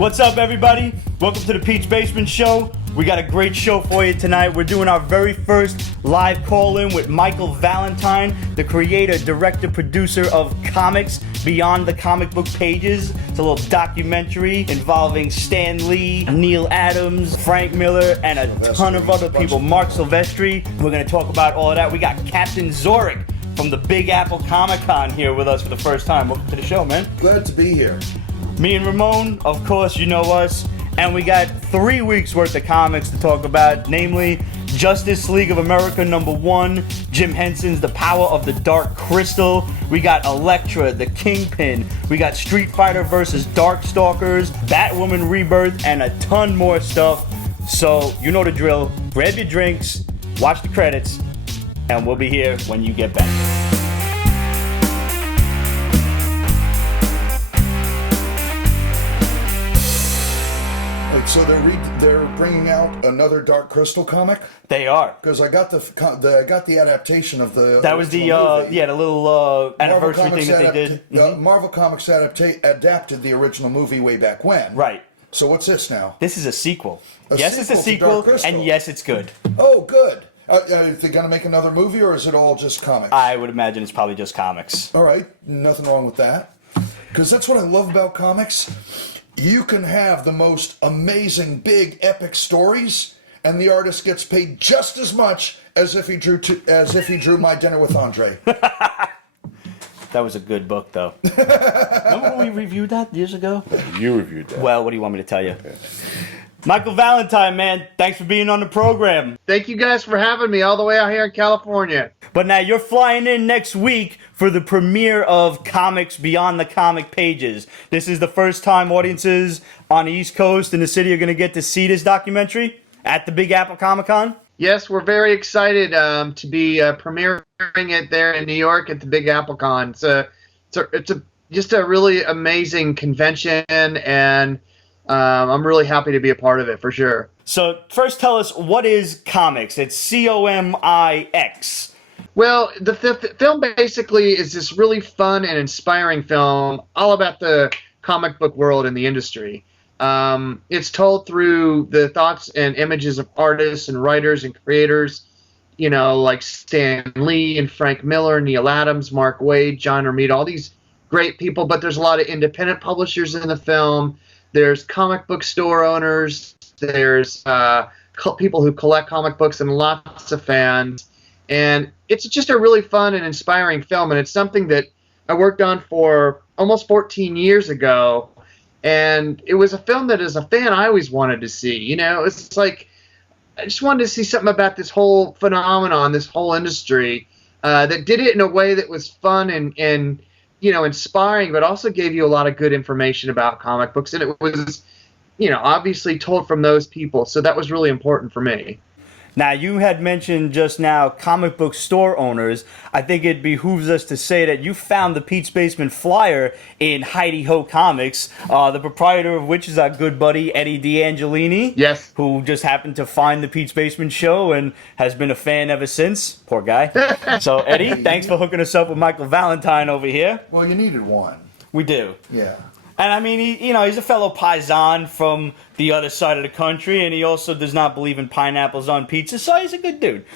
What's up, everybody? Welcome to the Pete's Basement Show. We got a great show for you tonight. We're doing our very first live call-in with Michael Valentine, the creator, director, producer of Comix, Beyond the Comic Book Pages. It's a little documentary involving Stan Lee, Neal Adams, Frank Miller, and a ton of other people. Mark Silvestri. We're going to talk about all of that. We got Captain Zorikh from the Big Apple Comic-Con here with us for the first time. Welcome to the show, man. Glad to be here. Me and Ramon, of course, you know us. And we got 3 weeks worth of comics to talk about, namely Justice League of America #1, Jim Henson's The Power of the Dark Crystal. We got Elektra, the Kingpin. We got Street Fighter vs. Darkstalkers, Batwoman Rebirth, and a ton more stuff. So, you know the drill. Grab your drinks, watch the credits, and we'll be here when you get back. So they're bringing out another Dark Crystal comic. They are, because I got the adaptation of the. That was the little anniversary thing that they did. Marvel Comics adapted the original movie way back when. Right. So what's this now? This is a sequel. Yes, it's a sequel, to Dark Crystal. And yes, it's good. Oh, good. Are they going to make another movie, or is it all just comics? I would imagine it's probably just comics. All right, nothing wrong with that. Because that's what I love about comics. You can have the most amazing, big, epic stories, and the artist gets paid just as much as if he drew My Dinner with Andre. That was a good book, though. Remember when we reviewed that years ago? You reviewed that. Well, what do you want me to tell you? Okay. Michael Valentine, man, thanks for being on the program. Thank you guys for having me all the way out here in California. But now you're flying in next week for the premiere of Comix Beyond the Comic Pages. This is the first time audiences on the East Coast and the city are going to get to see this documentary at the Big Apple Comic-Con. Yes, we're very excited to be premiering it there in New York at the Big Apple Con. It's just a really amazing convention, and I'm really happy to be a part of it, for sure. So first tell us, what is Comix? It's C-O-M-I-X. Well, the film basically is this really fun and inspiring film all about the comic book world and the industry. It's told through the thoughts and images of artists and writers and creators, you know, like Stan Lee and Frank Miller, Neal Adams, Mark Waid, John Romita, all these great people. But there's a lot of independent publishers in the film. There's comic book store owners. There's people who collect comic books and lots of fans. And it's just a really fun and inspiring film. And it's something that I worked on for almost 14 years ago. And it was a film that, as a fan, I always wanted to see. You know, it's like I just wanted to see something about this whole phenomenon, this whole industry, that did it in a way that was fun and you know, inspiring, but also gave you a lot of good information about comic books. And it was, you know, obviously told from those people. So that was really important for me. Now, you had mentioned just now comic book store owners. I think it behooves us to say that you found the Pete's Basement flyer in Heidi Ho Comics, the proprietor of which is our good buddy Eddie D'Angelini. Yes. Who just happened to find the Pete's Basement show and has been a fan ever since. Poor guy. So, Eddie, thanks for hooking us up with Michael Valentine over here. Well, you needed one. We do. Yeah. And I mean, he's a fellow paisan from the other side of the country, and he also does not believe in pineapples on pizza, so he's a good dude.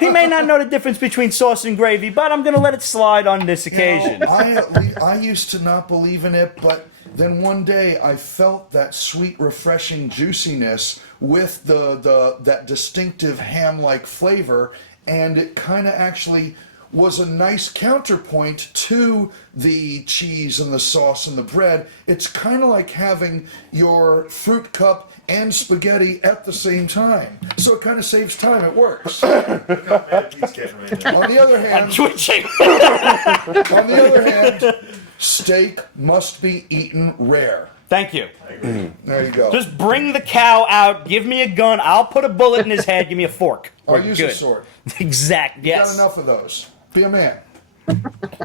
He may not know the difference between sauce and gravy, but I'm going to let it slide on this occasion. I used to not believe in it, but then one day I felt that sweet, refreshing juiciness with that distinctive ham-like flavor, and it kind of actually was a nice counterpoint to the cheese and the sauce and the bread. It's kind of like having your fruit cup and spaghetti at the same time. So it kind of saves time. It works. On the other hand, I'm twitching. On the other hand, steak must be eaten rare. Thank you. There you go. Just bring the cow out, give me a gun, I'll put a bullet in his head, give me a fork. I'll use a sword. Exact, yes. Got enough of those. Be a man.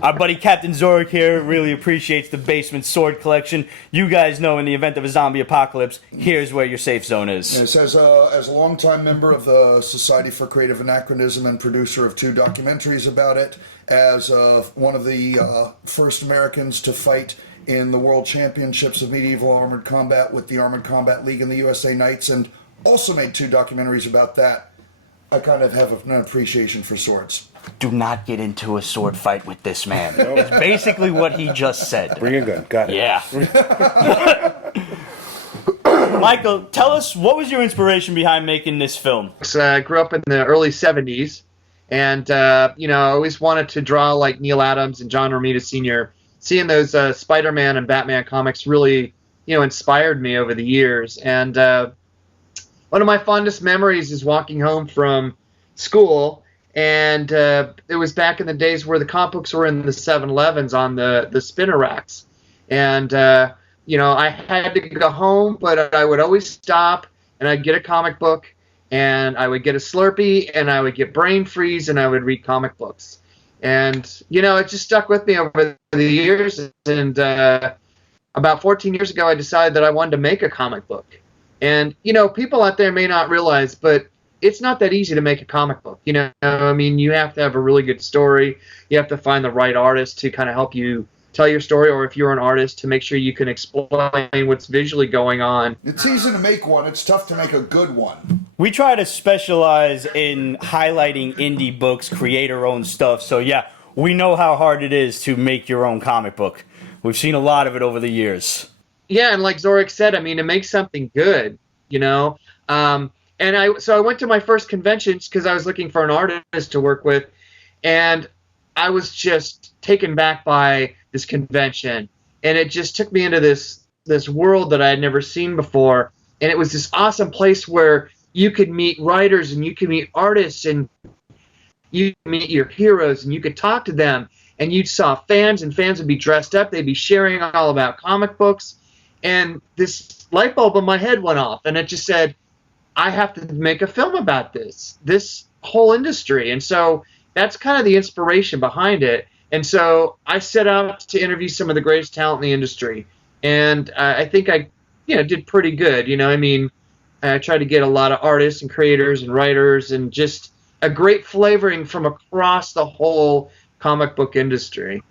Our buddy Captain Zorikh here really appreciates the basement sword collection. You guys know in the event of a zombie apocalypse, here's where your safe zone is. Yes, as a longtime member of the Society for Creative Anachronism and producer of 2 documentaries about it, as one of the first Americans to fight in the World Championships of Medieval Armored Combat with the Armored Combat League and the USA Knights, and also made 2 documentaries about that. I kind of have an appreciation for swords. Do not get into a sword fight with this man. It's basically what he just said. Bring a gun. Got it. Yeah. Michael, tell us, what was your inspiration behind making this film? I grew up in the early 70s, and, I always wanted to draw like Neal Adams and John Romita Sr. Seeing those Spider-Man and Batman comics really, inspired me over the years. And one of my fondest memories is walking home from school, and it was back in the days where the comic books were in the 7-Elevens on the spinner racks. And, I had to go home, but I would always stop, and I'd get a comic book, and I would get a Slurpee, and I would get brain freeze, and I would read comic books. And, it just stuck with me over the years. And about 14 years ago, I decided that I wanted to make a comic book. And, people out there may not realize, but it's not that easy to make a comic book. You have to have a really good story. You have to find the right artist to kind of help you tell your story, or if you're an artist, to make sure you can explain what's visually going on. It's easy to make one. It's tough to make a good one. We try to specialize in highlighting indie books, creator-owned stuff. So, yeah, we know how hard it is to make your own comic book. We've seen a lot of it over the years. Yeah, and like Zorikh said, to make something good, and I went to my first conventions because I was looking for an artist to work with, and I was just taken back by this convention, and it just took me into this world that I had never seen before. And it was this awesome place where you could meet writers and you could meet artists and you could meet your heroes and you could talk to them, and you saw fans, and fans would be dressed up, they'd be sharing all about comic books, and this light bulb in my head went off, and it just said, I have to make a film about this whole industry. And so that's kind of the inspiration behind it. And so I set out to interview some of the greatest talent in the industry. And I think I did pretty good. I tried to get a lot of artists and creators and writers and just a great flavoring from across the whole comic book industry.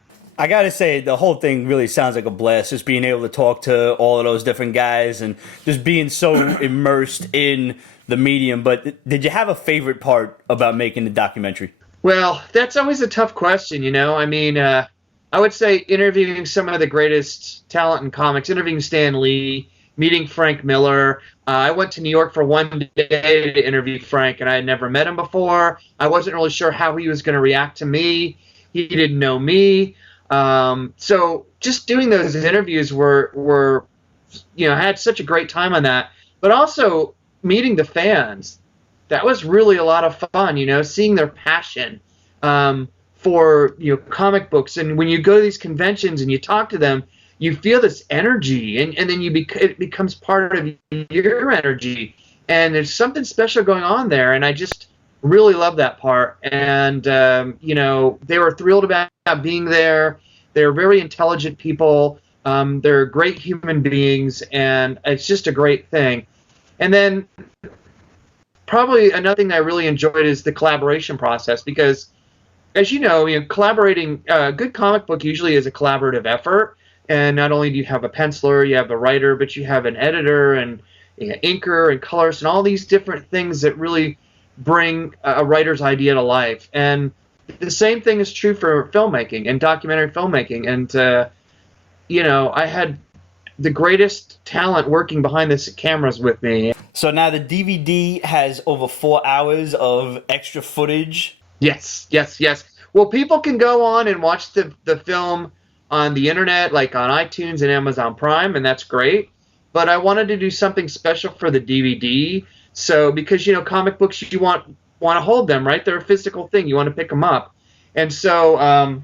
I gotta say, the whole thing really sounds like a blast, just being able to talk to all of those different guys and just being so immersed in the medium. But did you have a favorite part about making the documentary? Well, that's always a tough question, I would say interviewing some of the greatest talent in comics, interviewing Stan Lee, meeting Frank Miller. I went to New York for one day to interview Frank, and I had never met him before. I wasn't really sure how he was going to react to me. He didn't know me. So just doing those interviews were had such a great time on that. But also meeting the fans. That was really a lot of fun, seeing their passion for comic books. And when you go to these conventions and you talk to them, you feel this energy, and then it becomes part of your energy. And there's something special going on there, and I just really love that part. And they were thrilled about being there. They're very intelligent people. They're great human beings, and it's just a great thing. And then probably another thing that I really enjoyed is the collaboration process, because, as collaborating, a good comic book usually is a collaborative effort. And not only do you have a penciler, you have a writer, but you have an editor and inker and colorist and all these different things that really bring a writer's idea to life. And the same thing is true for filmmaking and documentary filmmaking. And, I had the greatest talent working behind the cameras with me. So now the DVD has over 4 hours of extra footage. Yes. Well, people can go on and watch the film on the internet, like on iTunes and Amazon Prime, and that's great. But I wanted to do something special for the DVD. So because, comic books, you want to hold them, right? They're a physical thing. You want to pick them up. And so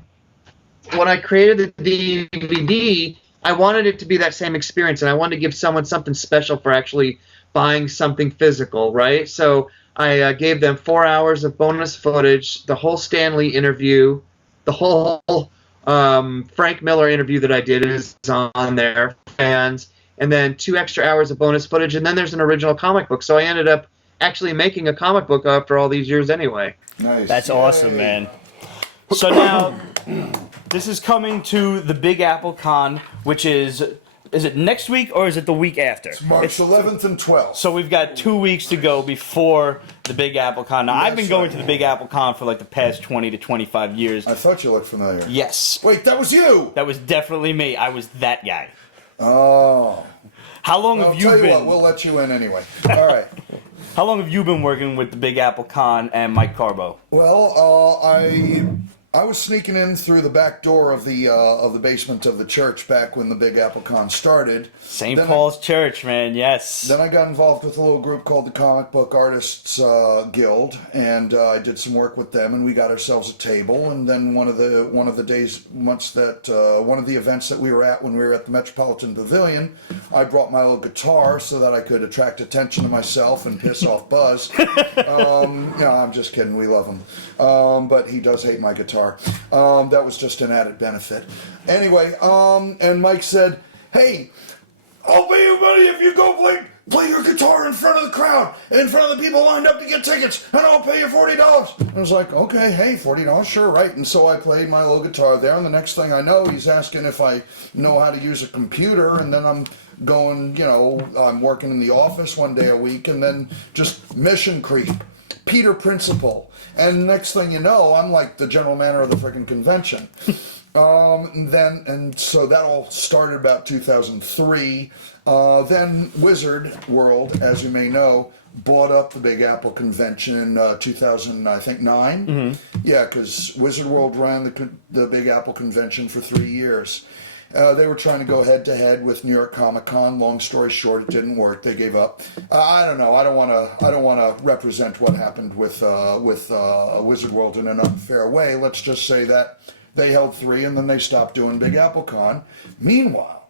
when I created the DVD, I wanted it to be that same experience, and I wanted to give someone something special for actually buying something physical, right? So I gave them 4 hours of bonus footage, the whole Stan Lee interview, the whole Frank Miller interview that I did is on there, fans, and then 2 extra hours of bonus footage, and then there's an original comic book. So I ended up actually making a comic book after all these years anyway. Nice. That's awesome, man. So now, This is coming to the Big Apple Con, which is it next week or is it the week after? It's March 11th and 12th. So we've got 2 weeks to go before the Big Apple Con. Now, I've been going to the Big Apple Con for like the past 20 to 25 years. I thought you looked familiar. Yes. Wait, that was you! That was definitely me. I was that guy. Oh. How long have you I'll tell you been? what, we'll let you in anyway. All right. How long have you been working with the Big Apple Con and Mike Carbo? Well, I was sneaking in through the back door of the basement of the church back when the Big Apple Con started. St. Paul's Church, man, yes. Then I got involved with a little group called the Comic Book Artists Guild, and I did some work with them, and we got ourselves a table. And then one of the events that we were at when we were at the Metropolitan Pavilion, I brought my little guitar so that I could attract attention to myself and piss off Buzz. No, I'm just kidding. We love him, but he does hate my guitar. That was just an added benefit. Anyway, and Mike said, "Hey, I'll pay you money if you go play your guitar in front of the crowd, in front of the people lined up to get tickets, and I'll pay you $40. I was like, "Okay, hey, $40, sure, right." And so I played my little guitar there, and the next thing I know, he's asking if I know how to use a computer, and then I'm going, I'm working in the office one day a week, and then just mission creep, Peter Principle. And next thing you know, I'm like the general manager of the freaking convention. And so that all started about 2003. Then Wizard World, as you may know, bought up the Big Apple convention in 2009. Mm-hmm. Yeah, because Wizard World ran the Big Apple convention for 3 years. They were trying to go head to head with New York Comic Con. Long story short, it didn't work. They gave up. I don't know. I don't want to represent what happened with Wizard World in an unfair way. Let's just say that they held 3 and then they stopped doing Big Apple Con. Meanwhile,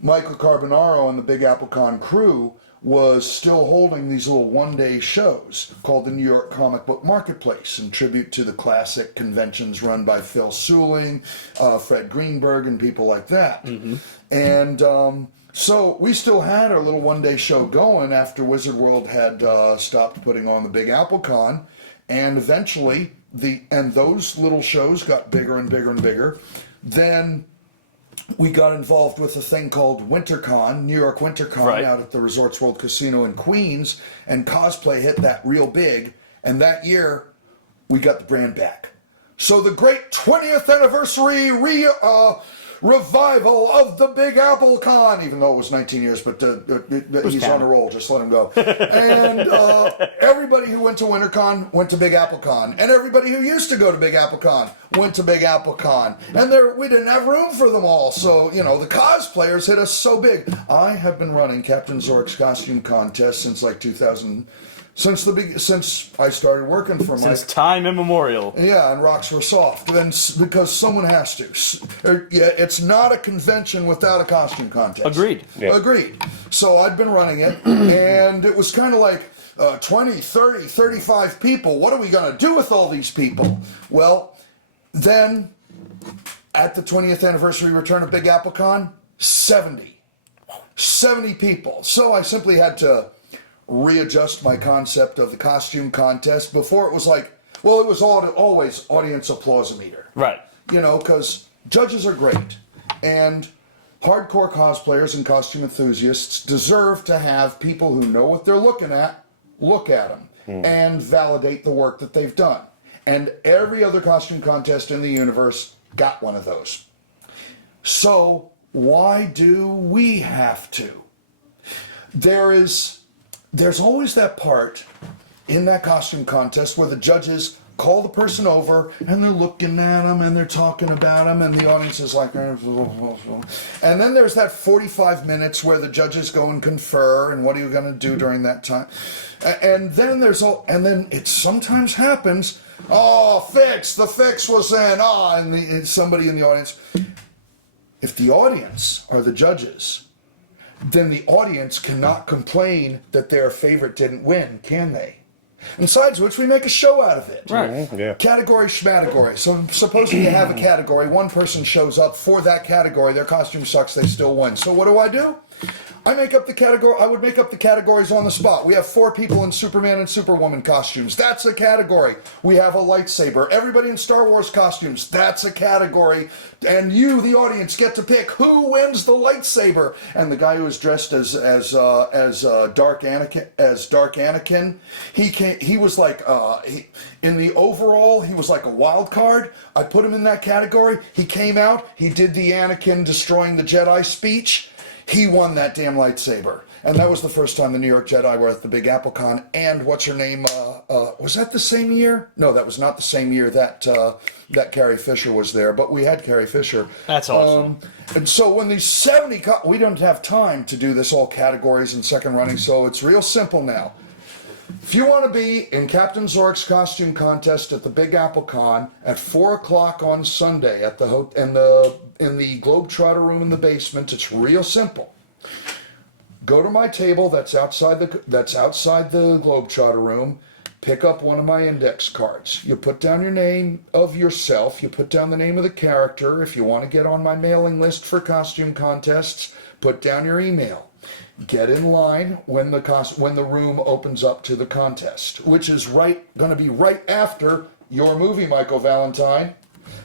Michael Carbonaro and the Big Apple Con crew was still holding these little one-day shows called the New York Comic Book Marketplace in tribute to the classic conventions run by Phil Seuling, Fred Greenberg, and people like that. Mm-hmm. And so we still had our little one-day show going after Wizard World had stopped putting on the Big Apple Con, and eventually those little shows got bigger and bigger and bigger. Then we got involved with a thing called WinterCon, New York WinterCon, right, out at the Resorts World Casino in Queens, and cosplay hit that real big, and that year we got the brand back. So the great 20th anniversary revival of the Big Apple Con, even though it was 19 years, but he's on a roll, just let him go. And everybody who went to WinterCon went to Big Apple Con, and everybody who used to go to Big Apple Con went to Big Apple Con, and we didn't have room for them all, so the cosplayers hit us so big. I have been running Captain Zorikh's costume contest since like 2000. Since I started working for Mike. Since time immemorial. Yeah, and rocks were soft. Then because someone has to. Yeah, it's not a convention without a costume contest. Agreed. Yeah. Agreed. So I'd been running it, and it was kind of like 20, 30, 35 people. What are we going to do with all these people? Well, then at the 20th anniversary return of Big Apple Con, 70 people. So I simply had to readjust my concept of the costume contest. Before it was like, well, it was always audience applause-o-meter. Right. Because judges are great, and hardcore cosplayers and costume enthusiasts deserve to have people who know what they're looking at look at them and validate the work that they've done. And every other costume contest in the universe got one of those. So why do we have to? There's always that part in that costume contest where the judges call the person over and they're looking at them and they're talking about them and the audience is like, and then there's that 45 minutes where the judges go and confer and what are you going to do during that time, and then then it sometimes happens, the fix was in, and somebody in the audience. If the audience are the judges, then the audience cannot complain that their favorite didn't win, can they? And besides which, we make a show out of it. Right. Yeah. Category schmategory. So supposing you have a category, one person shows up for that category, their costume sucks, they still win. So what do? I make up the category. I would make up the categories on the spot. We have 4 people in Superman and Superwoman costumes. That's a category. We have a lightsaber. Everybody in Star Wars costumes. That's a category. And you, the audience, get to pick who wins the lightsaber. And the guy who was dressed as Dark Anakin, he was like in the overall, he was like a wild card. I put him in that category. He came out. He did the Anakin destroying the Jedi speech. He won that damn lightsaber. And that was the first time the New York Jedi were at the Big Apple Con. And what's her name? Was that the same year? No, that was not the same year that Carrie Fisher was there. But we had Carrie Fisher. That's awesome. And so when these 70... we don't have time to do this all categories and second running, so it's real simple now. If you want to be in Captain Zorikh's costume contest at the Big Apple Con at 4 o'clock on Sunday at in the Globetrotter room in the basement, it's real simple. Go to my table that's outside the Globetrotter room. Pick up one of my index cards. You put down your name of yourself. You put down the name of the character. If you want to get on my mailing list for costume contests, put down your email. Get in line when the room opens up to the contest, which is going to be right after your movie, Michael Valentine.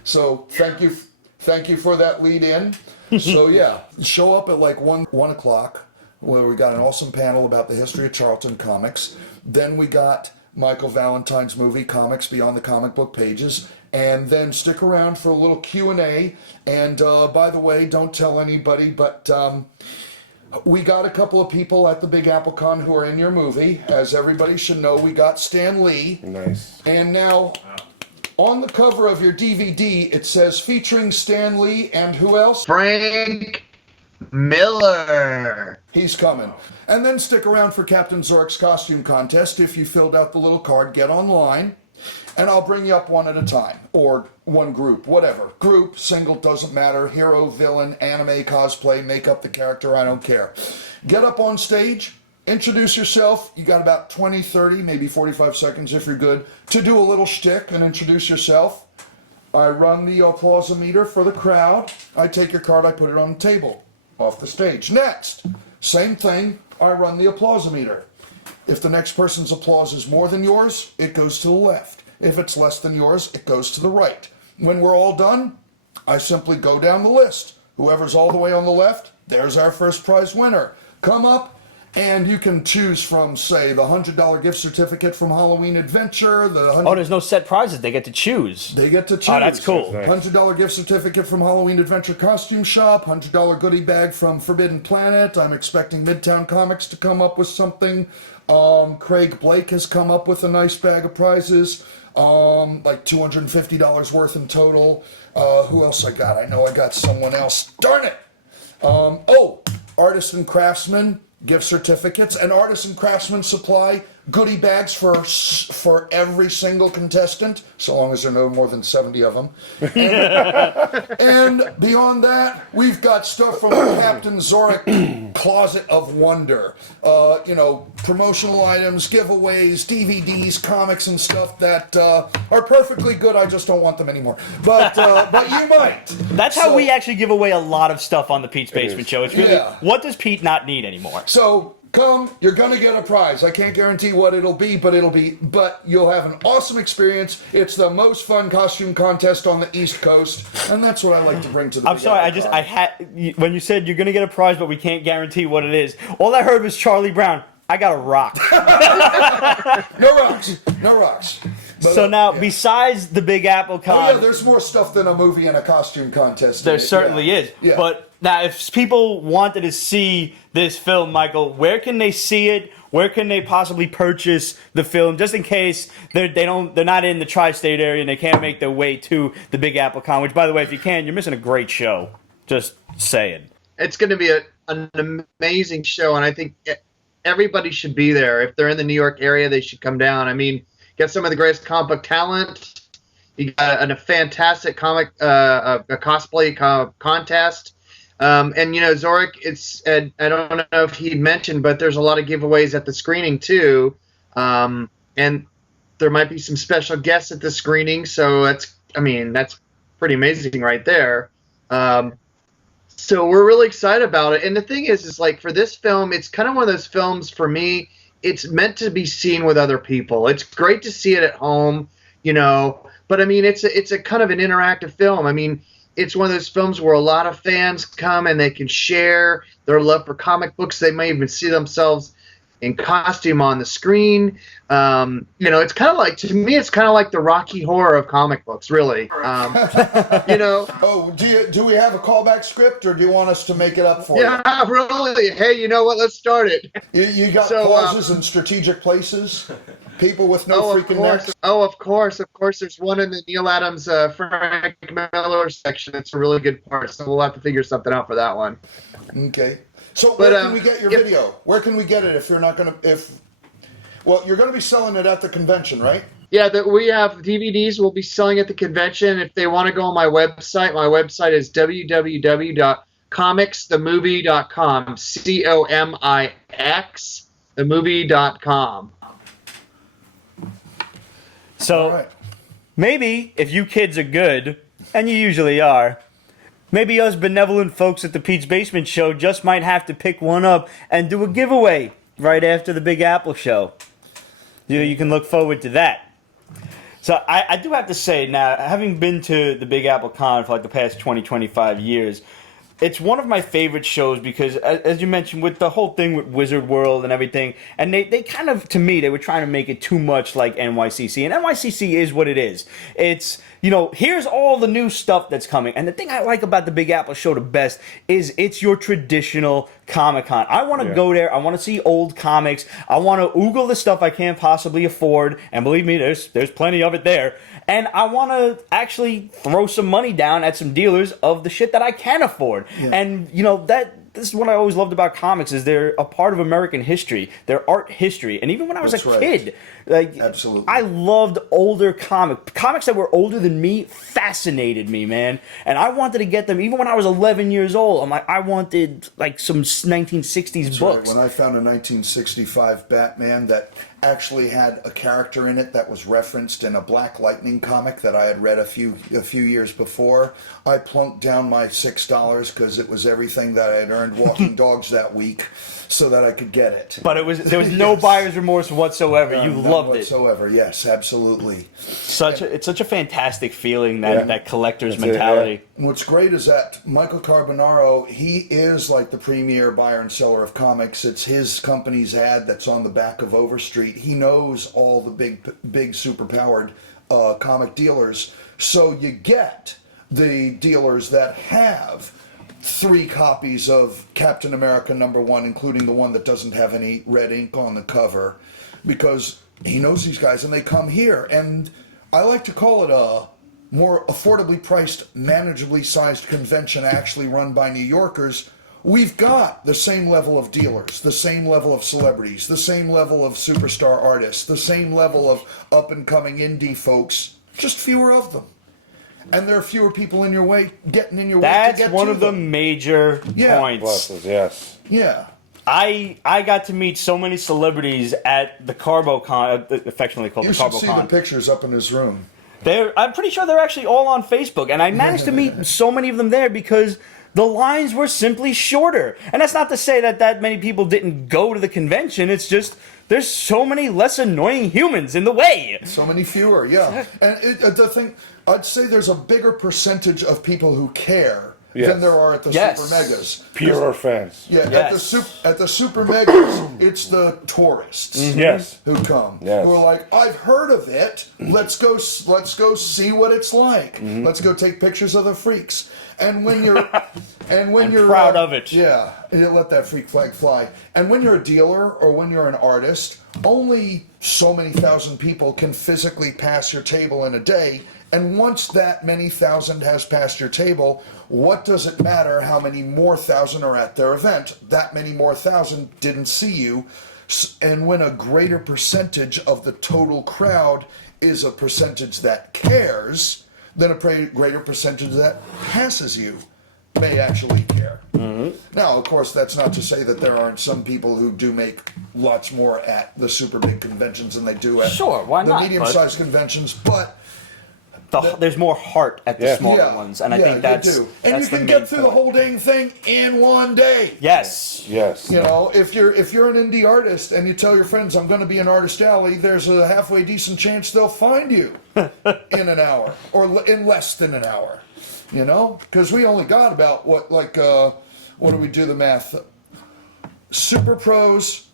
So thank you for that lead in. So yeah, show up at like 1 o'clock, where we got an awesome panel about the history of Charlton Comics. Then we got Michael Valentine's movie, Comics Beyond the Comic Book Pages. And then stick around for a little Q&A. And by the way, don't tell anybody, but we got a couple of people at the Big Apple Con who are in your movie. As everybody should know, we got Stan Lee. Nice. And now, on the cover of your DVD, it says featuring Stan Lee and who else? Frank Miller. He's coming. And then stick around for Captain Zorikh's costume contest. If you filled out the little card, get online. And I'll bring you up one at a time, or one group, whatever. Group, single, doesn't matter. Hero, villain, anime, cosplay, make up the character, I don't care. Get up on stage, introduce yourself. You got about 20, 30, maybe 45 seconds if you're good, to do a little shtick and introduce yourself. I run the applause-o-meter for the crowd. I take your card, I put it on the table, off the stage. Next, same thing, I run the applause-o-meter. If the next person's applause is more than yours, it goes to the left. If it's less than yours, it goes to the right. When we're all done, I simply go down the list. Whoever's all the way on the left, there's our first prize winner. Come up, and you can choose from, say, the $100 gift certificate from Halloween Adventure. There's no set prizes. They get to choose. They get to choose. Oh, that's cool. $100 gift certificate from Halloween Adventure Costume Shop. $100 goodie bag from Forbidden Planet. I'm expecting Midtown Comics to come up with something. Craig Blake has come up with a nice bag of prizes. Like $250 worth in total. Who else I got? I know I got someone else. Darn it! Artist and Craftsman gift certificates, and Artist and Craftsman supply goodie bags for every single contestant, so long as there are no more than 70 of them. And beyond that, we've got stuff from the Captain Zorikh Closet of Wonder. Promotional items, giveaways, DVDs, comics, and stuff that are perfectly good. I just don't want them anymore. But you might. That's how we actually give away a lot of stuff on the Pete's Basement Show. It's really, what does Pete not need anymore? So come, you're gonna get a prize. I can't guarantee what it'll be, but you'll have an awesome experience. It's the most fun costume contest on the East Coast, and that's what I like to bring to the. I'm sorry, when you said you're gonna get a prize, but we can't guarantee what it is. All I heard was Charlie Brown. I got a rock. No rocks. But, so now, besides the Big Apple Con, there's more stuff than a movie and a costume contest. There certainly is. Yeah. But now, if people wanted to see this film, Michael, where can they see it? Where can they possibly purchase the film, just in case they're not in the tri-state area and they can't make their way to the Big Apple Con? Which, by the way, if you can, you're missing a great show. Just saying. It's going to be an amazing show, and I think everybody should be there. If they're in the New York area, they should come down. I mean, get some of the greatest comic book talent. You got a fantastic comic, a cosplay contest. And Zorikh, I don't know if he'd mentioned, but there's a lot of giveaways at the screening too. And there might be some special guests at the screening. So that's pretty amazing right there. So we're really excited about it. And the thing is like for this film, it's kind of one of those films for me, it's meant to be seen with other people. It's great to see it at home, but I mean, it's a kind of an interactive film. I mean, it's one of those films where a lot of fans come and they can share their love for comic books. They may even see themselves in costume on the screen. It's kind of like, to me, it's kind of like the Rocky Horror of comic books, really. Oh, do we have a callback script, or do you want us to make it up for you? Yeah, really. Hey, you know what? Let's start it. You got pauses in strategic places? People with no freaking necks? Oh, of course. There's one in the Neal Adams, Frank Miller section. It's a really good part, so we'll have to figure something out for that one. Okay. So where can we get your video? Where can we get it if you're not going to... Well, you're going to be selling it at the convention, right? Yeah, we have DVDs we'll be selling at the convention. If they want to go on my website is www.comicsthemovie.com. COMIX, themovie.com. So, maybe if you kids are good, and you usually are, maybe us benevolent folks at the Pete's Basement Show just might have to pick one up and do a giveaway right after the Big Apple show. You can look forward to that. So I do have to say, now, having been to the Big Apple Con for like the past 20, 25 years, it's one of my favorite shows because, as you mentioned, with the whole thing with Wizard World and everything, and they kind of, to me, they were trying to make it too much like NYCC. And NYCC is what it is. It's, here's all the new stuff that's coming. And the thing I like about the Big Apple show the best is it's your traditional Comic-Con. I want to go there. I want to see old comics. I want to oogle the stuff I can't possibly afford. And believe me, there's plenty of it there. And I want to actually throw some money down at some dealers of the shit that I can afford. Yeah. And, this is what I always loved about comics is they're a part of American history. They're art history. And even when I was a kid, absolutely, I loved older comics that were older than me fascinated me, man. And I wanted to get them even when I was 11 years old. I'm like, I wanted like some 1960s books. Right. When I found a 1965 Batman that actually had a character in it that was referenced in a Black Lightning comic that I had read a few years before, I plunked down my $6 because it was everything that I had earned walking dogs that week, so that I could get it. But there was no buyer's remorse whatsoever. You loved it whatsoever. Yes, absolutely. It's such a fantastic feeling, that collector's mentality. What's great is that Michael Carbonaro, he is like the premier buyer and seller of comics. It's his company's ad that's on the back of Overstreet. He knows all the big superpowered comic dealers. So you get the dealers that have 3 copies of Captain America #1, including the one that doesn't have any red ink on the cover, because he knows these guys and they come here. And I like to call it a more affordably priced, manageably sized convention actually run by New Yorkers. We've got the same level of dealers, the same level of celebrities, the same level of superstar artists, the same level of up-and-coming indie folks, just fewer of them. And there are fewer people in your way, getting in your way to get to them. That's one of the major points. Pluses, yes. Yeah. I got to meet so many celebrities at the CarboCon, affectionately called the CarboCon. You should see the pictures up in his room. I'm pretty sure they're actually all on Facebook, and I managed to meet so many of them there because the lines were simply shorter. And that's not to say that many people didn't go to the convention. It's just there's so many less annoying humans in the way. So many fewer, yeah. And the thing, I'd say there's a bigger percentage of people who care than there are at the Super Megas. Purer fans. Yeah, at the Super Megas, it's the tourists who come. Yes. Who are like, I've heard of it. Let's go see what it's like. Let's go take pictures of the freaks. And when you're proud of it. Yeah, and you let that freak flag fly. And when you're a dealer or when you're an artist, only so many thousand people can physically pass your table in a day. And once that many thousand has passed your table, what does it matter how many more thousand are at their event? That many more thousand didn't see you. And when a greater percentage of the total crowd is a percentage that cares, then a greater percentage that passes you may actually care. Now, of course, that's not to say that there aren't some people who do make lots more at the super big conventions than they do at why the not, medium-sized conventions, but there's more heart at the smaller ones, and I think that's you do. And that's you can the main get through the point. whole dang thing in one day. Yes. Yes. You know, if you're an indie artist and you tell your friends I'm going to be in Artist Alley, there's a halfway decent chance they'll find you in an hour or in less than an hour. You know, because we only got about what do we do the math? Super pros,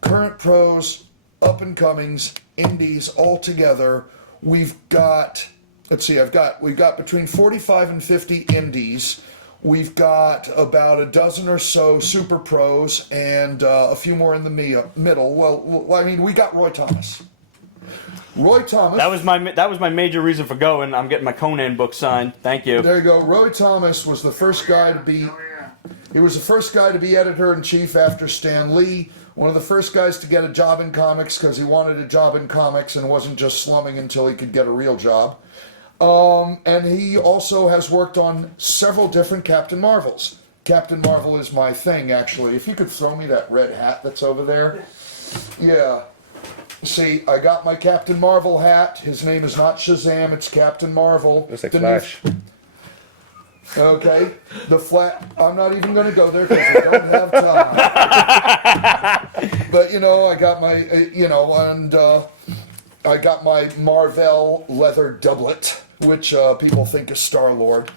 current pros, up and comings, indies all together. We've got. Let's see, we've got between 45 and 50 indies. We've got about a dozen or so super pros and a few more in the middle. Well, I mean, we got Roy Thomas. Roy Thomas. That was my major reason for going. I'm getting my Conan book signed. Thank you. There you go. Roy Thomas was the first guy to be. He was the first guy to be editor-in-chief after Stan Lee. One of the first guys to get a job in comics because he wanted a job in comics and wasn't just slumming until he could get a real job. And he also has worked on several different Captain Marvels. Captain Marvel is my thing, actually. If you could throw me that red hat that's over there. Yeah. See, I got my Captain Marvel hat. His name is not Shazam, it's Captain Marvel. Looks like Flash. Okay. I'm not even going to go there because I don't have time. But, you know, I got my, I got my Marvel leather doublet, which people think is Star-Lord.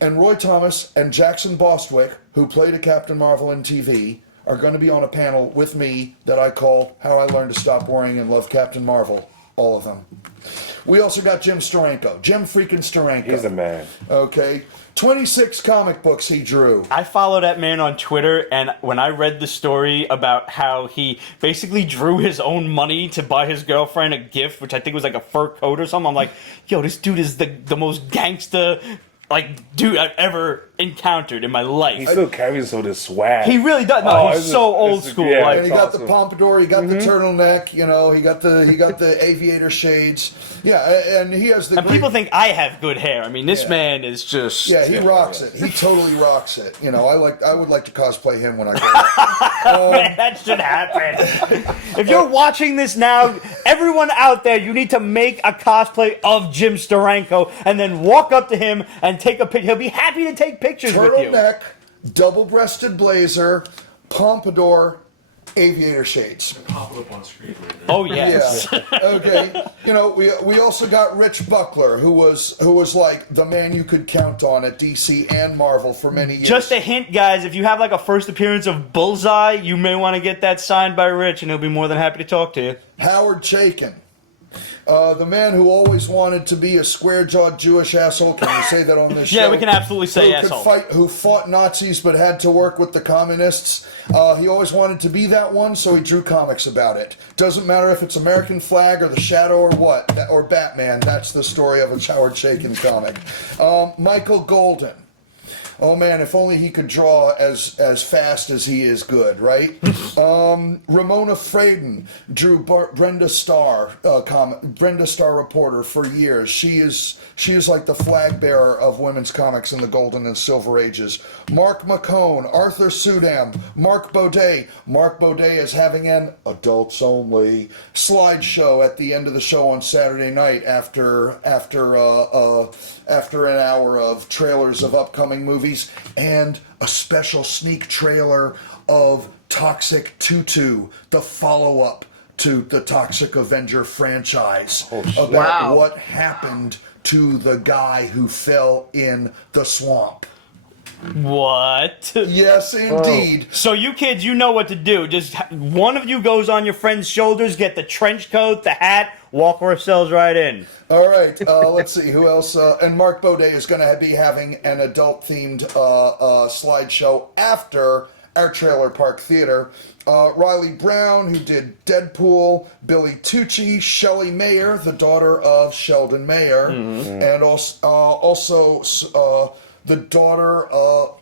And Roy Thomas and Jackson Bostwick, who played a Captain Marvel in TV, are going to be on a panel with me that I call How I Learned to Stop Worrying and Love Captain Marvel. All of them. We also got Jim Steranko. Jim freaking Steranko. He's the man. Okay. 26 comic books he drew. I follow that man on Twitter, and when I read the story about how he basically drew his own money to buy his girlfriend a gift, which I think was like a fur coat or something, I'm like, yo, this dude is the most gangsta dude I've ever encountered in my life. He still carries all this swag. He really does. No, he's so old school. Yeah, like, And he got awesome. the pompadour, he got the turtleneck, you know, he got the aviator shades. Yeah, and he has the and people think I have good hair. I mean, this man is just... Yeah, he rocks it. He totally I would like to cosplay him when I grow up. Man, that should happen. If you're watching this now, everyone out there, you need to make a cosplay of Jim Steranko and then walk up to him and take a picture. He'll be happy to take pictures with you. Turtleneck, double-breasted blazer, pompadour, aviator shades. Pop it up on screen right now. Oh, yes. Yeah. Okay. You know, we also got Rich Buckler, who was like the man you could count on at DC and Marvel for many years. Just a hint, guys, if you have like a first appearance of Bullseye, you may want to get that signed by Rich, and he'll be more than happy to talk to you. Howard Chaykin. The man who always wanted to be a square-jawed Jewish asshole. Can we say that on this show? Yeah, we can absolutely say asshole. Who fought Nazis but had to work with the communists. He always wanted to be that one, so he drew comics about it. Doesn't matter if it's American Flag or The Shadow or what, or Batman. That's the story of a Howard Chaykin comic. Michael Golden. Oh man, if only he could draw as fast as he is good, right? Ramona Fraden drew Brenda Starr, Brenda Starr reporter for years. She is like the flag bearer of women's comics in the golden and silver ages. Mark McCone, Arthur Sudam, Mark Baudet. Mark Baudet is having an adults only slideshow at the end of the show on Saturday night after an hour of trailers of upcoming movies and a special sneak trailer of Toxic Tutu, the follow-up to the Toxic Avenger franchise, about what happened to the guy who fell in the swamp. What? Yes, indeed. So you kids, you know what to do. Just one of you goes on your friend's shoulders, get the trench coat, the hat, walk ourselves right in. All right, let's see, who else? And Mark Baudet is going to be having an adult-themed slideshow after our Trailer Park Theater. Riley Brown, who did Deadpool, Billy Tucci, Shelley Mayer, the daughter of Sheldon Mayer, and also the daughter of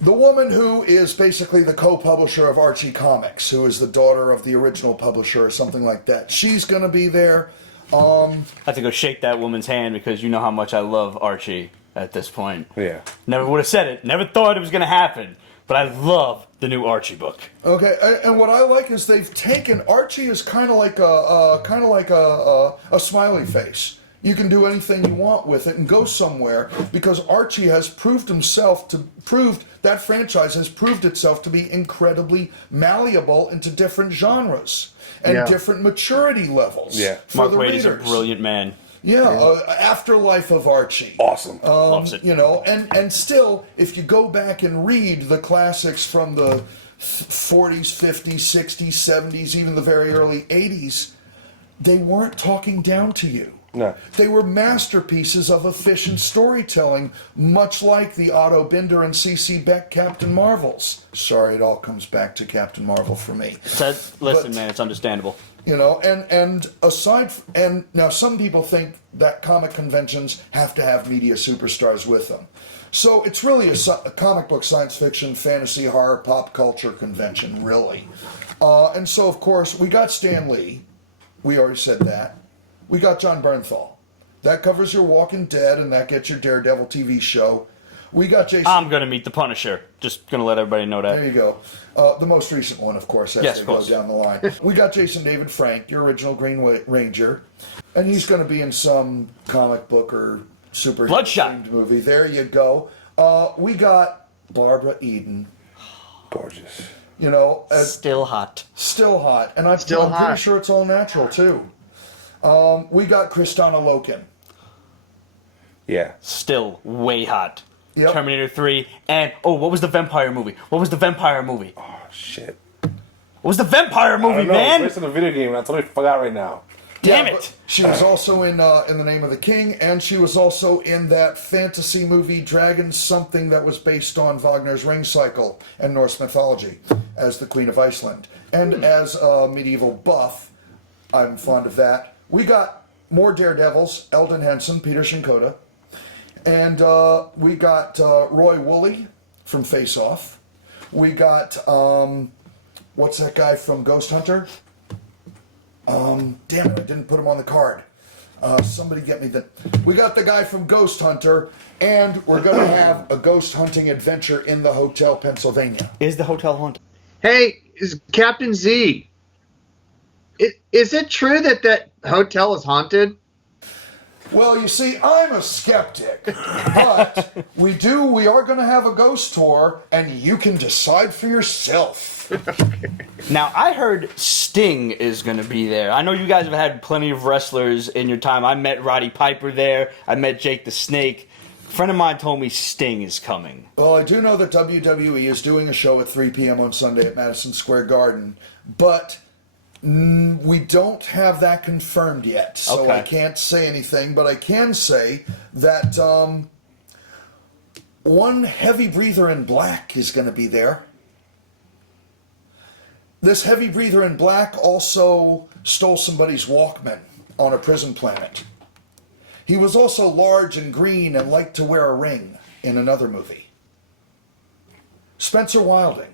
the woman who is basically the co-publisher of Archie Comics, who is the daughter of the original publisher or something like that. She's going to be there. I have to go shake that woman's hand because you know how much I love Archie at this point. Yeah. Never would have said it. Never thought it was going to happen. but I love the new Archie book. Okay, and what I like is they've taken Archie is kind of like a smiley face. You can do anything you want with it and go somewhere because Archie has proved that franchise has proved itself to be incredibly malleable into different genres and different maturity levels. Yeah. for Mark the Waid is a readers. brilliant man. Yeah, Afterlife of Archie. Awesome. Loves it. You know, and still, if you go back and read the classics from the 40s, 50s, 60s, 70s, even the very early 80s, they weren't talking down to you. No. They were masterpieces of efficient storytelling, much like the Otto Binder and C.C. Beck Captain Marvels. Sorry, it all comes back to Captain Marvel for me. Listen, man, it's understandable. You know, and now some people think that comic conventions have to have media superstars with them. So it's really a comic book, science fiction, fantasy, horror, pop culture convention, really. And so, of course, we got Stan Lee. We already said that. We got John Bernthal. That covers your Walking Dead, and that gets your Daredevil TV show. We got Jason... I'm going to meet the Punisher. Just going to let everybody know that. There you go. The most recent one, of course, as Yes, they of go course. down the line. We got Jason David Frank, your original Green Ranger, and he's going to be in some comic book or super Bloodshot movie. There you go. We got Barbara Eden. Gorgeous. You know, Still hot. still hot, and I'm Still hot. pretty sure it's all natural too. We got Kristana Loken. Yeah. Still way hot. Yep. Terminator 3. And, what was the vampire movie? Oh, shit. What was the vampire I movie, don't know. man? It's based on a video game. I totally forgot right now. Damn Yeah, it. but she was also in The Name of the King, and she was also in that fantasy movie Dragon Something that was based on Wagner's Ring Cycle and Norse mythology as the Queen of Iceland. And as a medieval buff, I'm fond of that. We got more Daredevils, Eldon Henson, Peter Shinkota. And we got Roy Woolley from Face Off. We got, what's that guy from Ghost Hunter? Damn it, I didn't put him on the card. Somebody get me the... We got the guy from Ghost Hunter, and we're going to have a ghost hunting adventure in the Hotel Pennsylvania. Is the hotel haunted? Hey, is Captain Z? Is it true that hotel is haunted? Well, you see, I'm a skeptic, but we are going to have a ghost tour, and you can decide for yourself. Now, I heard Sting is going to be there. I know you guys have had plenty of wrestlers in your time. I met Roddy Piper there. I met Jake the Snake. A friend of mine told me Sting is coming. Well, I do know that WWE is doing a show at 3 p.m. on Sunday at Madison Square Garden, but we don't have that confirmed yet, so Okay. I can't say anything, but I can say that one heavy breather in black is going to be there. This heavy breather in black also stole somebody's Walkman on a prison planet. He was also large and green and liked to wear a ring in another movie. Spencer Wilding.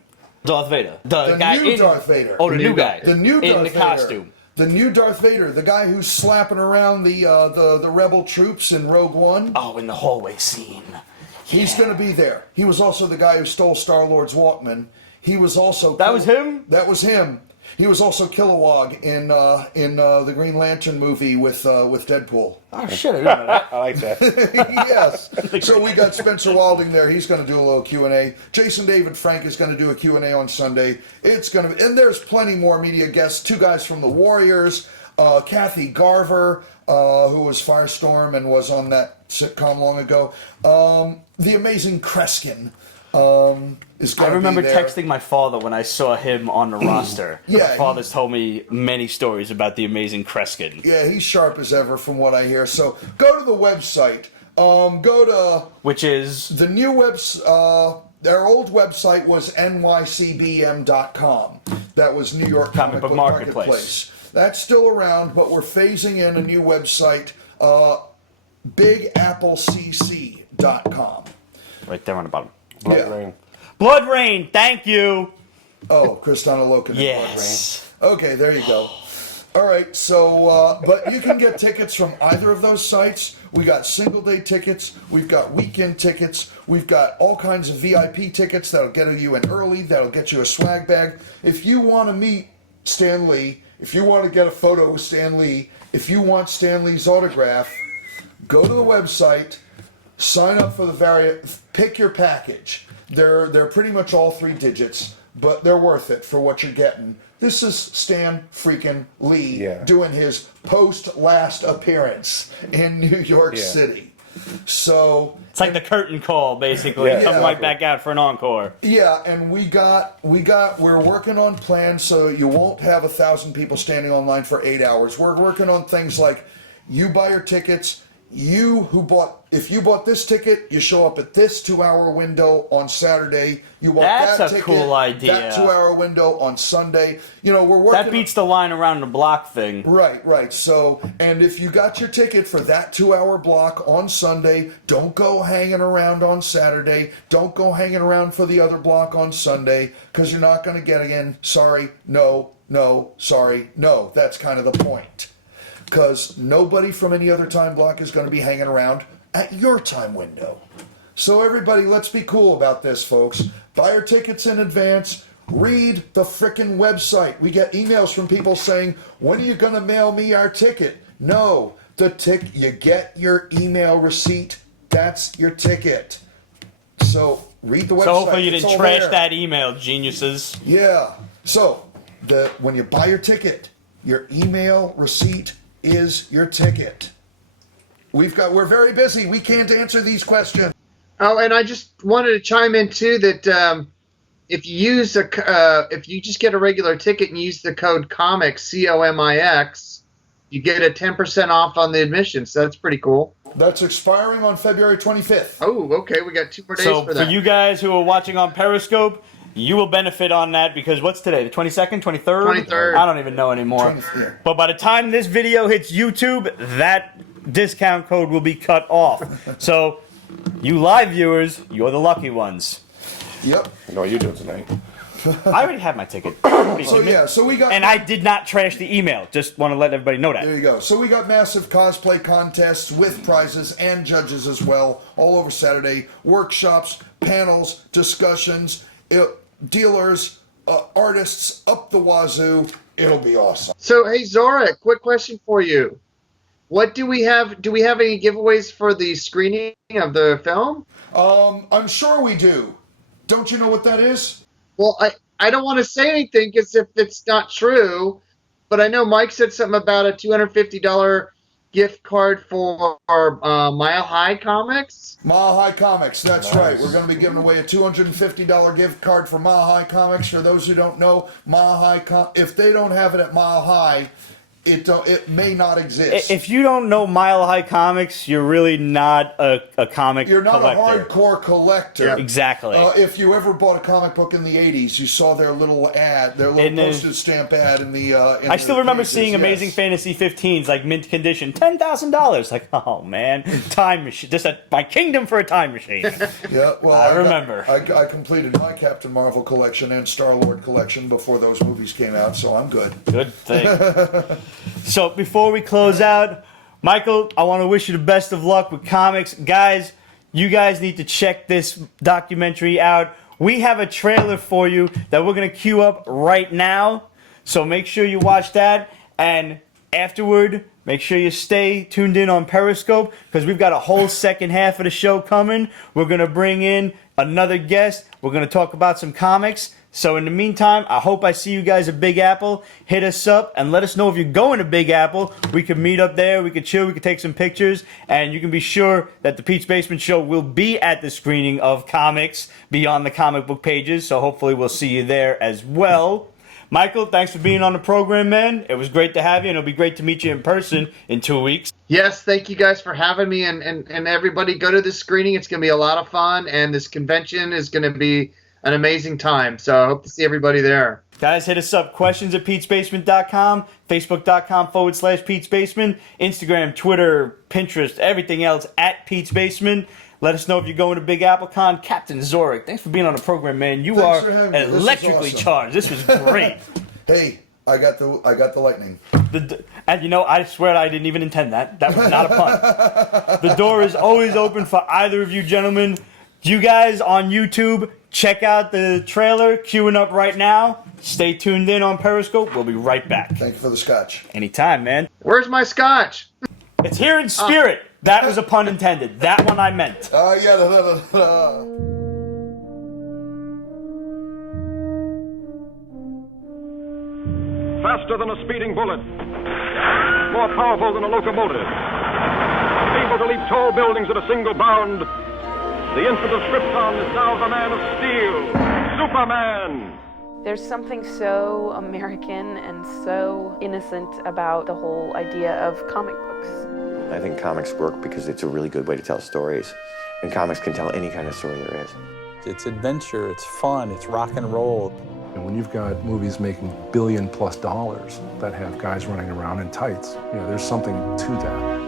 Darth Vader. The guy new in, Darth Vader. Oh, the new guy. The new Darth in the Vader. costume. The new Darth Vader. The guy who's slapping around the rebel troops in Rogue One. Oh, in the hallway scene. He's going to be there. He was also the guy who stole Star-Lord's Walkman. He was also... That was him? That was him. He was also Kilowog in the Green Lantern movie with Deadpool. Oh, shit, I didn't know that. I like that. Yes. So we got Spencer Wilding there. He's going to do a little Q&A. Jason David Frank is going to do a Q&A on Sunday. It's going to... And there's plenty more media guests. Two guys from the Warriors. Kathy Garver, who was Firestorm and was on that sitcom long ago. The amazing Kreskin is going to be I remember there. texting my father when I saw him on the roster. Yeah, My father's told me many stories about the amazing Kreskin. Yeah, he's sharp as ever from what I hear. So go to the website. Go to Which is... the new their old website was nycbm.com. That was New York Comic Book Marketplace. That's still around, but we're phasing in a new website, bigapplecc.com. Right there on the bottom. Blood Rain. Blood Rain, thank you! Oh, Kristana Loken and Yes. Blood Rain. Okay, there you go. All right, so, but you can get tickets from either of those sites. We got single-day tickets. We've got weekend tickets. We've got all kinds of VIP tickets that'll get you in early, that'll get you a swag bag. If you want to meet Stan Lee, if you want to get a photo with Stan Lee, if you want Stan Lee's autograph, go to the website, sign up for pick your package. They're pretty much all 3 digits, but they're worth it for what you're getting. This is Stan freaking Lee doing his post-last appearance in New York City. So it's like the curtain call, basically. Come right back out for an encore. Yeah, and we're working on plans so you won't have 1,000 people standing online for 8 hours. We're working on things like you buy your tickets. If you bought this ticket, you show up at this 2-hour window on Saturday. You bought That's that a ticket, cool idea. That 2-hour window on Sunday. You know, we're working. That beats the line around the block thing. Right. So, and if you got your ticket for that 2-hour block on Sunday, don't go hanging around on Saturday. Don't go hanging around for the other block on Sunday because you're not going to get in. Sorry, no, sorry, no. That's kind of the point. Because nobody from any other time block is going to be hanging around at your time window. So everybody, let's be cool about this, folks. Buy your tickets in advance. Read the frickin' website. We get emails from people saying, when are you going to mail me our ticket? No, you get your email receipt. That's your ticket. So read the website. So hopefully you It's didn't all trash there. that email, geniuses. Yeah. So when you buy your ticket, your email receipt is your ticket. We're very busy. We can't answer these questions. Oh, and I just wanted to chime in too that if you just get a regular ticket and use the code Comix COMIX, you get a 10% off on the admission. So that's pretty cool. That's expiring on February 25th. Oh, okay. We got 2 more days So for that. for you guys who are watching on Periscope, you will benefit on that because what's today? The 22nd, 23rd? 23rd. I don't even know anymore. 23rd. But by the time this video hits YouTube, that discount code will be cut off. So you live viewers, you're the lucky ones. Yep. You know what you're doing tonight. I already have my ticket. So we got. And I did not trash the email. Just want to let everybody know that. There you go. So we got massive cosplay contests with prizes and judges as well all over Saturday. Workshops, panels, discussions, dealers, artists up the wazoo. It'll be awesome. So, hey, Zorikh, quick question for you. What do we have? Do we have any giveaways for the screening of the film? I'm sure we do. Don't you know what that is? Well, I don't want to say anything because if it's not true, but I know Mike said something about a $250 gift card for Mile High Comics. Mile High Comics, that's right. We're going to be giving away a $250 gift card for Mile High Comics. For those who don't know, Mile High, if they don't have it at Mile High, it may not exist. If you don't know Mile High Comics, you're really not a comic You're not collector. a hardcore collector. Yeah. Exactly. If you ever bought a comic book in the 80s, you saw their little ad, their little postage stamp ad in the I still remember pages, seeing Amazing yes. Fantasy 15s, like mint condition, $10,000. Like, oh man, time machine. Just my kingdom for a time machine. Yeah, well, I remember. I completed my Captain Marvel collection and Star-Lord collection before those movies came out, so I'm good. Good thing. So before we close out, Michael, I want to wish you the best of luck with comics. Guys, you guys need to check this documentary out. We have a trailer for you that we're going to queue up right now. So make sure you watch that. And afterward, make sure you stay tuned in on Periscope because we've got a whole second half of the show coming. We're going to bring in another guest. We're going to talk about some comics. So in the meantime, I hope I see you guys at Big Apple. Hit us up and let us know if you're going to Big Apple. We can meet up there. We can chill. We can take some pictures. And you can be sure that the Pete's Basement Show will be at the screening of comics beyond the comic book pages. So hopefully we'll see you there as well. Michael, thanks for being on the program, man. It was great to have you, and it'll be great to meet you in person in 2 weeks. Yes, thank you guys for having me, and everybody go to this screening. It's going to be a lot of fun, and this convention is going to be an amazing time. So I hope to see everybody there. Guys, hit us up. Questions at Pete'sBasement.com, Facebook.com/Pete's Basement, Instagram, Twitter, Pinterest, everything else at Pete's Basement. Let us know if you're going to Big Apple Con. Captain Zorikh, thanks for being on the program, man. You Thanks are for having me. This was electrically awesome. charged. This was great. Hey, I got the lightning. And you know, I swear I didn't even intend that. That was not a pun. The door is always open for either of you gentlemen. You guys on YouTube, check out the trailer queuing up right now. Stay tuned in on Periscope. We'll be right back. Thank you for the scotch. Anytime, man. Where's my scotch? It's here in spirit. That was a pun intended. That one I meant. Faster than a speeding bullet, more powerful than a locomotive, able to leap tall buildings at a single bound. The infant of Krypton is now the Man of Steel, Superman. There's something so American and so innocent about the whole idea of comic books. I think comics work because it's a really good way to tell stories, and comics can tell any kind of story there is. It's adventure, it's fun, it's rock and roll. And when you've got movies making $1 billion+ that have guys running around in tights, there's something to that.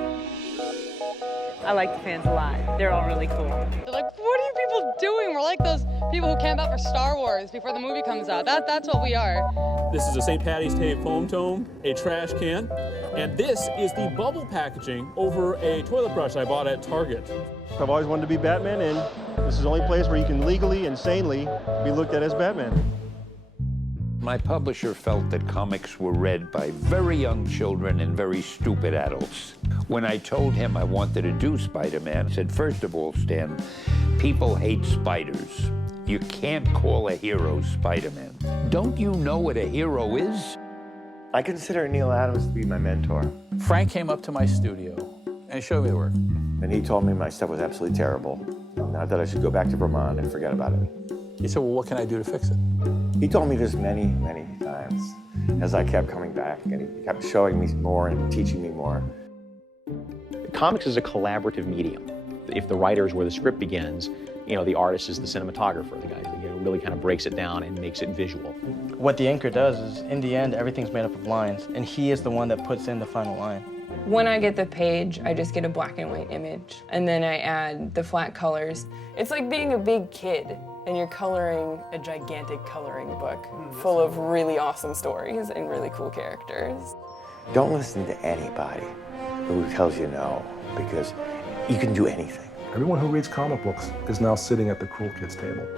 I like the fans a lot. They're all really cool. They're like, what are you people doing? We're like those people who camp out for Star Wars before the movie comes out. That's what we are. This is a St. Patty's Day foam tome, a trash can, and this is the bubble packaging over a toilet brush I bought at Target. I've always wanted to be Batman, and this is the only place where you can legally and sanely be looked at as Batman. My publisher felt that comics were read by very young children and very stupid adults. When I told him I wanted to do Spider-Man, he said, first of all, Stan, people hate spiders. You can't call a hero Spider-Man. Don't you know what a hero is? I consider Neal Adams to be my mentor. Frank came up to my studio and showed me the work. And he told me my stuff was absolutely terrible. Not that I should go back to Vermont and forget about it. He said, well, what can I do to fix it? He told me this many, many times as I kept coming back, and he kept showing me more and teaching me more. Comics is a collaborative medium. If the writer is where the script begins, the artist is the cinematographer, the guy who really kind of breaks it down and makes it visual. What the inker does is, in the end, everything's made up of lines, and he is the one that puts in the final line. When I get the page, I just get a black and white image, and then I add the flat colors. It's like being a big kid, and you're coloring a gigantic coloring book full of really awesome stories and really cool characters. Don't listen to anybody who tells you no, because you can do anything. Everyone who reads comic books is now sitting at the cool kids table.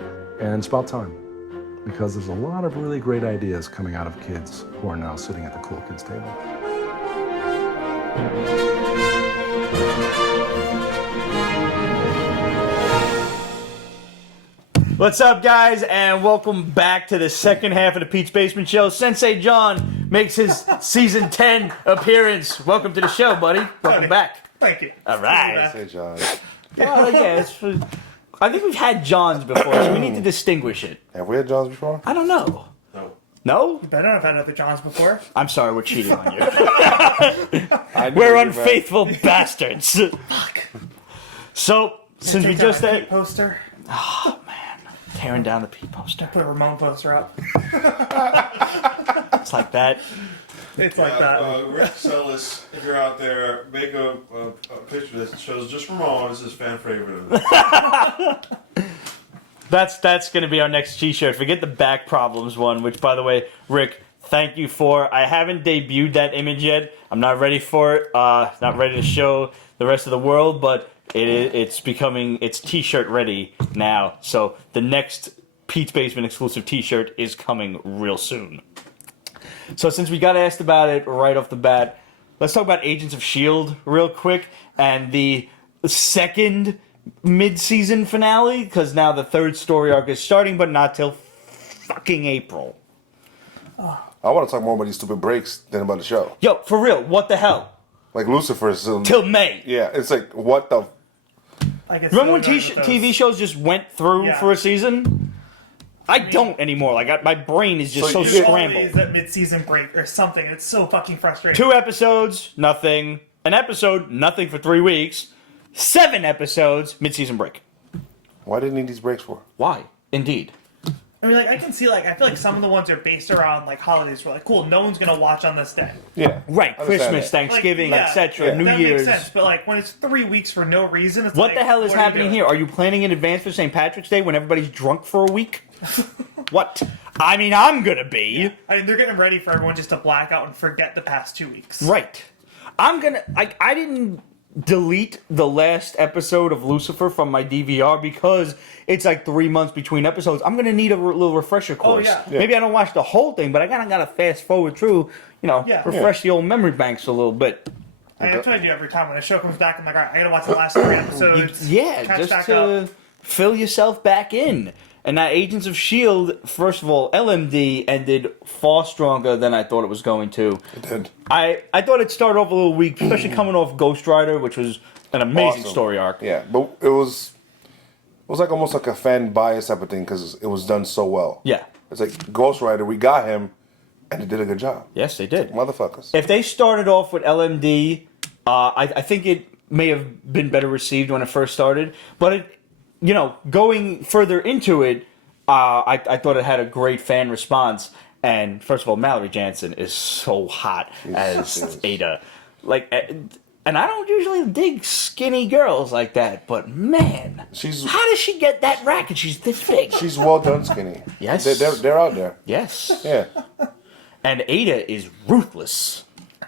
And it's about time, because there's a lot of really great ideas coming out of kids who are now sitting at the cool kids table. What's up, guys, and welcome back to the second half of the Pete's Basement Show. Sensei John makes his season 10 appearance. Welcome to the show, buddy. Welcome back. Thank you. All right. Sensei John. Well, yeah, I think we've had Johns before, so we need to distinguish it. Have we had Johns before? I don't know. No. No? You better not have had other Johns before. I'm sorry, we're cheating on you. We're unfaithful bastards. Fuck. So, since we just had poster. Oh man, tearing down the Pete poster. Put a Ramon poster up. It's like that. It's like that. Rick Sellis, if you're out there, make a picture that shows just Ramon as his fan favorite. That's going to be our next T-shirt. Forget the back problems one, which, by the way, Rick, thank you for. I haven't debuted that image yet. I'm not ready for it. Not ready to show the rest of the world, but it's T-shirt ready now. So the next Pete's Basement exclusive T-shirt is coming real soon. So since we got asked about it right off the bat, let's talk about Agents of S.H.I.E.L.D. real quick and the second mid-season finale, because now the third story arc is starting, but not till fucking April. I want to talk more about these stupid breaks than about the show. Yo, for real, what the hell? Like Lucifer's till May. Yeah, it's like, what the... Remember when TV shows just went through for a season? I don't anymore. Like, my brain is just so scrambled. That mid-season break or something. It's so fucking frustrating. 2 episodes, nothing. An episode, nothing for 3 weeks. 7 episodes, mid-season break. Why did they need these breaks for? Why? Indeed. I mean, like, I can see, like, I feel like some of the ones are based around, like, holidays. We're like, cool, no one's gonna watch on this day. Yeah. Right, Christmas, Thanksgiving, like, etc., New that Year's. Makes sense, but, like, when it's 3 weeks for no reason, it's What like, the hell is what are you happening doing? here? Are you planning in advance for St. Patrick's Day when everybody's drunk for a week? What? I mean, I'm gonna be. I mean, they're getting ready for everyone just to black out and forget the past 2 weeks. Right. I didn't delete the last episode of Lucifer from my DVR because it's like 3 months between episodes. I'm gonna need a little refresher course. yeah. Maybe I don't watch the whole thing, but I kind of gotta fast forward through, refresh the old memory banks a little bit. That's what I do every time when a show comes back. I'm like, all right, I gotta watch the last 3 episodes. Catch just back to up. fill yourself back in. And that Agents of S.H.I.E.L.D., first of all, LMD ended far stronger than I thought it was going to. It did. I thought it started off a little weak, especially coming off Ghost Rider, which was an amazing story arc. Yeah, but it was like almost like a fan bias type of thing because it was done so well. Yeah. It's like Ghost Rider, we got him, and they did a good job. Yes, they did. Motherfuckers. If they started off with LMD, I think it may have been better received when it first started. But, going further into it, I thought it had a great fan response. And first of all, Mallory Jansen is so hot as Ada. And I don't usually dig skinny girls like that, but man, how does she get that racket? She's this big. She's well done skinny. Yes. They're out there. Yes. Yeah. And Ada is ruthless.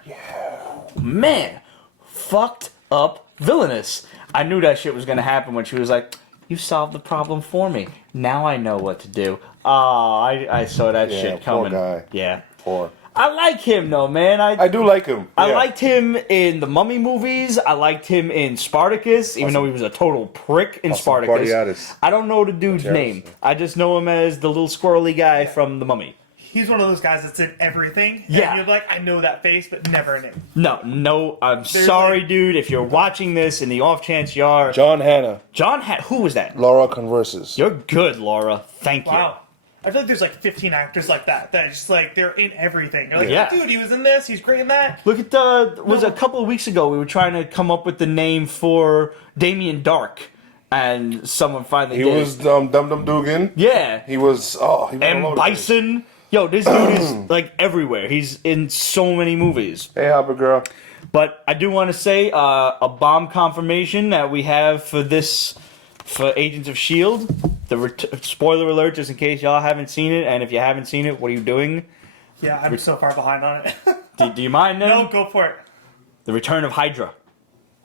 Yeah. Man, fucked up villainous. I knew that shit was going to happen when she was like, you solved the problem for me. Now I know what to do. Oh, I saw that shit coming. Poor guy. Yeah. Poor. I like him though, man. I do like him. I liked him in the Mummy movies. I liked him in Spartacus, even though he was a total prick in Spartacus. I don't know the dude's name. I just know him as the little squirrely guy from the Mummy. He's one of those guys that's in everything. Yeah. And you're like, I know that face, but never in it. No, I'm sorry, dude. If you're watching this in the off chance you are. John Hannah. Who was that? Laura Converses. You're good, Laura. Thank you. Wow. I feel like there's like 15 actors like that are just like, they're in everything. You're like, Yeah. dude, he was in this, he's great in that. Look at a couple of weeks ago, we were trying to come up with the name for Damien Dark. And someone finally did. He was Dum Dum Dugan. Yeah. He was, M. Bison. Yo, this dude is like everywhere. He's in so many movies. Hey, Albert girl. But I do want to say a bomb confirmation that we have for Agents of S.H.I.E.L.D. Spoiler alert, just in case y'all haven't seen it. And if you haven't seen it, what are you doing? Yeah, I'm so far behind on it. Do you mind then? No, go for it. The Return of Hydra.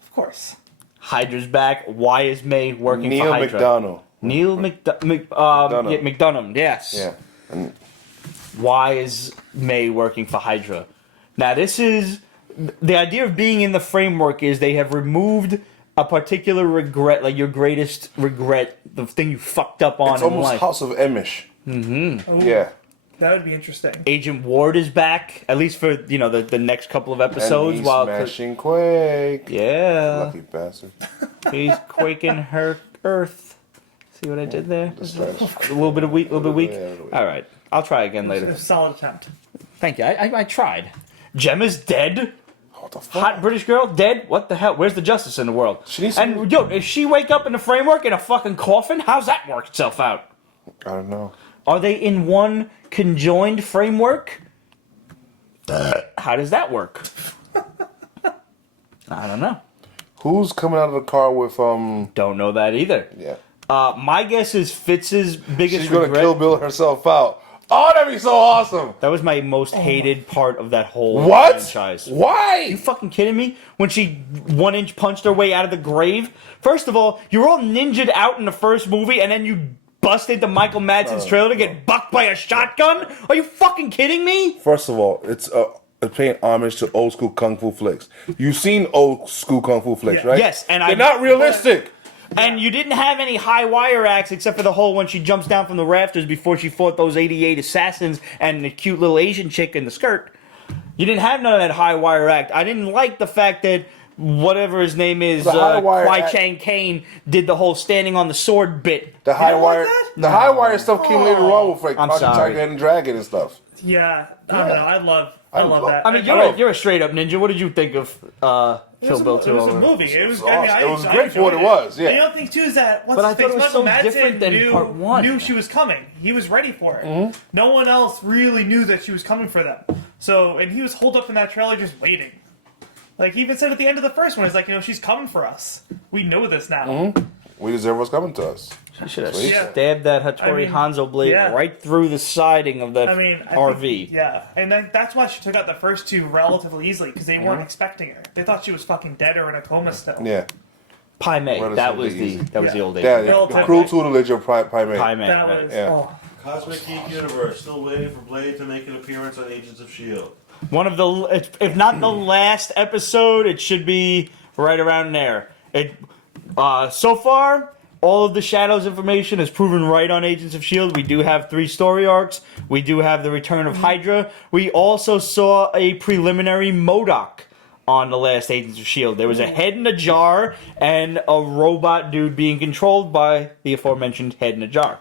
Of course. Hydra's back. Why is May working Neil for Hydra? McDonough. Neil McDonough, yes. Yeah. And why is May working for Hydra? Now, this is... The idea of being in the framework is they have removed a particular regret, like your greatest regret, the thing you fucked up on it's in almost life. House of Emish. Mm-hmm. Yeah. That would be interesting. Agent Ward is back, at least for, the next couple of episodes. And he's smashing Quake. Yeah. Lucky bastard. He's quaking her earth. See what I did there? A little bit weak. All right. I'll try again later. A solid attempt. Thank you. I tried. Gemma's dead. What the fuck? Hot British girl dead? What the hell? Where's the justice in the world? If she wake up in the framework in a fucking coffin, how's that work itself out? I don't know. Are they in one conjoined framework? How does that work? I don't know. Who's coming out of the car with Don't know that either. Yeah. My guess is Fitz's biggest She's gonna regret. kill Bill herself out. Oh, that'd be so awesome! That was my most hated part of that whole What? franchise. Why? You fucking kidding me? When she 1-inch punched her way out of the grave? First of all, you're all ninja'd out in the first movie, and then you bust into Michael Madsen's trailer to get bucked by a shotgun? Are you fucking kidding me? First of all, it's paying homage to old school kung fu flicks. You've seen old school kung fu flicks, right? Yes, and they're not realistic. And you didn't have any high wire acts except for the whole when she jumps down from the rafters before she fought those 88 assassins and the cute little Asian chick in the skirt. You didn't have none of that high wire act. I didn't like the fact that whatever his name is, Kwai Chang Kane, did the whole standing on the sword bit. The high wire stuff came later on with like I'm Project sorry. Tiger and Dragon and stuff. Yeah, I don't know. I love that. I mean, you're a straight up ninja. What did you think of Kill Bill 2? It was a movie. It was It was great for what it was. Yeah. And the other thing too is that But I thought it was Michael so Madsen different than part one. knew she was coming. He was ready for it. Mm-hmm. No one else really knew that she was coming for them. So, and he was holed up in that trailer just waiting. Like he even said at the end of the first one, he's like, she's coming for us. We know this now. Mm-hmm. We deserve what's coming to us. She should have Yeah. stabbed that Hattori I mean, Hanzo blade yeah. right through the siding of that I mean, I RV. think- yeah, and that's why she took out the first two relatively easily because they weren't Mhm. expecting her. They thought she was fucking dead or in a coma still. Yeah. Pai Mei. That Relatively was easy. the old age. Yeah, The old the Pai cruel Mei. tutelage of Pai Mei. Pai Mei, That right. was Yeah. Cosmic Geek Universe still waiting for Blade to make an appearance on Agents of S.H.I.E.L.D. One of the, if not the last episode, it should be right around there. So far, all of the Shadows information has proven right on Agents of S.H.I.E.L.D. We do have 3 story arcs. We do have the return of Hydra. We also saw a preliminary MODOK on the last Agents of S.H.I.E.L.D. There was a head in a jar and a robot dude being controlled by the aforementioned head in a jar.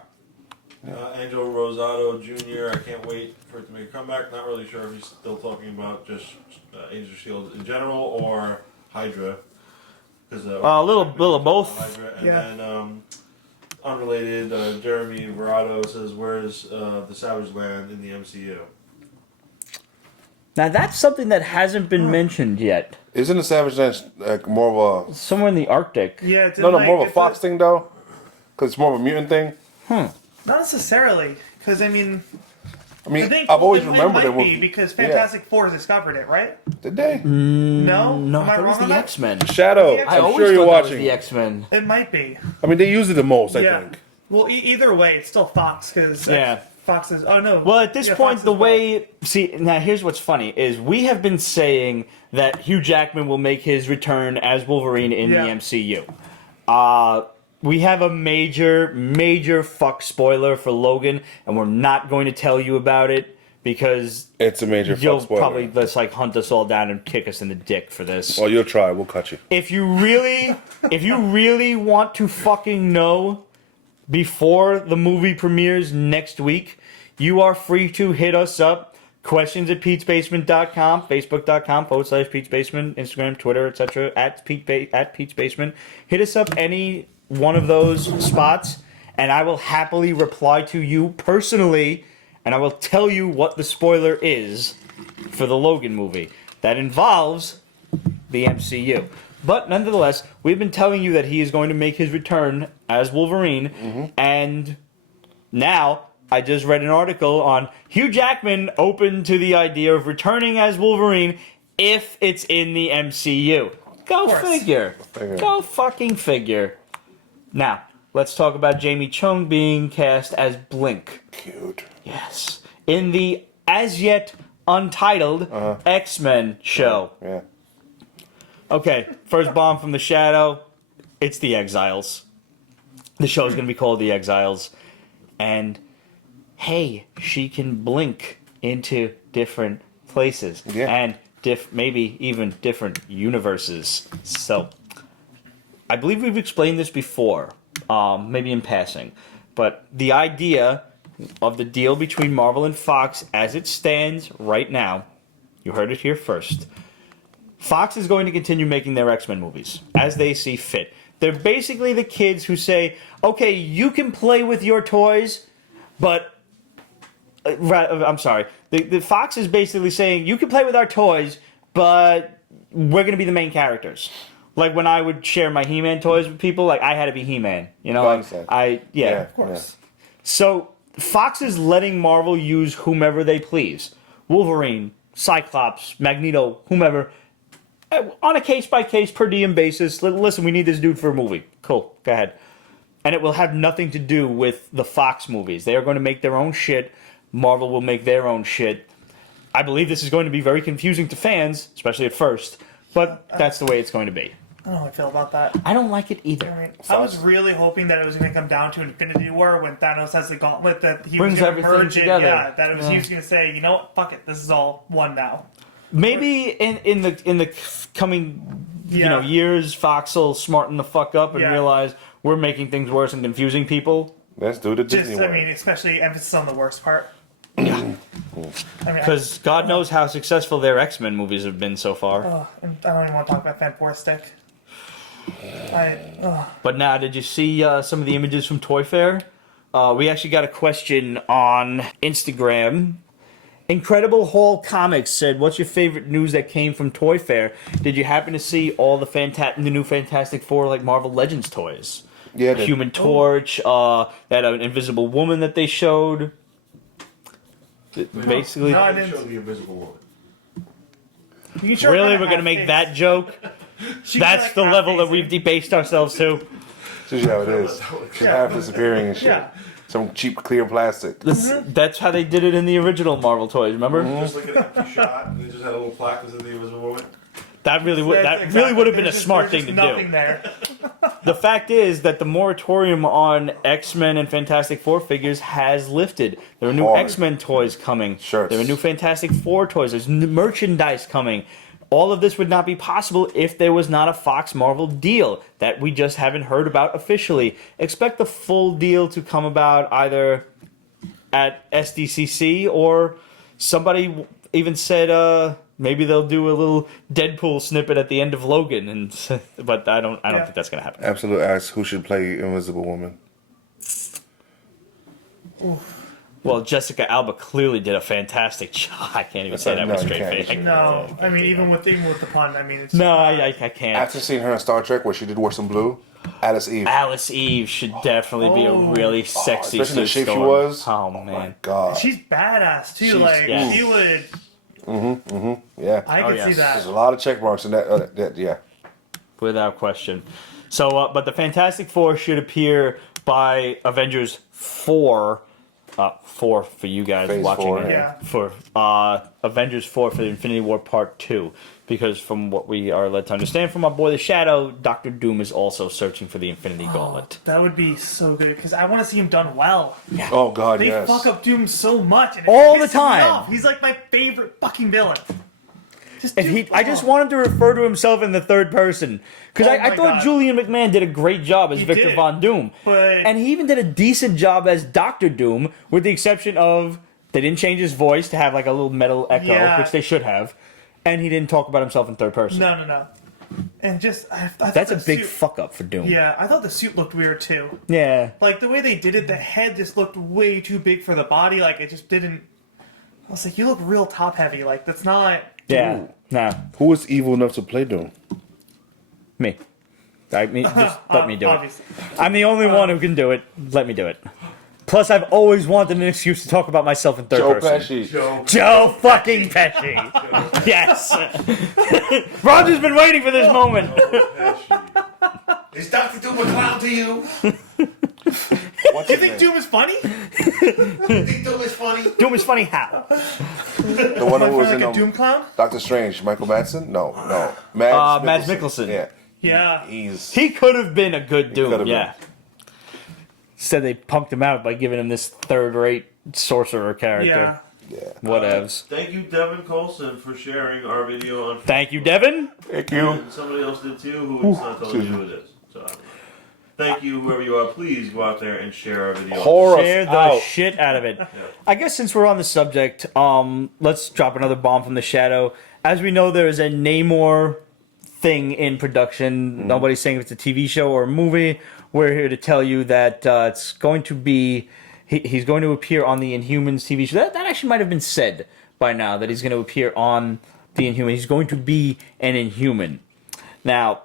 Angel Rosado Jr., I can't wait for it to make a comeback. Not really sure if he's still talking about just Agents of S.H.I.E.L.D. in general or Hydra. A little of both. Hydra. And then, unrelated, Jeremy Verado says, where's the Savage Land in the MCU? Now that's something that hasn't been mentioned yet. Isn't the Savage Land like more of a... Somewhere in the Arctic. Yeah, it's No, like, more of a it's Fox thing, though? Because it's more of a mutant thing? Not necessarily, because I mean, I've always remembered it might it be was... because Fantastic Four discovered it, right? Did they? No, No, am I that was wrong on the that? X-Men. Shadow, I I'm always sure you're thought that was watching. the X-Men. It might be. I mean, they use it the most, I Yeah. think. Well, either way, it's still Fox because Yeah. Fox is. Oh no. Well, at this Yeah, point, Fox the is way... See, now here's what's funny, is we have been saying that Hugh Jackman will make his return as Wolverine in Yeah. the MCU. We have a major fuck spoiler for Logan, and we're not going to tell you about it because... It's a major you'll fuck spoiler. probably just like hunt us all down and kick us in the dick for this. Well, you'll try. We'll cut you. If you really want to fucking know before the movie premieres next week, you are free to hit us up. Questions@Pete'sBasement.com, Facebook.com/Pete'sBasement, Instagram, Twitter, etc. at Pete's Basement. Hit us up any one of those spots, and I will happily reply to you personally, and I will tell you what the spoiler is for the Logan movie. That involves the MCU. But nonetheless, we've been telling you that he is going to make his return as Wolverine, and now I just read an article on Hugh Jackman open to the idea of returning as Wolverine if it's in the MCU. Go figure. Go fucking figure. Now, let's talk about Jamie Chung being cast as Blink. Cute. Yes. In the as yet untitled X-Men show. Yeah. Okay, first bomb from the Shadow. It's the Exiles. The show's going to be called The Exiles. And, hey, she can blink into different places. Yeah. And maybe even different universes. So, I believe we've explained this before, maybe in passing. But the idea of the deal between Marvel and Fox as it stands right now, you heard it here first. Fox is going to continue making their X-Men movies as they see fit. They're basically the kids who say, okay, you can play with your toys, but... I'm sorry. The Fox is basically saying, you can play with our toys, but we're going to be the main characters. Like when I would share my He-Man toys with people, like I had to be He-Man. You know, Of course. So Fox is letting Marvel use whomever they please. Wolverine, Cyclops, Magneto, whomever... on a case-by-case, per diem basis. Listen, we need this dude for a movie. Cool, go ahead. And it will have nothing to do with the Fox movies. They are going to make their own shit. Marvel will make their own shit. I believe this is going to be very confusing to fans, especially at first. But that's the way it's going to be. I don't know how I feel about that. I don't like it either. I mean, I was really hoping that it was going to come down to Infinity War when Thanos has the gauntlet that he Brings was going to everything merge it. together. Yeah, that it was he was going to say, you know what, fuck it, this is all one now. Maybe in the coming years, Fox will smarten the fuck up and realize we're making things worse and confusing people. Let's do the Disney one. I mean, especially emphasis on the worst part. Because God knows how successful their X-Men movies have been so far. And I don't even want to talk about Fantastic. But now, did you see some of the images from Toy Fair? We actually got a question on Instagram. Incredible Hall Comics said, "What's your favorite news that came from Toy Fair? Did you happen to see all the new Fantastic Four like Marvel Legends toys?" Yeah, Human Torch. They had an Invisible Woman that they showed. Basically, No, they showed the Invisible Woman. Really, we're gonna make that joke? That's the level that we've debased ourselves to. Shows you how it is. She's half disappearing and shit. Yeah. Some cheap clear plastic. That's how they did it in the original Marvel toys. Remember? Just like an empty shot, and they just had a little plaque that said the Invisible Woman. That really would really would have been a smart thing to do. There. The fact is that the moratorium on X-Men and Fantastic Four figures has lifted. There are new X-Men toys coming. There are new Fantastic Four toys. There's new merchandise coming. All of this would not be possible if there was not a Fox Marvel deal that we just haven't heard about officially. Expect the full deal to come about either at SDCC or somebody even said maybe they'll do a little Deadpool snippet at the end of Logan, but I don't think that's gonna happen. Absolute ass. Who should play Invisible Woman? Well, Jessica Alba clearly did a fantastic job. I can't even say that with a straight face. No, I mean even with the pun, I mean it's No, I can't. After seeing her in Star Trek, where she did wear some blue, Alice Eve. Alice Eve should definitely be a really sexy especially the shape suit she storm. was. Oh man, God. she's badass too. She would. Yeah. I can see that. There's a lot of check marks in that. Yeah. Without question. So, but the Fantastic Four should appear by Avengers 4. 4 for you guys Phase watching 4, it. yeah. For Avengers 4 for the Infinity War Part 2. Because from what we are led to understand from our boy The Shadow, Doctor Doom is also searching for the Infinity Gauntlet. That would be so good because I want to see him done well. Yeah. Oh God, They yes. fuck up Doom so much. And it All the pisses me time. off. He's like my favorite fucking villain. I just want him to refer to himself in the third person. Because Oh I my thought God. Julian McMahon did a great job as He Victor did. Von Doom. But- And he even did a decent job as Doctor Doom, with the exception of they didn't change his voice to have like a little metal echo, Yeah. which they should have. And he didn't talk about himself in third person. No. And just I thought That's a the big suit- fuck up for Doom. Yeah, I thought the suit looked weird too. Yeah. Like the way they did it, the head just looked way too big for the body. Like it just didn't. I was like, you look real top heavy. Like that's not. Yeah. Nah. Who was evil enough to play Doom? Me. Just let me do Obviously. it. I'm the only one who can do it. Let me do it. Plus, I've always wanted an excuse to talk about myself in third Joe person. Pesci. Joe fucking Pesci. Yes. Roger's been waiting for this moment. Is Dr. Doom a clown to you? Do you think Doom is funny? You think Doom is funny? Doom is funny how? The one who was like in a Doom clown? Doctor Strange, Michael Madsen? No. Mads Mikkelsen. Yeah. Yeah. He could have been a good Doom, could've yeah. Said they punked him out by giving him this third-rate sorcerer character. Yeah. Whatevs. Thank you, Devin Colson, for sharing our video on. Thank you, Devin. Thank you. And somebody else did too, who it's not telling you who it is. So, thank you, whoever you are. Please go out there and share our video. Share the shit out of it. I guess since we're on the subject, let's drop another bomb from the Shadow. As we know, there is a Namor thing in production. Nobody's saying if it's a TV show or a movie. We're here to tell you that it's going to be... He's going to appear on the Inhumans TV show. That actually might have been said by now, that he's going to appear on the Inhumans. He's going to be an Inhuman. Now,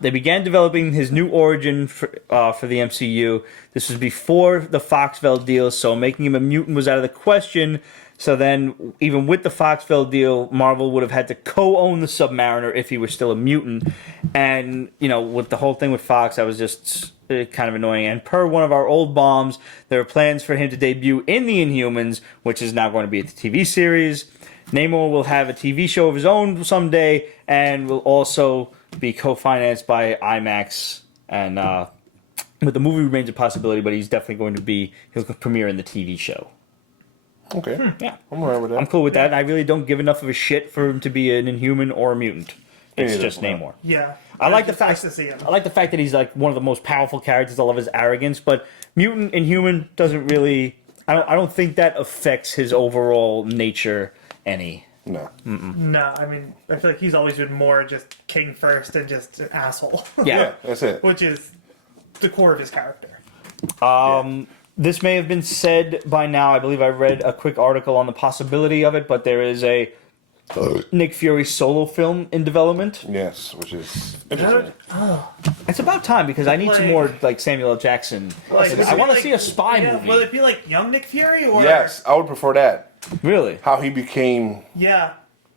they began developing his new origin for the MCU. This was before the Foxville deal, so making him a mutant was out of the question. So then, even with the Foxville deal, Marvel would have had to co-own the Submariner if he was still a mutant. And, you know, with the whole thing with Fox, that was just kind of annoying. And per one of our old bombs, there are plans for him to debut in the Inhumans, which is now going to be a TV series. Namor will have a TV show of his own someday, and will also be co-financed by IMAX. And but the movie remains a possibility, but he's definitely going to be, he'll premiere in the TV show. Okay. Yeah. I'm alright with that. I'm cool with that, and I really don't give enough of a shit for him to be an Inhuman or a mutant. It's just Namor. Yeah. I like the It's nice fact. to see him. I like the fact that he's like one of the most powerful characters. I love his arrogance, but mutant and human doesn't really. I don't think that affects his overall nature any. No. No, I mean, I feel like he's always been more just king first and just an asshole. Yeah, that's it. Which is the core of his character. This may have been said by now. I believe I read a quick article on the possibility of it, but there is a Nick Fury solo film in development. Yes, which is interesting. It's about time because I need some more like Samuel L. Jackson. I want to see a spy movie. Will it be like young Nick Fury or? Yes, I would prefer that. Really? How he became. Yeah.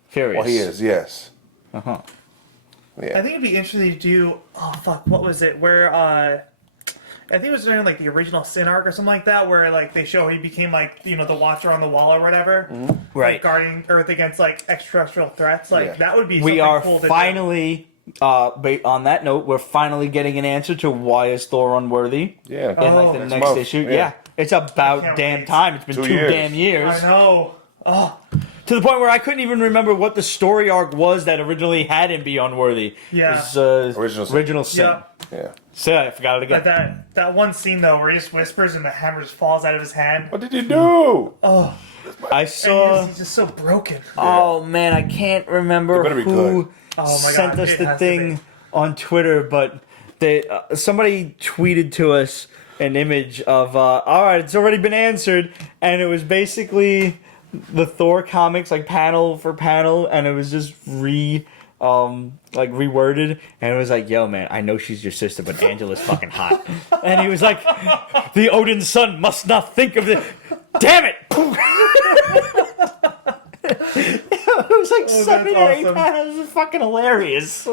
Furious. Well, he is. Yes. Yeah. I think it'd be interesting to do. Oh fuck! What was it? Where I think it was during like the original Sin arc or something like that, where like they show he became like the Watcher on the Wall or whatever, Right. Like, guarding Earth against like extraterrestrial threats. Like that would be. We something are cool to finally. On that note, we're finally getting an answer to why is Thor unworthy. Yeah. In like the next issue. Yeah. It's about damn time. It's been 2 damn years. I know. Oh. To the point where I couldn't even remember what the story arc was that originally had him be unworthy. Yeah. It was, Original Sin. Yeah. So I forgot it again. But that one scene though, where he just whispers and the hammer just falls out of his hand. What did you do? Oh. I saw. He's just so broken. Oh man, I can't remember It better be who good. Oh, my sent God, us it the has to thing on Twitter, but they somebody tweeted to us an image of all right, it's already been answered, and it was basically the Thor comics like panel for panel, and it was just reworded, and it was like, yo man, I know she's your sister, but Angela's fucking hot. And he was like, the Odin's son must not think of this. Damn it! It was like 7 or 8 panels. It was fucking hilarious.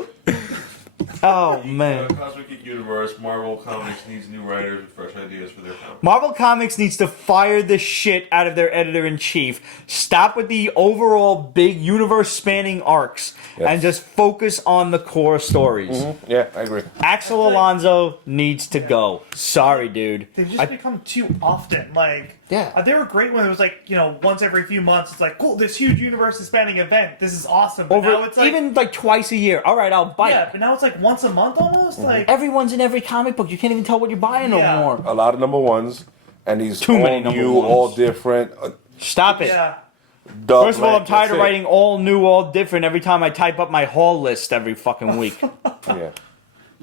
Oh man. Cosmic Geek Universe, Marvel Comics needs new writers with fresh ideas for their comics. Marvel Comics needs to fire the shit out of their editor-in-chief. Stop with the overall big universe-spanning arcs and just focus on the core stories. Mm-hmm. Yeah, I agree. Axel Alonso needs to go. Sorry, dude. They've just become too often. Like, they were great when it was like, once every few months. It's like, cool, this huge universe-spanning event. This is awesome. But now it's like, even like twice a year. All right, I'll bite. Yeah, but now it's like once a month almost. Like everyone's in every comic book. You can't even tell what you're buying no more. A lot of number ones, and these Too all many number new, ones. all different. Stop it. Yeah. First of all, I'm tired of writing all new, all different every time I type up my haul list every fucking week. Yeah.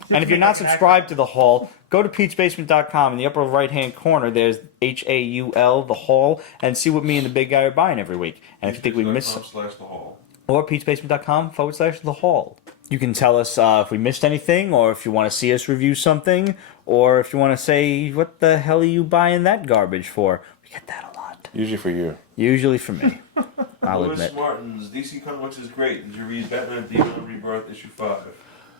And if you're not subscribed to the haul, go to peachbasement.com. In the upper right-hand corner, there's HAUL, the haul, and see what me and the big guy are buying every week. And if you think we missed... /the Hall. Or peachbasement.com/the haul. You can tell us if we missed anything, or if you want to see us review something, or if you want to say, what the hell are you buying that garbage for? We get that a lot. Usually for you. Usually for me. I'll Lewis admit. Martin's DC Comics is great. Did you read Batman Beyond Rebirth issue 5?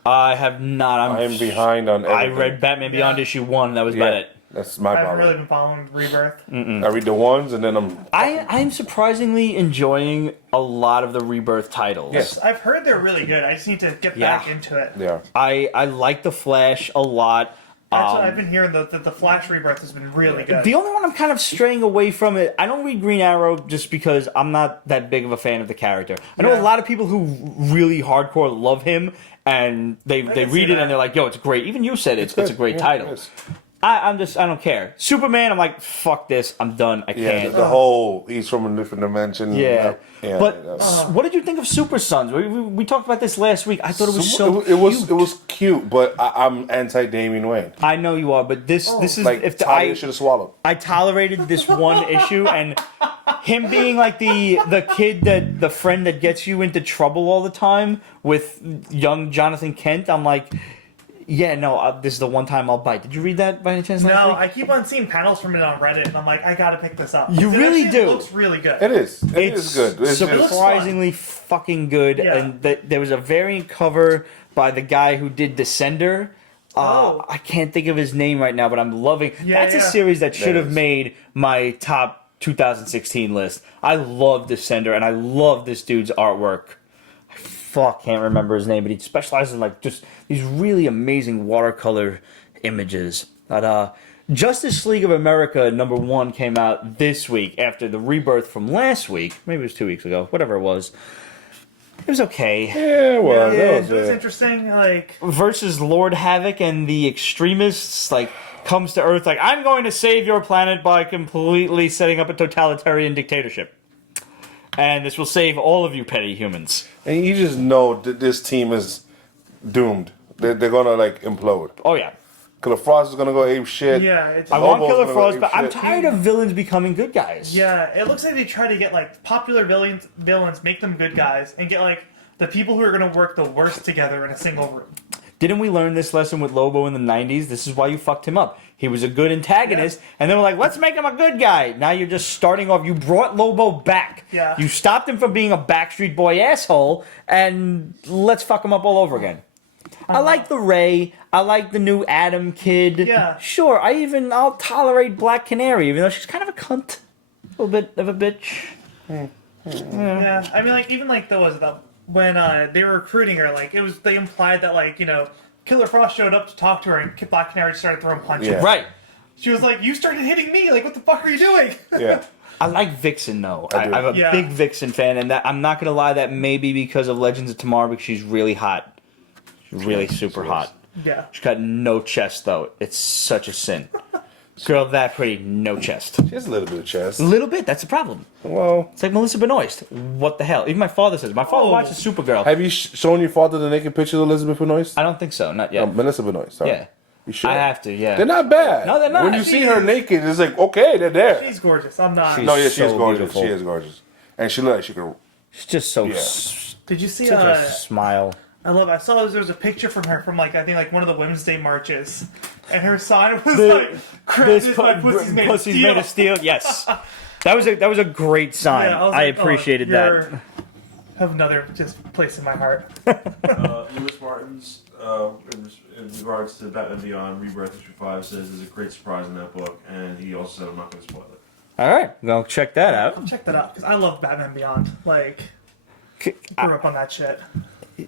I have not. I'm behind on I everything. read Batman Beyond issue 1. That was about it. That's my I haven't problem. really been following Rebirth. I read the ones, and then I'm surprisingly enjoying a lot of the Rebirth titles. Yes. I've heard they're really good. I just need to get back into it. Yeah. I like the Flash a lot. That's what I've been hearing. The Flash Rebirth has been really good. The only one I'm kind of straying away from it. I don't read Green Arrow just because I'm not that big of a fan of the character. I know a lot of people who really hardcore love him, and they read it and they're like, "Yo, it's great." Even you said it's a great title. I don't care. Superman, I'm like, fuck this. I'm done. I Yeah, can't. the whole he's from a different dimension. Yeah. But that's- what did you think of Super Sons? We talked about this last week. I thought it was so it was cute, but I'm anti Damian Wayne. I know you are, but this is Like, if Talia should have swallowed. I tolerated this one issue, and him being like the kid the friend that gets you into trouble all the time with young Jonathan Kent. I'm like, yeah, no, this is the one time I'll bite. Did you read that by any chance? last No, week? I keep on seeing panels from it on Reddit, and I'm like, I gotta pick this up. You It really actually do. looks really good. It is. It It's is good. It's just- surprisingly fucking good, Yeah. and there was a variant cover by the guy who did Descender. I can't think of his name right now, but I'm loving. Yeah, That's a yeah. series that should That have is. made my top 2016 list. I love Descender, and I love this dude's artwork. Can't remember his name, but he specializes in like just these really amazing watercolor images. But Justice League of America #1 came out this week after the Rebirth from last week. Maybe it was 2 weeks ago. Whatever it was. It was okay. Yeah, it was. It was interesting. Like Versus Lord Havoc and the extremists, like, comes to Earth like, I'm going to save your planet by completely setting up a totalitarian dictatorship. And this will save all of you petty humans. And you just know that this team is doomed. They're gonna like implode. Oh yeah. Killer Frost is gonna go ape shit. Yeah, I want Lobo's Killer gonna go Frost, ape but I'm shit. tired of villains becoming good guys. Yeah, it looks like they try to get like popular villains, make them good guys, and get like the people who are going to work the worst together in a single room. Didn't we learn this lesson with Lobo in the 90s? This is why you fucked him up. He was a good antagonist, and then we're like, let's make him a good guy. Now you're just starting off. You brought Lobo back. Yeah. You stopped him from being a Backstreet Boy asshole, and let's fuck him up all over again. I like the Ray. I like the new Adam kid. Yeah. Sure, I'll tolerate Black Canary, even though she's kind of a cunt. A little bit of a bitch. Yeah, I mean, like, even, like, when they were recruiting her, like, they implied that, like, you know, Killer Frost showed up to talk to her and Black Canary started throwing punches. Yeah. Right. She was like, you started hitting me, like, what the fuck are you doing? Yeah. I like Vixen, though. I I'm a Yeah. big Vixen fan, and that I'm not going to lie, that may be because of Legends of Tomorrow, because she's really hot. Really super hot. Yeah. She's got no chest, though. It's such a sin. Girl that pretty, no chest. She has a little bit of chest. A little bit, that's the problem. Well, it's like Melissa Benoist. What the hell? Even my father says. My father watches Supergirl. Have you shown your father the naked pictures of Elizabeth Benoist? I don't think so, not yet. Melissa Benoist, sorry. Yeah. You should. I have to, yeah. They're not bad. No, they're not. When you see her naked, it's like, okay, they're there. She's gorgeous. I'm not. No, yeah, she so is gorgeous. beautiful. She is gorgeous. And she looks like she could... She's just so... Did you see such a smile. I saw there was a picture from her from like I think like one of the Women's Day marches, and her sign was This my pussy's made of steel. Yes, that was a great sign. Yeah, was I like, appreciated that. Have another just place in my heart. Lewis Martin's in regards to Batman Beyond Rebirth issue 5 says there's a great surprise in that book, and he also said I'm not going to spoil it. All right, well, check that out. I'll check that out because I love Batman Beyond. Like, grew up on that shit.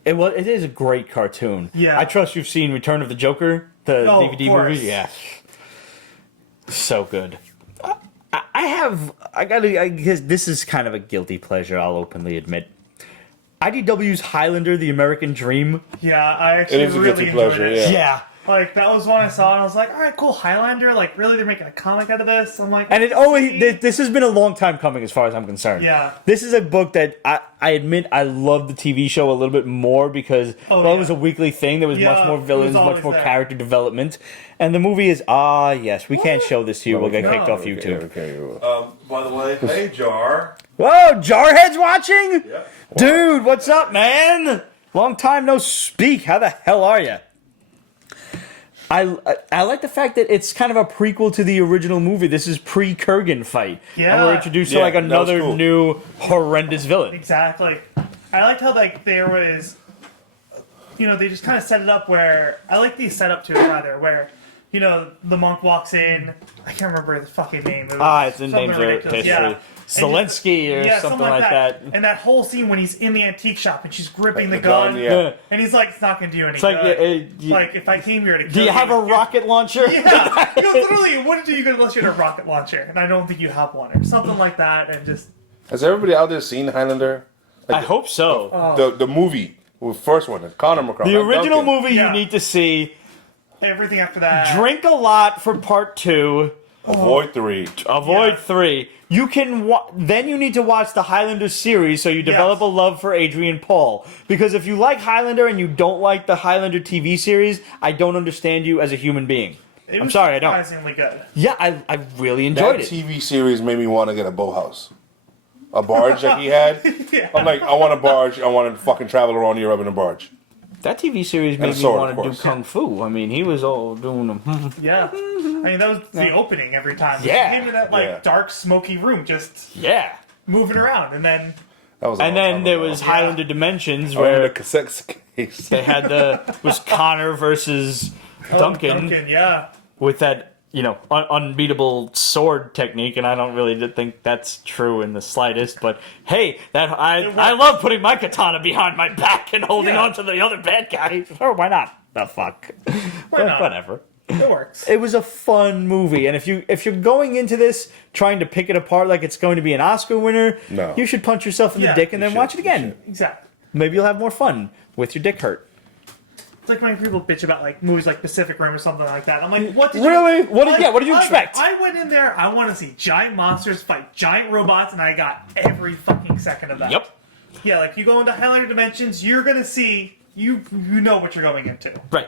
It is a great cartoon. Yeah. I trust you've seen Return of the Joker, the Oh, DVD of course. movie. Yeah, so good. I guess this is kind of a guilty pleasure. I'll openly admit. IDW's Highlander, The American Dream. Yeah, I actually It is a really guilty enjoyed pleasure, it. yeah. Like that was one I saw and I was like, all right, cool, Highlander. Like, really, they're making a comic out of this. I'm like, And it always this has been a long time coming, as far as I'm concerned. Yeah. This is a book that I admit I love the TV show a little bit more because it was a weekly thing. There was Yeah, much more it was villains, much always more there. character development, and the movie is yes, we can't show this to you. We'll get kicked off YouTube. By the way, hey Jar. Whoa, Jarhead's watching? Yeah. Dude, what's up, man? Long time no speak. How the hell are you? I like the fact that it's kind of a prequel to the original movie. This is pre-Kurgan fight. Yeah. And we're introduced to Yeah, like that was another cool. new horrendous villain. Exactly. I liked how like there was, you know, they just kind of set it up where I like the setup to it rather where, you know, the monk walks in. I can't remember the fucking name. It was It's in something names ridiculous. of history. Yeah. Zelensky or something like that. And that whole scene when he's in the antique shop and she's gripping the gun, gun, yeah. and he's like, "It's not gonna do any It's like, good." Like if I came here to kill do you have a rocket launcher? Yeah, he goes, literally, what do you get unless you have a rocket launcher? And I don't think you have one, or something like that. And just Has everybody out there seen Highlander? I hope so. The movie, the first one, Conor McCraw. The original Duncan. movie you need to see. everything after that. Drink a lot for part 2. Avoid 3. Avoid 3. You can then you need to watch the Highlander series so you develop a love for Adrian Paul. Because if you like Highlander and you don't like the Highlander TV series, I don't understand you as a human being. I'm sorry, I don't. Surprisingly good. Yeah, I really enjoyed That it. TV series made me want to get a boathouse. A barge that he had. I'm like, I want a barge. I want to fucking travel around Europe in a barge. That TV series And made a me sword, want of to do course. Kung Fu. I mean, he was all doing them. Yeah, I mean that was the opening every time. Yeah. Him in that like dark, smoky room, just moving around, and then And then there was Highlander Dimensions I remember where the cassette case. they had was Connor versus Duncan. Duncan, yeah. With that, unbeatable sword technique, and I don't really think that's true in the slightest. But hey, I love putting my katana behind my back and holding on to the other bad guy. Sure, why not? The fuck? Why not? Whatever. It works. It was a fun movie, and if you're going into this trying to pick it apart like it's going to be an Oscar winner, No. you should punch yourself in the dick and then watch it again. Exactly. Maybe you'll have more fun with your dick hurt. It's like when people bitch about like movies like Pacific Rim or something like that. I'm like, what did Really? you What did you expect? I went in there, I want to see giant monsters fight giant robots, and I got every fucking second of that. Yep. Yeah, like you go into Highlander Dimensions, you're gonna see you know what you're going into. Right.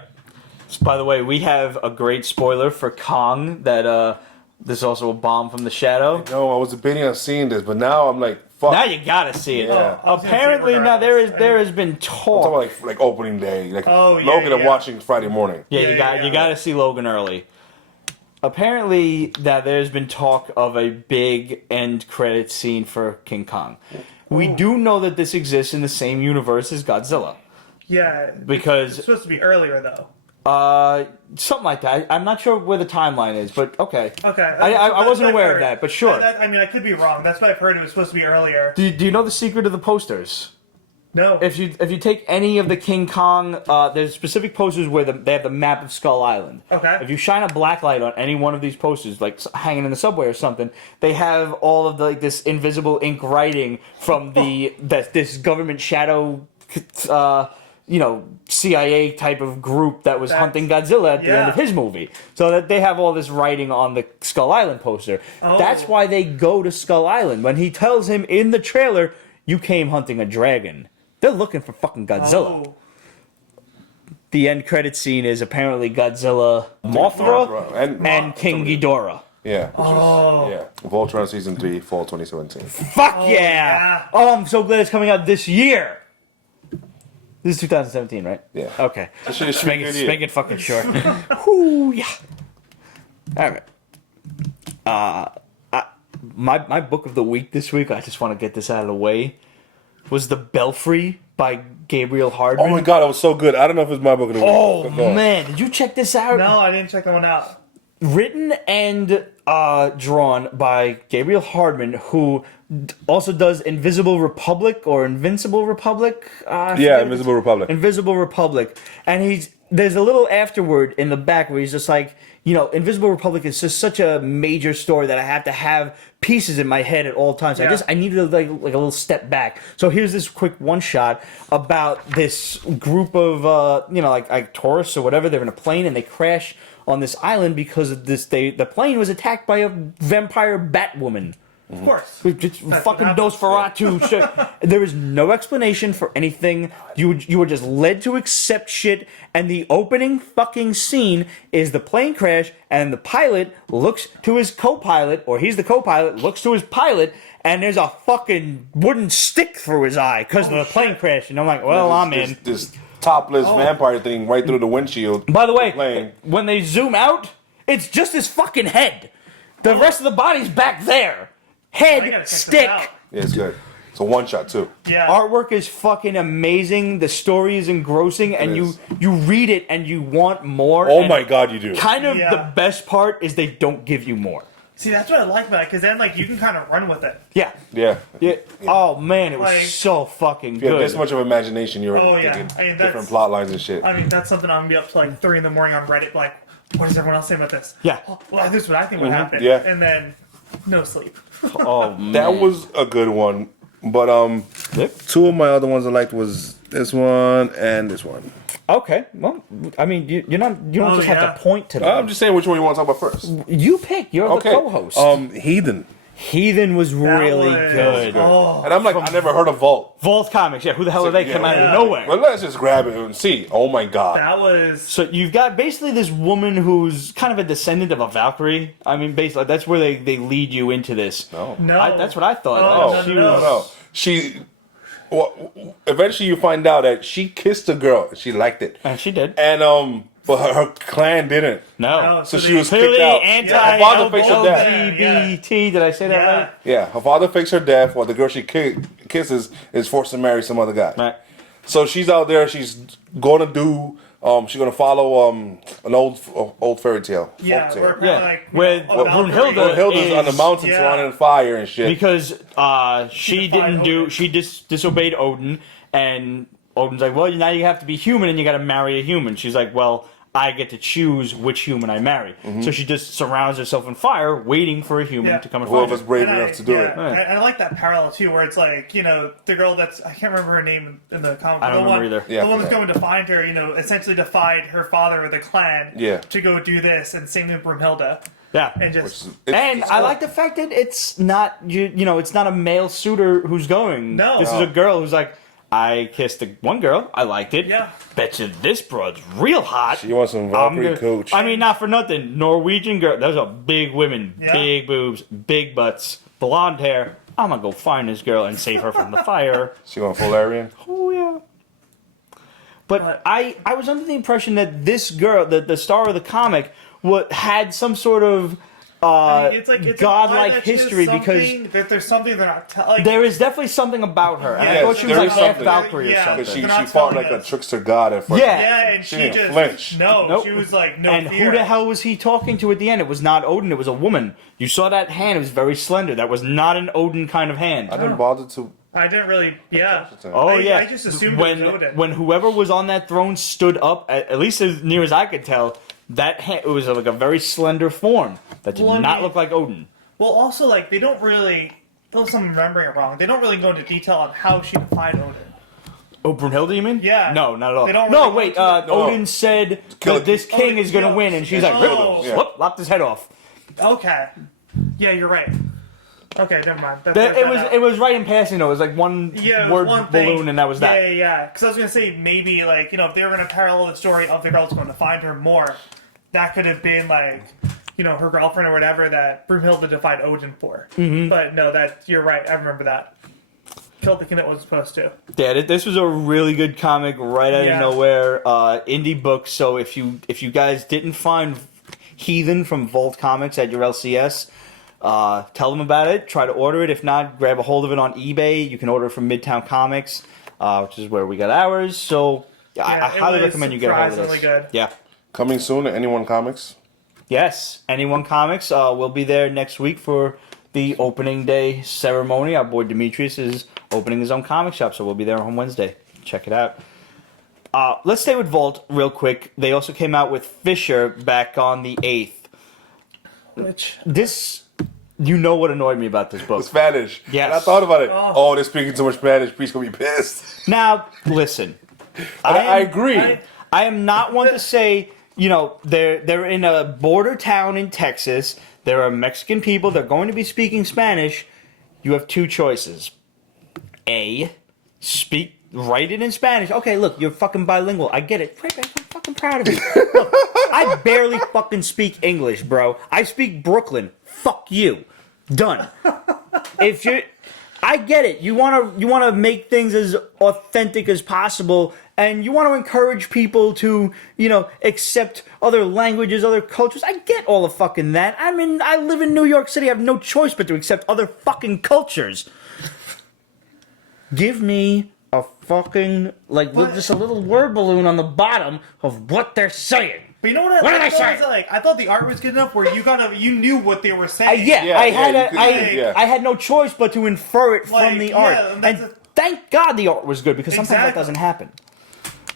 By the way, we have a great spoiler for Kong that there's also a bomb from the shadow. No, I was debating on seeing this, but now I'm like, fuck. Now you gotta see it. Yeah. Apparently, now there has been talk. I'm talking like opening day, like yeah, Logan. I'm yeah. watching Friday morning. Yeah, you got to see Logan early. Apparently, that there's been talk of a big end credit scene for King Kong. We do know that this exists in the same universe as Godzilla. Yeah. Because it's supposed to be earlier though. Something like that. I'm not sure where the timeline is, but okay. Okay. I wasn't aware of that, but sure. I mean, I could be wrong. That's what I've heard. It was supposed to be earlier. Do you know the secret of the posters? No. If you take any of the King Kong, there's specific posters where they have the map of Skull Island. Okay. If you shine a black light on any one of these posters, like hanging in the subway or something, they have all of this invisible ink writing from this government shadow, CIA type of group that was hunting Godzilla at the end of his movie. So that they have all this writing on the Skull Island poster. Oh. That's why they go to Skull Island. When he tells him in the trailer, "You came hunting a dragon." They're looking for fucking Godzilla. Oh. The end credit scene is apparently Godzilla, Mothra, and King Ghidorah. Yeah. Oh. Yeah. Voltron Season 3, Fall 2017. Fuck yeah! Oh, I'm so glad it's coming out this year. This is 2017, right? Yeah. Okay. That shit is Just make good it, year. make it fucking short. Whoo, yeah. All right. My book of the week this week, I just want to get this out of the way, was The Belfry by Gabriel Hardman. Oh my god, it was so good. I don't know if it's my book of the week. Oh man, did you check this out? No, I didn't check that one out. Written and drawn by Gabriel Hardman, who also does Invisible Republic or Invincible Republic. Yeah, Invisible Republic. Invisible Republic, and there's a little afterword in the back where he's just like, Invisible Republic is just such a major story that I have to have pieces in my head at all times. Yeah. I needed like a little step back. So here's this quick one shot about this group of like tourists or whatever. They're in a plane and they crash on this island because of this. The plane was attacked by a vampire Batwoman. Of course. Just fucking Nosferatu shit. There is no explanation for anything. You were just led to accept shit, and the opening fucking scene is the plane crash, and the pilot looks to his co-pilot, or he's the co-pilot, looks to his pilot, and there's a fucking wooden stick through his eye because of the plane crash. And I'm like, well, I'm in. This topless vampire thing right through the windshield. By the way, when they zoom out, it's just his fucking head. The rest of the body's back there. Head, stick. Yeah, it's good. It's a one shot too. Yeah. Artwork is fucking amazing. The story is engrossing, and you read it and you want more. Oh my god, you do. Kind of the best part is they don't give you more. See, that's what I like about it, because then you can kind of run with it. Yeah. Yeah. Oh man, it was Like- so fucking If you have good. this much of imagination, you're Oh, yeah. thinking I mean, different that's- plot lines and shit. I mean, that's something I'm going to be up to 3 in the morning on Reddit, what does everyone else say about this? Yeah. Oh, well, this is what I think would happen. Yeah. And then, no sleep. Oh man, That was a good one. But two of my other ones I liked was this one and this one. Okay. Well, I mean, you don't just have to point to them. I'm just saying which one you want to talk about first. You pick. You're the co-host. Heathen. Heathen was really good. Oh. And I'm like, I never heard of Vault. Vault Comics, yeah. Who the hell are they? Come out of nowhere. Well, let's just grab it and see. Oh my god. That was... So you've got basically this woman who's kind of a descendant of a Valkyrie. I mean, basically, that's where they lead you into this. No. That's what I thought. No. She... Well, eventually you find out that she kissed a girl. She liked it. And she did. And, but her clan didn't. No. So she was clearly kicked out. Her father fakes her death. LGBT. Did I say that right? Yeah, her father fakes her death while the girl she kisses is forced to marry some other guy. Right. So she's out there. She's going to do. She's going to follow an old fairy tale. Yeah, folk tale. Where Brunhilde is on the mountain surrounded in fire and shit. Because she disobeyed Odin, and Odin's like, well, now you have to be human and you got to marry a human. She's like, well, I get to choose which human I marry. So she just surrounds herself in fire, waiting for a human to come and find her. Whoever's brave enough to do it. And I like that parallel too, where it's the girl that's, I can't remember her name in the comic. I don't remember either. The one that's going to find her, essentially defied her father or the clan to go do this, and same with Brunhilde. Yeah, and just I like the fact that it's not it's not a male suitor who's going. No, this is a girl who's like, I kissed one girl. I liked it. Yeah. Betcha this broad's real hot. She wants some Valkyrie coach. I mean, not for nothing. Norwegian girl. Those are big women. Yeah. Big boobs. Big butts. Blonde hair. I'm gonna go find this girl and save her from the fire. She going full Aryan? Oh, yeah. But I was under the impression that this girl, the star of the comic, had some sort of it's godlike implied that history because that there's something they're not telling. there is definitely something about her, and I thought she was like half Valkyrie or something. Because she fought like a trickster god at first. Yeah, and she didn't just flinch. No, she was like no And fear. who the hell was he talking to at the end? It was not Odin. It was a woman. You saw that hand. It was very slender. That was not an Odin kind of hand. I didn't bother to. I didn't really. Yeah. Oh yeah. I just assumed it was Odin. When whoever was on that throne stood up, at least as near as I could tell, that hand, it was like a very slender form that did not look like Odin. Well, also like they don't really. Unless I'm remembering it wrong, they don't really go into detail on how she could find Odin. Oh, Brunhilde, you mean? Yeah. No, not at all. They don't no, really wait. go into Odin said that this king is going to win, and she's like, whoop, lopped his head off. Okay. Yeah, you're right. Okay, never mind. It was right in passing though. It was like one word one thing. balloon, and that was that. Yeah. Because I was gonna say maybe like if they were gonna parallel the story of the girls going to find her more, that could have been like her girlfriend or whatever that Brunhilde defied Odin for. Mhm. But no, you're right. I remember that. Killed the king that wasn't supposed to. Yeah, this was a really good comic right out Yeah. of nowhere. Indie book. So if you guys didn't find Heathen from Vault Comics at your LCS. Tell them about it. Try to order it. If not, grab a hold of it on eBay. You can order it from Midtown Comics, which is where we got ours. So I highly recommend you get a hold of this. Surprisingly good. Yeah. Coming soon to Anyone Comics? Yes. Anyone Comics. We'll be there next week for the opening day ceremony. Our boy Demetrius is opening his own comic shop, so we'll be there on Wednesday. Check it out. Let's stay with Vault real quick. They also came out with Fissure back on the 8th. You know what annoyed me about this book? The Spanish. Yes. And I thought about it. Oh, they're speaking too much Spanish. Pete's gonna be pissed. Now, listen. I agree. I am not one to say, they're in a border town in Texas. There are Mexican people. They're going to be speaking Spanish. You have two choices. A, write it in Spanish. Okay, look, you're fucking bilingual. I get it. I'm fucking proud of you. Look, I barely fucking speak English, bro. I speak Brooklyn. Fuck you. Done. I get it. You wanna make things as authentic as possible, and you want to encourage people to, accept other languages, other cultures. I get all of fucking that. I mean, I live in New York City. I have no choice but to accept other fucking cultures. Give me a fucking just a little word balloon on the bottom of what they're saying. But you know what? What did I say? I thought the art was good enough where you knew what they were saying. I had no choice but to infer it from the art. And thank God the art was good, because sometimes that doesn't happen.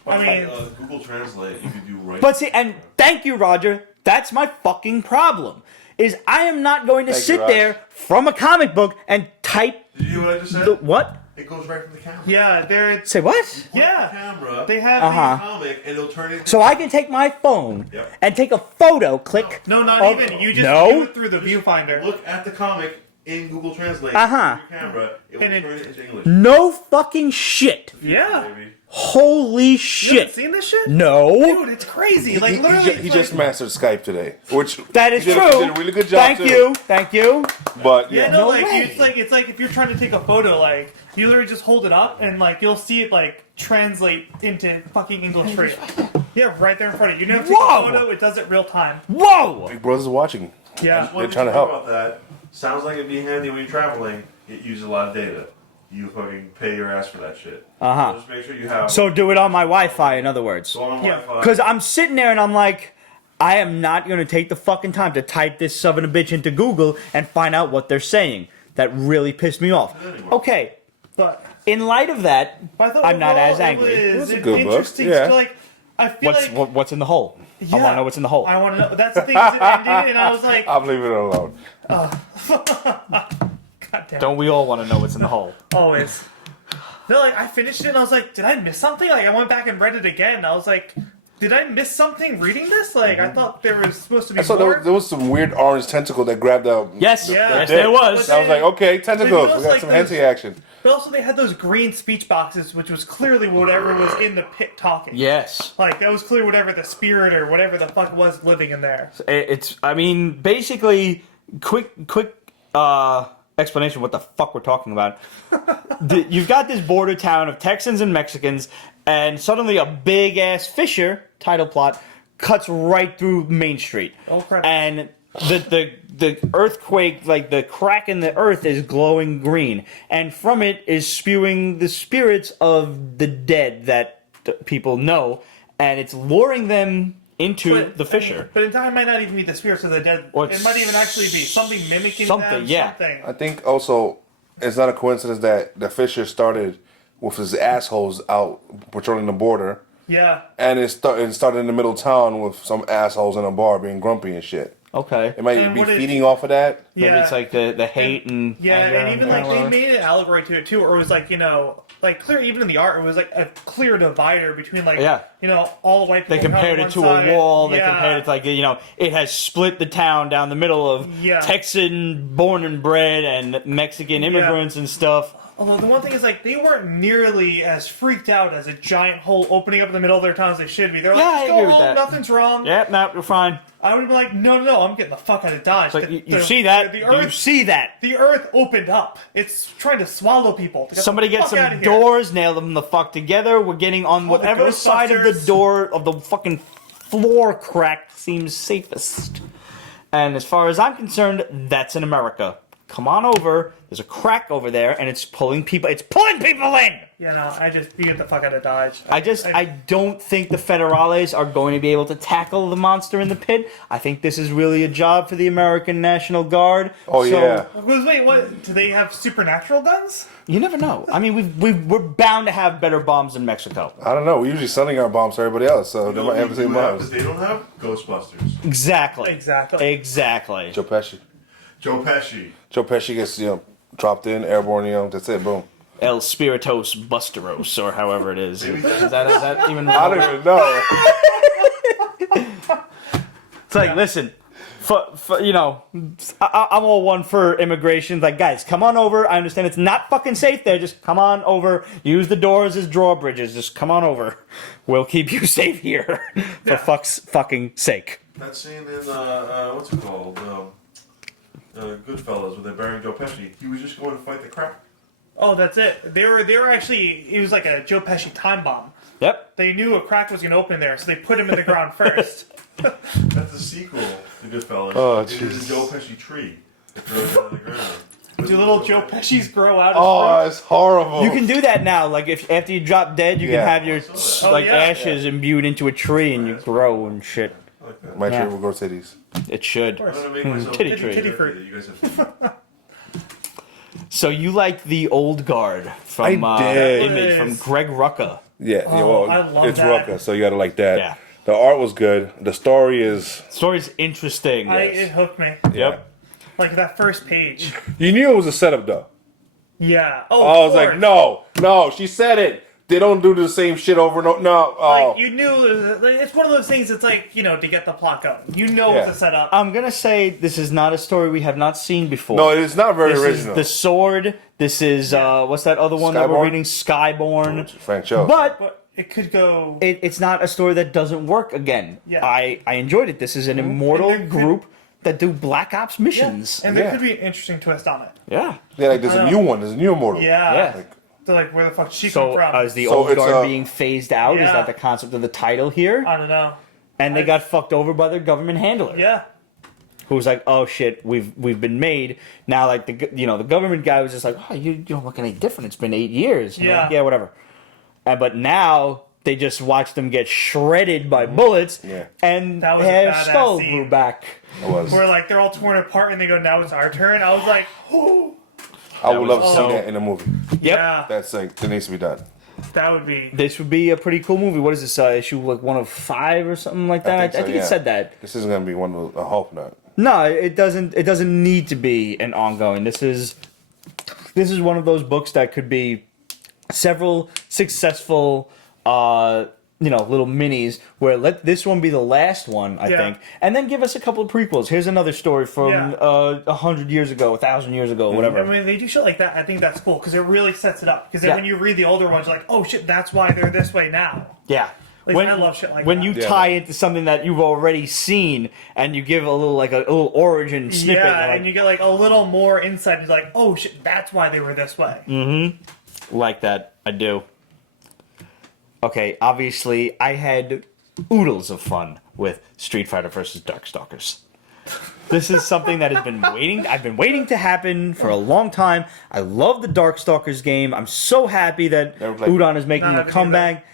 I mean, Google Translate, you could do right. But see, and thank you, Roger. That's my fucking problem. Is I am not going to sit there from a comic book and type. Did you hear what I just said? What? It goes right from the camera. Yeah, they're. Say what? Yeah. Camera. They have the comic, and it'll turn it. So I can take my phone and take a photo, click. No, not even. You just view it through the viewfinder. Look at the comic in Google Translate. Your camera. It will turn it into English. No fucking shit. Yeah. Holy shit. You haven't seen this shit? No. Dude, it's crazy. Like, literally. He just mastered Skype today, which that is he true. He did a really good job. Thank you. But yeah, no, it's like if you're trying to take a photo, like you literally just hold it up and like you'll see it like translate into fucking English for you. Yeah, right there in front of you. You never take a photo; it does it real time. Whoa! Big Brother's watching. Yeah, they're trying to help. About that. Sounds like it'd be handy when you're traveling. It uses a lot of data. You fucking pay your ass for that shit. So just make sure you have. So do it on my Wi-Fi, in other words. Go on Wi-Fi. Because I'm sitting there and I'm like, I am not going to take the fucking time to type this son of a bitch into Google and find out what they're saying. That really pissed me off. Okay, but in light of that, I'm not as angry. It was a good book. Yeah. Like, I feel what's in the hole? I want to know what's in the hole. I want to know. That's the thing. Is it ended, and I was like, I'm leaving it alone. Don't we all want to know what's in the hole? Always. No, like I finished it and I was like, did I miss something? Like I went back and read it again. And I was like, did I miss something reading this? Like, I thought there was supposed to be I saw more. there was some weird orange tentacle that grabbed out. Yes, Yeah. yes, there was. I was like, okay, tentacles. We got like some those- Henson action. But also, they had those green speech boxes, which was clearly whatever was in the pit talking. Yes. Like, that was clear whatever the spirit or whatever the fuck was living in there. I mean, basically, quick explanation of what the fuck we're talking about. You've got this border town of Texans and Mexicans, and suddenly a big-ass Fissure, title plot, cuts right through Main Street. Oh, crap. And the earthquake, like the crack in the earth is glowing green, and from it is spewing the spirits of the dead that people know, and it's luring them into the Fissure. But it might not even be the spirits of the dead. It might even actually be something mimicking them. Something. I think also it's not a coincidence that the Fissure started with his assholes out patrolling the border. Yeah. And it started in the middle of town with some assholes in a bar being grumpy and shit. Okay. It might be feeding off of that. Maybe it's like the hate and anger and even like they power. made an allegory to it too, or it was like, you know, like clear even in the art, it was like a clear divider between like, you know, all the white people. They compared on it to one side. a wall. They Yeah. compared it to like, you know, it has split the town down the middle of Texan born and bred and Mexican immigrants and stuff. Although the one thing is, like, they weren't nearly as freaked out as a giant hole opening up in the middle of their town as they should be. They're like, Yeah, just I go agree with home, that. nothing's wrong. Yeah, no, you're fine. I would be like, no, I'm getting the fuck out of Dodge. Like, you see that? You see that? The earth opened up. It's trying to swallow people. To get Somebody the get fuck outta some here. doors, nail them the fuck together. We're getting on the whatever side of the Ghostbusters. door of the fucking floor crack seems safest. And as far as I'm concerned, that's in America. Come on over. There's a crack over there, and it's pulling people. It's pulling people in. You know, you get the fuck out of Dodge. I don't think the Federales are going to be able to tackle the monster in the pit. I think this is really a job for the American National Guard. Wait, what? Do they have supernatural guns? You never know. I mean, we're bound to have better bombs in Mexico. I don't know. We're usually sending our bombs to everybody else, so they might have the same bombs. They don't have Ghostbusters. Exactly. Joe Pesci. Joe Pesci. Joe Pesci gets, dropped in, airborne, that's it, boom. El Spiritos Busteros, or however it is. Is that even? I don't even know. It's like, listen, I'm all one for immigration. Like, guys, come on over. I understand it's not fucking safe there. Just come on over. Use the doors as drawbridges. Just come on over. We'll keep you safe here. For fuck's fucking sake. That scene in, what's it called? Goodfellas, when they're burying Joe Pesci. He was just going to fight the crap. Oh, that's it. They were actually. It was like a Joe Pesci time bomb. Yep. They knew a crack was going to open there, so they put him in the ground first. That's the sequel to Goodfellas. Oh, it is a Joe Pesci tree that grows out of the ground. Do little Joe Pesci's grow out? Oh, it's horrible. You can do that now. Like, if after you drop dead, you can have your yeah. ashes imbued into a tree and you grow and shit. My tree will grow titties. It should. I'm gonna make myself Titty a tree. titty fruit that you guys have. So you like the old guard from I did. Image from Greg Rucka? Yeah, I love it's that. Rucka, so you gotta like that. Yeah. The art was good. The story is. Story's interesting. It hooked me. Yep. Like that first page. You knew it was a setup, though. Yeah. I was like, no, she said it. They don't do the same shit over and over. No. Oh. Like, you knew, it's one of those things that's like, to get the plot going. You know it's a setup. I'm going to say this is not a story we have not seen before. No, it's not very this original. Is The Sword. This is, what's that other one that we're Skyborn? reading? Skyborn. Frank Cho. But it could go... It's not a story that doesn't work again. Yeah. I enjoyed it. This is an immortal group that do Black Ops missions. And there could be an interesting twist on it. Yeah. Yeah, like there's a new one. There's a new immortal. Yeah. Yeah. They're like, where the fuck did she come So from? is the old guard being phased out? Is Yeah. that the concept of the title here? I don't know. And they got fucked over by their government handler. Yeah. Who was like, oh shit, we've been made. Now, like, the government guy was just like, oh, you don't look any different. It's been 8 years. And Yeah. like, yeah, whatever. But now they just watched them get shredded by bullets. Yeah. And That was a their badass skull scene. grew back. It was. Where like they're all torn apart and they go, now it's our turn. I was like, oh, I would love to see so- that in a movie. Yep. yeah, That's like, that needs to be done. that would be. This would be a pretty cool movie. What is this, issue like 1 of 5 or something like that? I think so, it said that. This isn't going to be one of I hope not. No, it doesn't. It doesn't need to be an ongoing. This is one of those books that could be several successful little minis where let this one be the last one, I think, and then give us a couple of prequels. Here's another story from 100 years ago, 1,000 years ago, whatever. I mean, they do shit like that. I think that's cool because it really sets it up. Because then when you read the older ones, you're like, oh shit, that's why they're this way now. Yeah. Like, I love shit like when that. you tie into something that you've already seen and you give a little origin snippet. Yeah, and you get like a little more insight. It's like, oh shit, that's why they were this way. Mm-hmm. Like that, I do. Okay, obviously, I had oodles of fun with Street Fighter versus Darkstalkers. This is something that I've been waiting to happen for a long time. I love the Darkstalkers game. I'm so happy that Udon is making a comeback.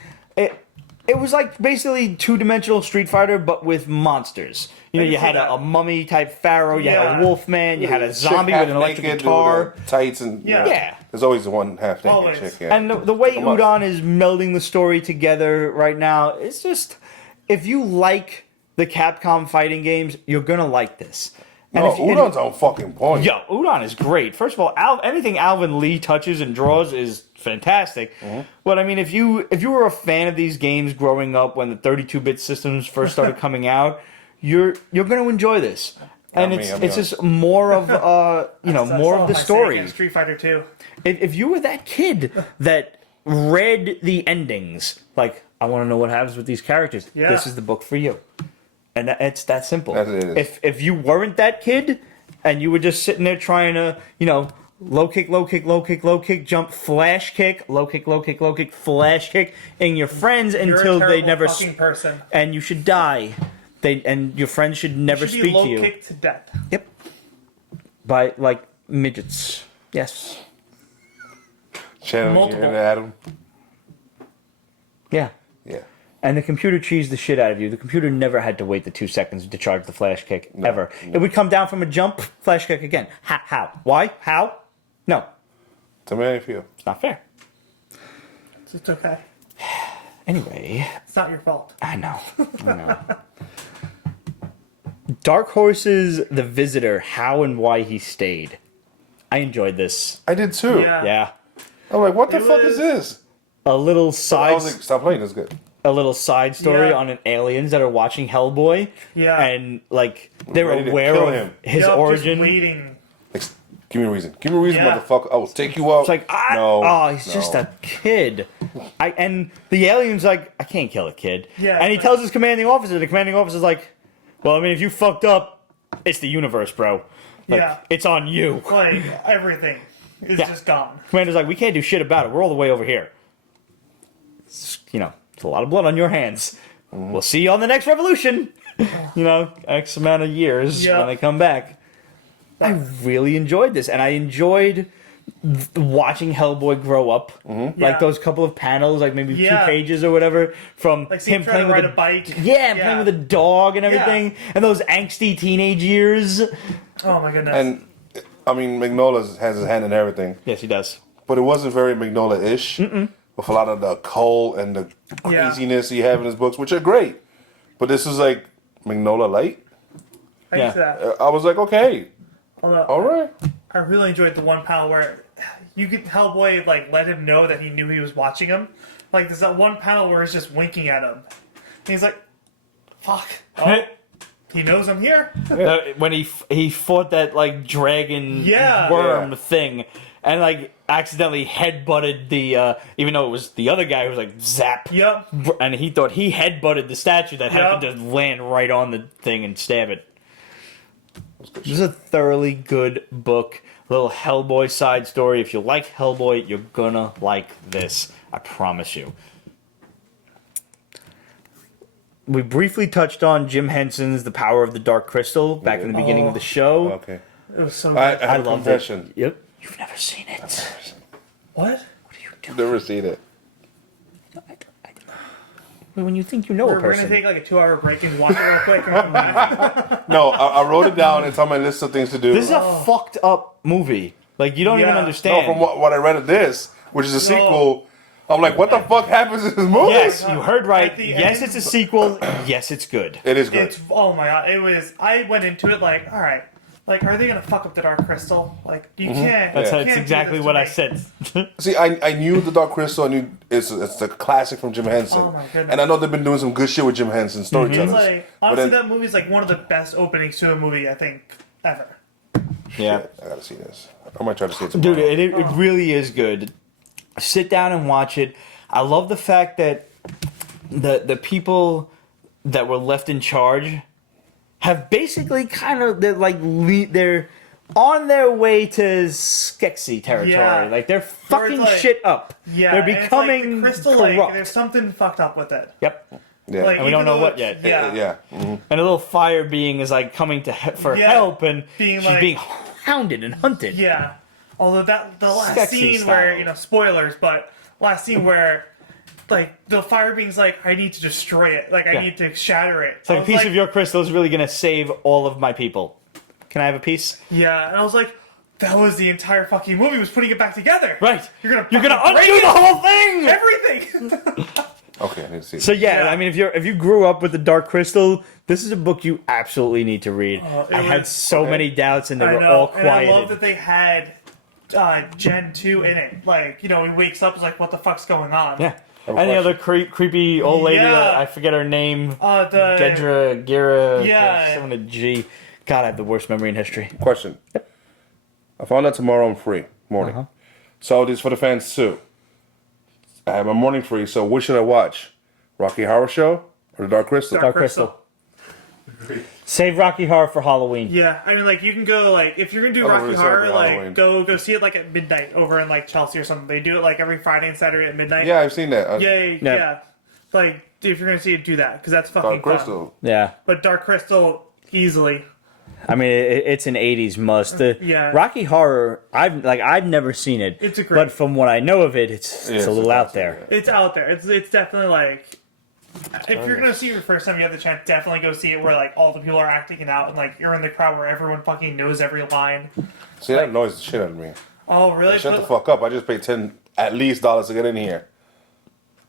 It was like basically two-dimensional Street Fighter, but with monsters. You had a mummy-type pharaoh, you had a wolfman, you had a zombie with an electric guitar. Tights and there's always the one half naked chick. Yeah. And the way Udon is melding the story together right now, it's just, if you like the Capcom fighting games, you're gonna like this. No, Udon's on fucking point. Yo, Udon is great. First of all, anything Alvin Lee touches and draws is fantastic. But I mean, if you were a fan of these games growing up when the 32-bit systems first started coming out, you're going to enjoy this. And it's just more of more of the story. Street Fighter 2. If you were that kid that read the endings, like, I want to know what happens with these characters, this is the book for you. And it's that simple. If you weren't that kid, and you were just sitting there trying to, low kick, low kick, low kick, low kick, jump, flash kick, low kick, low kick, low kick, flash kick, and your friends until they never person. And you should die. And your friends should never speak to you. Low kick to death. Yep. By like midgets. Yes. Channeling into Adam. Yeah. Yeah. And the computer cheesed the shit out of you. The computer never had to wait the 2 seconds to charge the flash kick, ever. It would come down from a jump, flash kick again. How? Why? How? No. It's a man feel. It's not fair. It's okay. Anyway. It's not your fault. I know. Dark Horse's The Visitor, How and Why He Stayed. I enjoyed this. I did too. Yeah. I'm like, what the fuck is this? A little side... I was like, stop playing, that's good. A little side story on an aliens that are watching Hellboy. Yeah. And, like, they're Ready to aware kill of him. his origin. Just waiting. Like, give me a reason. Give me a reason, motherfucker. I will take you out. It's like, he's just a kid. And the alien's like, I can't kill a kid. Yeah, and he tells his commanding officer. The commanding officer's like, well, I mean, if you fucked up, it's the universe, bro. Like, it's on you. Like, everything is just gone. Commander's like, we can't do shit about it. We're all the way over here. It's a lot of blood on your hands. We'll see you on the next revolution. X amount of years when they come back. I really enjoyed this, and I enjoyed watching Hellboy grow up. Like those couple of panels, like maybe 2 pages or whatever, from like him playing with a bike. Playing with a dog and everything, and those angsty teenage years. Oh my goodness. And, I mean, Mignola has his hand in everything. Yes, he does. But it wasn't very Mignola-ish. With a lot of the occult and the craziness he have in his books, which are great. But this is like Mignola light. I get that. I was like, okay. Although, all right. I really enjoyed the one panel where you could Hellboy let him know that he knew he was watching him. Like there's that one panel where he's just winking at him. And he's like, fuck. Oh, he knows I'm here. When he fought that dragon worm thing and accidentally headbutted the even though it was the other guy who was zap. Yep. And he thought he headbutted the statue that happened to land right on the thing and stab it. This is a thoroughly good book. A little Hellboy side story. If you like Hellboy, you're gonna like this. I promise you. We briefly touched on Jim Henson's The Power of the Dark Crystal back in the beginning of the show. Okay. It was so good. I loved it. Yep. You've never seen it. What? Never seen it. When you think you know a person. We're going to take a 2-hour break and watch it real quick and come back. No, I wrote it down. It's on my list of things to do. This is a fucked up movie. You don't even understand. No, from what I read of this, which is a sequel, I'm like, what the fuck happens in this movie? Yes, you heard right. Yes, it's a sequel. Yes, it's good. It is good. Oh my god. I went into it all right, like, are they gonna fuck up the Dark Crystal? Like, you Mhm. can't. That's, you that's can't do exactly this what to I me. said. See, I knew the Dark Crystal. I knew it's the classic from Jim Henson. Oh my goodness. And I know they've been doing some good shit with Jim Henson storytellers. It's like, But honestly, then- that movie's like one of the best openings to a movie I think ever. Yeah. Shit, I gotta see this. I might try to see it tomorrow. Dude, it really is good. Sit down and watch it. I love the fact that the people that were left in charge have basically kind of they're on their way to Skeksis territory. Yeah. Like they're fucking like- shit up. Yeah, They're and it's becoming like the crystal. corrupt. Like, there's something fucked up with it. Yep. Yeah. Like, And we don't even know though what it's- yet. Yeah. Mhm. And a little fire being is like coming to for Yeah. help, and Being she's like- being hounded and hunted. Yeah. Although the last Skeksis scene style. where, spoilers, but last scene where, like, the fire being's like, I need to destroy it. Like, I Yeah. need to shatter it. It's like I a was piece of your crystal is really gonna save all of my people. Can I have a piece? Yeah, and I was like, that was the entire fucking movie, was putting it back together. Right. You're gonna You're gonna fucking break undo the it? whole thing. Everything. Okay, I need to see So this. yeah, I mean, if you grew up with the Dark Crystal, this is a book you absolutely need to read. It I had was- so many doubts, and they I were know, all and I love quieted. that they had Gen 2 in it. Like, he wakes up, is like, what the fuck's going on? Yeah. And the other creepy old lady, Yeah. that I forget her name. The Gedra, Gira, Yeah. someone a G. God, I have the worst memory in history. Question. I found out tomorrow I'm free morning. Uh-huh. So this is for the fans too. I have my morning free, so what should I watch? Rocky Horror Show or the Dark Crystal? Dark Crystal. Save Rocky Horror for Halloween. Yeah, I mean, like, you can go, like, if you're gonna do Oh, Rocky really Horror, sorry, like, Halloween. go see it, like, at midnight over in, like, Chelsea or something. They do it, like, every Friday and Saturday at midnight. Yeah, I've seen that. Yeah. Like, if you're gonna see it, do that, because that's fucking Dark Crystal. Yeah. But Dark Crystal, easily. I mean, it's an '80s must. Yeah. Rocky Horror, I've never seen it. It's a great- But from what I know of it, it's a little out there. It's out there. It's definitely, like, if you're gonna see it the first time you have the chance, definitely go see it where, like, all the people are acting it out, and, like, you're in the crowd where everyone fucking knows every line. See, that annoys the shit out of me. Oh, really? Like, shut the fuck up. I just paid $10 to get in here.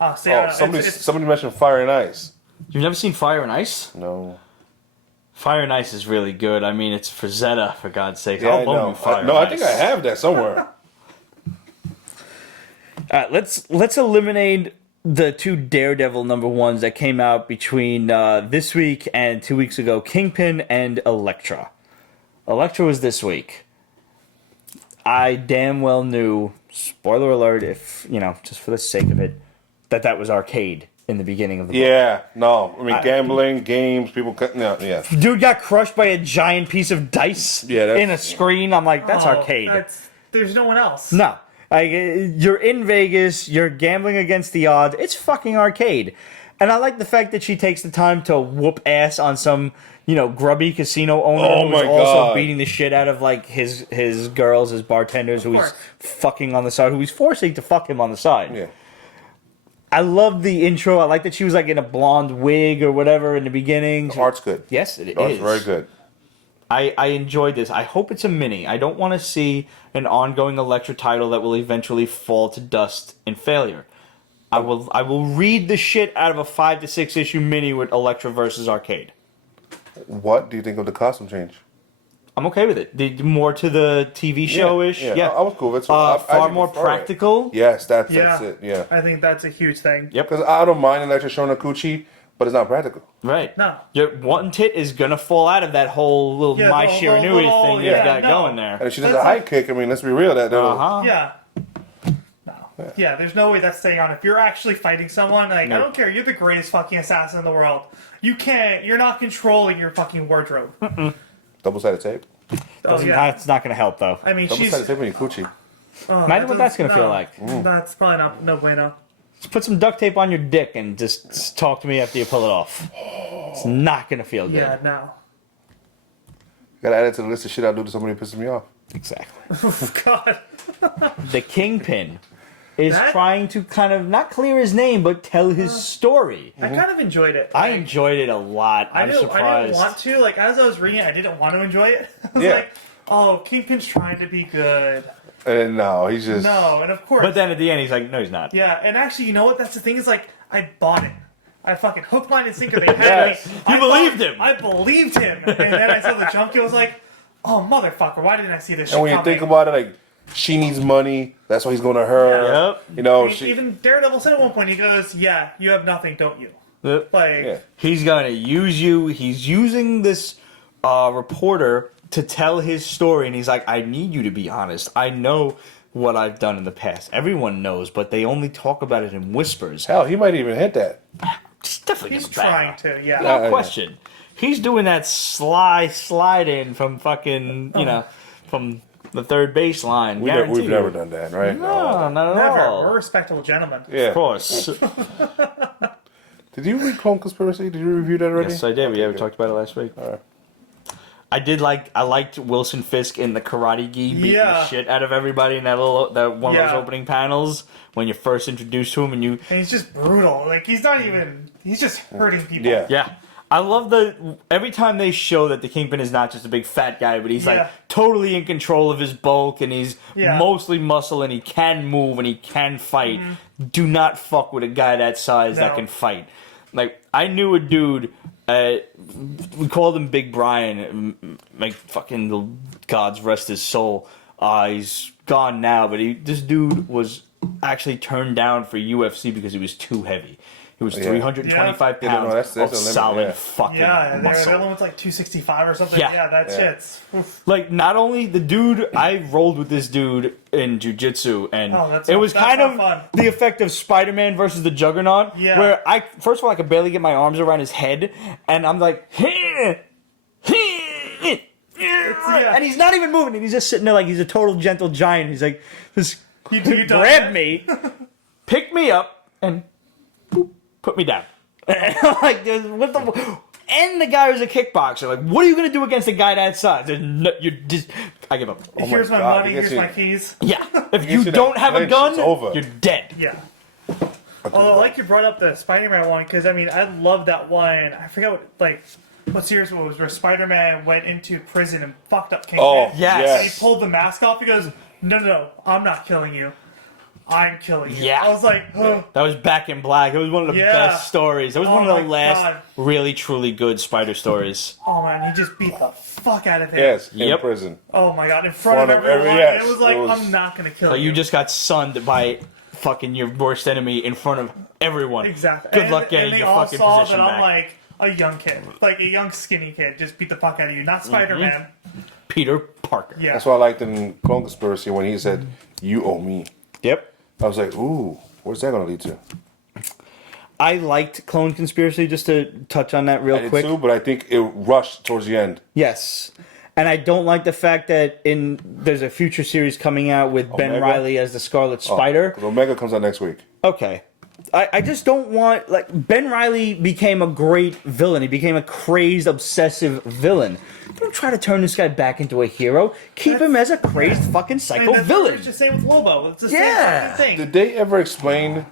Oh, see, Somebody mentioned Fire and Ice. You've never seen Fire and Ice? No. Fire and Ice is really good. I mean, it's for Zeta, for God's sake. Yeah, I'll I loan know. you Fire No, and I think Ice. I have that somewhere. Let's eliminate the two Daredevil #1s that came out between this week and 2 weeks ago, Kingpin and Elektra. Elektra was this week. I damn well knew, spoiler alert, if, just for the sake of it, that was arcade in the beginning of the book. Yeah, no. I mean, gambling, games, people cutting out. Yeah. Dude got crushed by a giant piece of dice in a screen. I'm like, that's arcade. There's no one else. No. Like, you're in Vegas, you're gambling against the odds. It's fucking arcade. And I like the fact that she takes the time to whoop ass on some, grubby casino owner Oh who's my also God. beating the shit out of, like, his girls, his bartenders, who he's fucking on the side, who he's forcing to fuck him on the side. Yeah. I love the intro. I like that she was, like, in a blonde wig or whatever in the beginning. The art's good. Yes, it is. The art's very good. I enjoyed this. I hope it's a mini. I don't want to see an ongoing Elektra title that will eventually fall to dust in failure. I will read the shit out of a 5 to 6 issue mini with Elektra versus Arcade. What do you think of the costume change? I'm okay with it. More to the TV show-ish. Yeah, I was cool with it. Far actually more prefer it. practical. Yes, that's it. Yeah. I think that's a huge thing. Yep. Because I don't mind Elektra showing a coochie, but it's not practical. Right. No. Your one tit is going to fall out of that whole little Yeah, Mai the Shiranui little- thing you've got going there. And if she does a high kick, I mean, let's be real. Uh-huh. Yeah. No. Yeah, there's no way that's staying on. If you're actually fighting someone, like, I don't care, you're the greatest fucking assassin in the world. You're not controlling your fucking wardrobe. Double-sided tape. That's not going to help, though. I mean, Double-sided tape on your coochie. Imagine what that's going to feel like. That's probably not no bueno. Just put some duct tape on your dick and just talk to me after you pull it off. It's not going to feel good. Yeah, no. Gotta add it to the list of shit I do to somebody who pisses me off. Exactly. Oh, God. The Kingpin is That- trying to kind of not clear his name, but tell his story. I kind of enjoyed it. I enjoyed it a lot. I'm I didn't surprised. want to. Like, as I was reading it, I didn't want to enjoy it. I was Yeah. like, oh, Kingpin's trying to be good. And no, he's just... No, and of course. But then at the end, he's like, no, he's not. Yeah, and actually, you know what? That's the thing is, like, I bought it. I fucking hook, line, and sinker. They had Yes. me. You believed him. I believed him. And then I saw the junkie. I was like, oh motherfucker, why didn't I see this? And when you think about it, like she needs money, that's why he's going to her. Yep. You know, even Daredevil said at one point, he goes, "Yeah, you have nothing, don't you?" Yep. Like he's gonna use you. He's using this reporter to tell his story, and he's like, I need you to be honest. I know what I've done in the past. Everyone knows, but they only talk about it in whispers. Hell, he might even hit that. He's definitely he's trying to, yeah. No question. He's doing that slide in from fucking, from the third baseline. We've never done that, right? No, not at Never. all. We're respectable gentlemen. Yeah. Of course. Did you read Clone Conspiracy? Did you review that already? Yes, I did. We talked about it last week. All right. I liked Wilson Fisk in the Karate Gi beating the shit out of everybody in that one of those opening panels when you first introduced to him and he's just brutal. Like he's just hurting people. Yeah. I love every time they show that the Kingpin is not just a big fat guy, but he's like totally in control of his bulk and he's mostly muscle and he can move and he can fight. Mm-hmm. Do not fuck with a guy that size that can fight. Like I knew a dude. We called him Big Brian. Like fucking the gods rest his soul. He's gone now, but this dude was actually turned down for UFC because he was too heavy. He was 325 pounds of solid fucking muscle. The limit's like 265 or something. Yeah, that shit's... Like, not only the dude... I rolled with this dude in jiu-jitsu, and it was kind of fun. The effect of Spider-Man versus the Juggernaut, where first of all, I could barely get my arms around his head, and I'm like... and he's not even moving, and he's just sitting there like he's a total gentle giant. He's like, just grab me, pick me up, and... put me down. And I'm like, what the... And the guy was a kickboxer. Like, what are you going to do against a guy that size? You're just... I give up. Here's my money, here's my keys. Yeah. If you don't have a gun, you're dead. Yeah. Although, I like you brought up the Spider-Man one, because, I mean, I love that one. I forgot what series it was, where Spider-Man went into prison and fucked up Kingpin. Oh, yes. And he pulled the mask off. He goes, no, I'm not killing you. I'm killing you. Yeah. I was like, ugh. That was Back in Black. It was one of the best stories. That was one of the last really, truly good Spider stories. Oh, man, he just beat the fuck out of him. Yes, in prison. Oh, my God, in front of everyone. It was like, I'm not going to kill you. You just got sunned by fucking your worst enemy in front of everyone. Exactly. Good luck getting your fucking position back. And they all saw that I'm like a young kid. Like a young, skinny kid. Just beat the fuck out of you. Not Spider-Man. Peter Parker. Yeah. That's why I liked in Clone Conspiracy when he said, you owe me. Yep. I was like, ooh, what's that going to lead to? I liked Clone Conspiracy, just to touch on that real quick. I did too, but I think it rushed towards the end. Yes. And I don't like the fact that there's a future series coming out with Omega? Ben Reilly as the Scarlet Spider. 'Cause Omega comes out next week. Okay. I just don't want... Ben Reilly became a great villain. He became a crazed, obsessive villain. Don't try to turn this guy back into a hero. Keep him as a crazy fucking psycho villain. It's the same with Lobo. It's the same fucking thing. Did they ever explain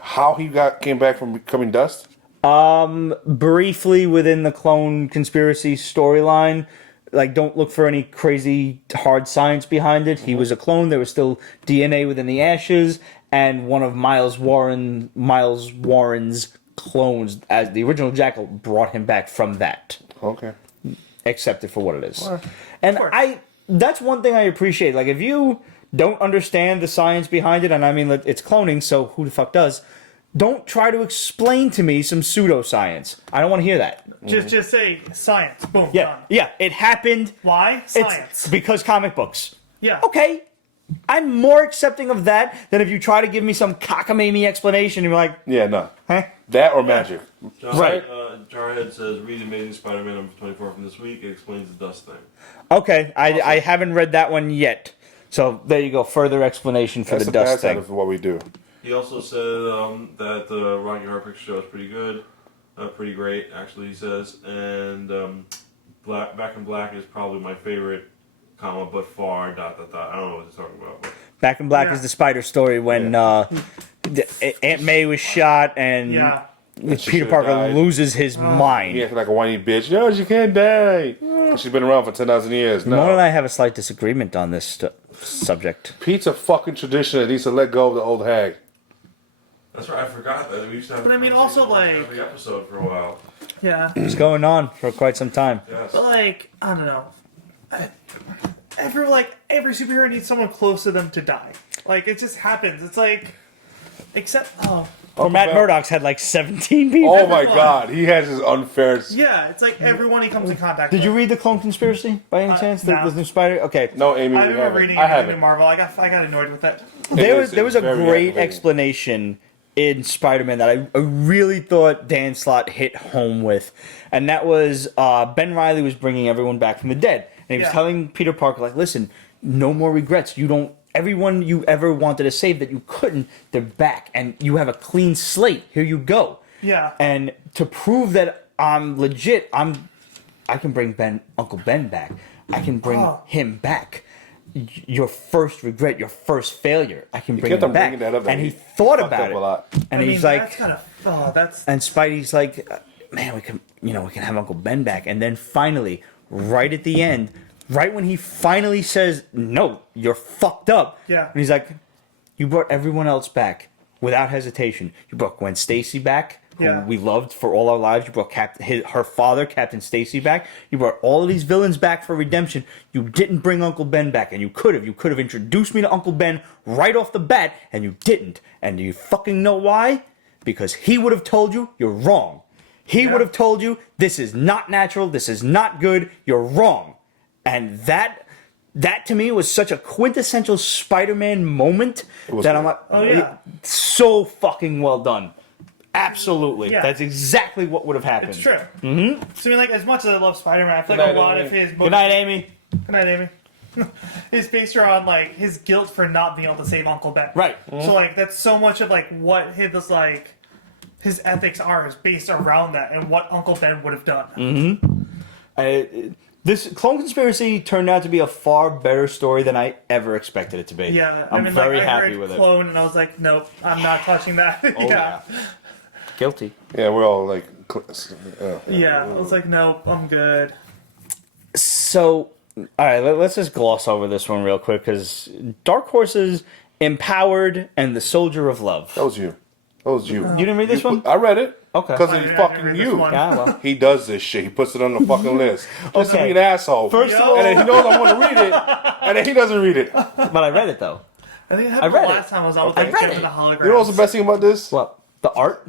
how he came back from becoming dust? Briefly within the Clone Conspiracy storyline. Don't look for any crazy hard science behind it. He was a clone. There was still DNA within the ashes, and one of Miles Warren's clones, as the original Jackal, brought him back from that. Okay. Accept it for what it is. And that's one thing I appreciate. If you don't understand the science behind it, and I mean, it's cloning, so who the fuck does? Don't try to explain to me some pseudoscience. I don't want to hear that. Just say science. Boom. Yeah, done. it happened. Why? Science. It's because comic books. Yeah. Okay. I'm more accepting of that than if you try to give me some cockamamie explanation and you're like... Yeah, no. Huh? That or magic. Right. Jarhead says, read Amazing Spider-Man number 24 from this week. It explains the dust thing. Okay, I haven't read that one yet. So there you go, further explanation for the dust thing. That's what we do. He also said that the Rocky Horror Picture Show is pretty good. Pretty great, actually, he says. And Back in Black is probably my favorite comic, but far, ... I don't know what he's talking about. But. Back in Black is the Spider story when Aunt May was shot and Peter Parker loses his mind. He acted like a whiny bitch. No, she can't die. She's been around for 10,000 years. No. Mona and I have a slight disagreement on this subject. Pete's a fucking tradition that needs to let go of the old hag. That's right, I forgot that. We used to have But I mean, also, every episode for a while. Yeah. It's going on for quite some time. Yes. But I don't know. every superhero needs someone close to them to die. Like, it just happens. It's like, except Or Matt Murdock's had like 17 people. Oh my God, he has his unfair. yeah, it's like everyone he comes in contact Did with. you read the Clone Conspiracy by any chance? no. The new Spider? Okay. No, Amy, I we remember haven't. reading I it in haven't. Marvel. I got annoyed with it. There was a very great aggravating. explanation in Spider-Man that I really thought Dan Slott hit home with, and that was Ben Reilly was bringing everyone back from the dead, and he was telling Peter Parker, like, listen, no more regrets. You don't. Everyone you ever wanted to save that you couldn't, they're back, and you have a clean slate. Here you go. Yeah. And to prove that I'm legit, I can bring Uncle Ben back. I can bring him back. Your first regret, your first failure, I can bring kept him on back. bringing that up, And he he thought fucked about up it, a lot. and I mean, he's like, that's kind of that's. and Spidey's like, man, we can have Uncle Ben back. And then finally, right at the end, right when he finally says, no, you're fucked up. Yeah. And he's like, you brought everyone else back without hesitation. You brought Gwen Stacy back, who we loved for all our lives. You brought her father, Captain Stacy, back. You brought all of these villains back for redemption. You didn't bring Uncle Ben back, and you could have. You could have introduced me to Uncle Ben right off the bat, and you didn't. And do you fucking know why? Because he would have told you you're wrong. He would have told you this is not natural, this is not good, you're wrong. And that to me was such a quintessential Spider-Man moment that I'm like, so fucking well done. Absolutely. Yeah. That's exactly what would have happened. It's true. Mm-hmm. So I mean, like, as much as I love Spider-Man, I feel like a lot of his. Good night, Amy. Good night, Amy. Is based around like his guilt for not being able to save Uncle Ben. Right. So like that's so much of like what his ethics are is based around that and what Uncle Ben would have done. Mm-hmm. This Clone Conspiracy turned out to be a far better story than I ever expected it to be. Yeah, I'm very I happy heard with Clone, and I was like, nope, I'm not touching that. yeah. Guilty. Yeah, we're all like. Yeah, I was like, nope, I'm good. So, all right, let's just gloss over this one real quick because Dark Horse's Empowered and the Soldier of Love. That was you. That was you. You didn't read this one? I read it. Okay. Because I it's didn't fucking read you. this one. Yeah, well. He does this shit. He puts it on the fucking list. Just to Okay. be an asshole. First of all- and then he knows I want to read it, and then he doesn't read it. But I read it though. I think it I happened read last it. time I was out with I the read chick it. with the holograms. You know what's the best thing about this? What? The art?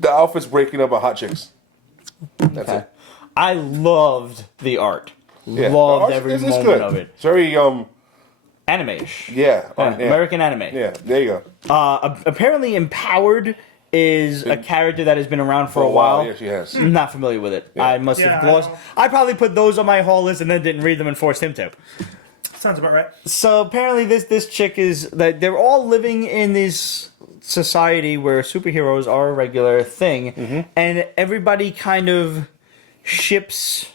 The outfits breaking up at hot chicks. That's it. I loved the art. Yeah. Loved The every art's moment good. of it. It's very Anime-ish. Yeah, American anime. Yeah, there you go. Apparently, Empowered is a character that has been around for a while. Yeah, she has. I'm not familiar with it. I must Yeah, have I glossed. I probably put those on my haul list and then didn't read them and forced him to. Sounds about right. So apparently, this chick is that they're all living in this society where superheroes are a regular thing, and everybody kind of ships,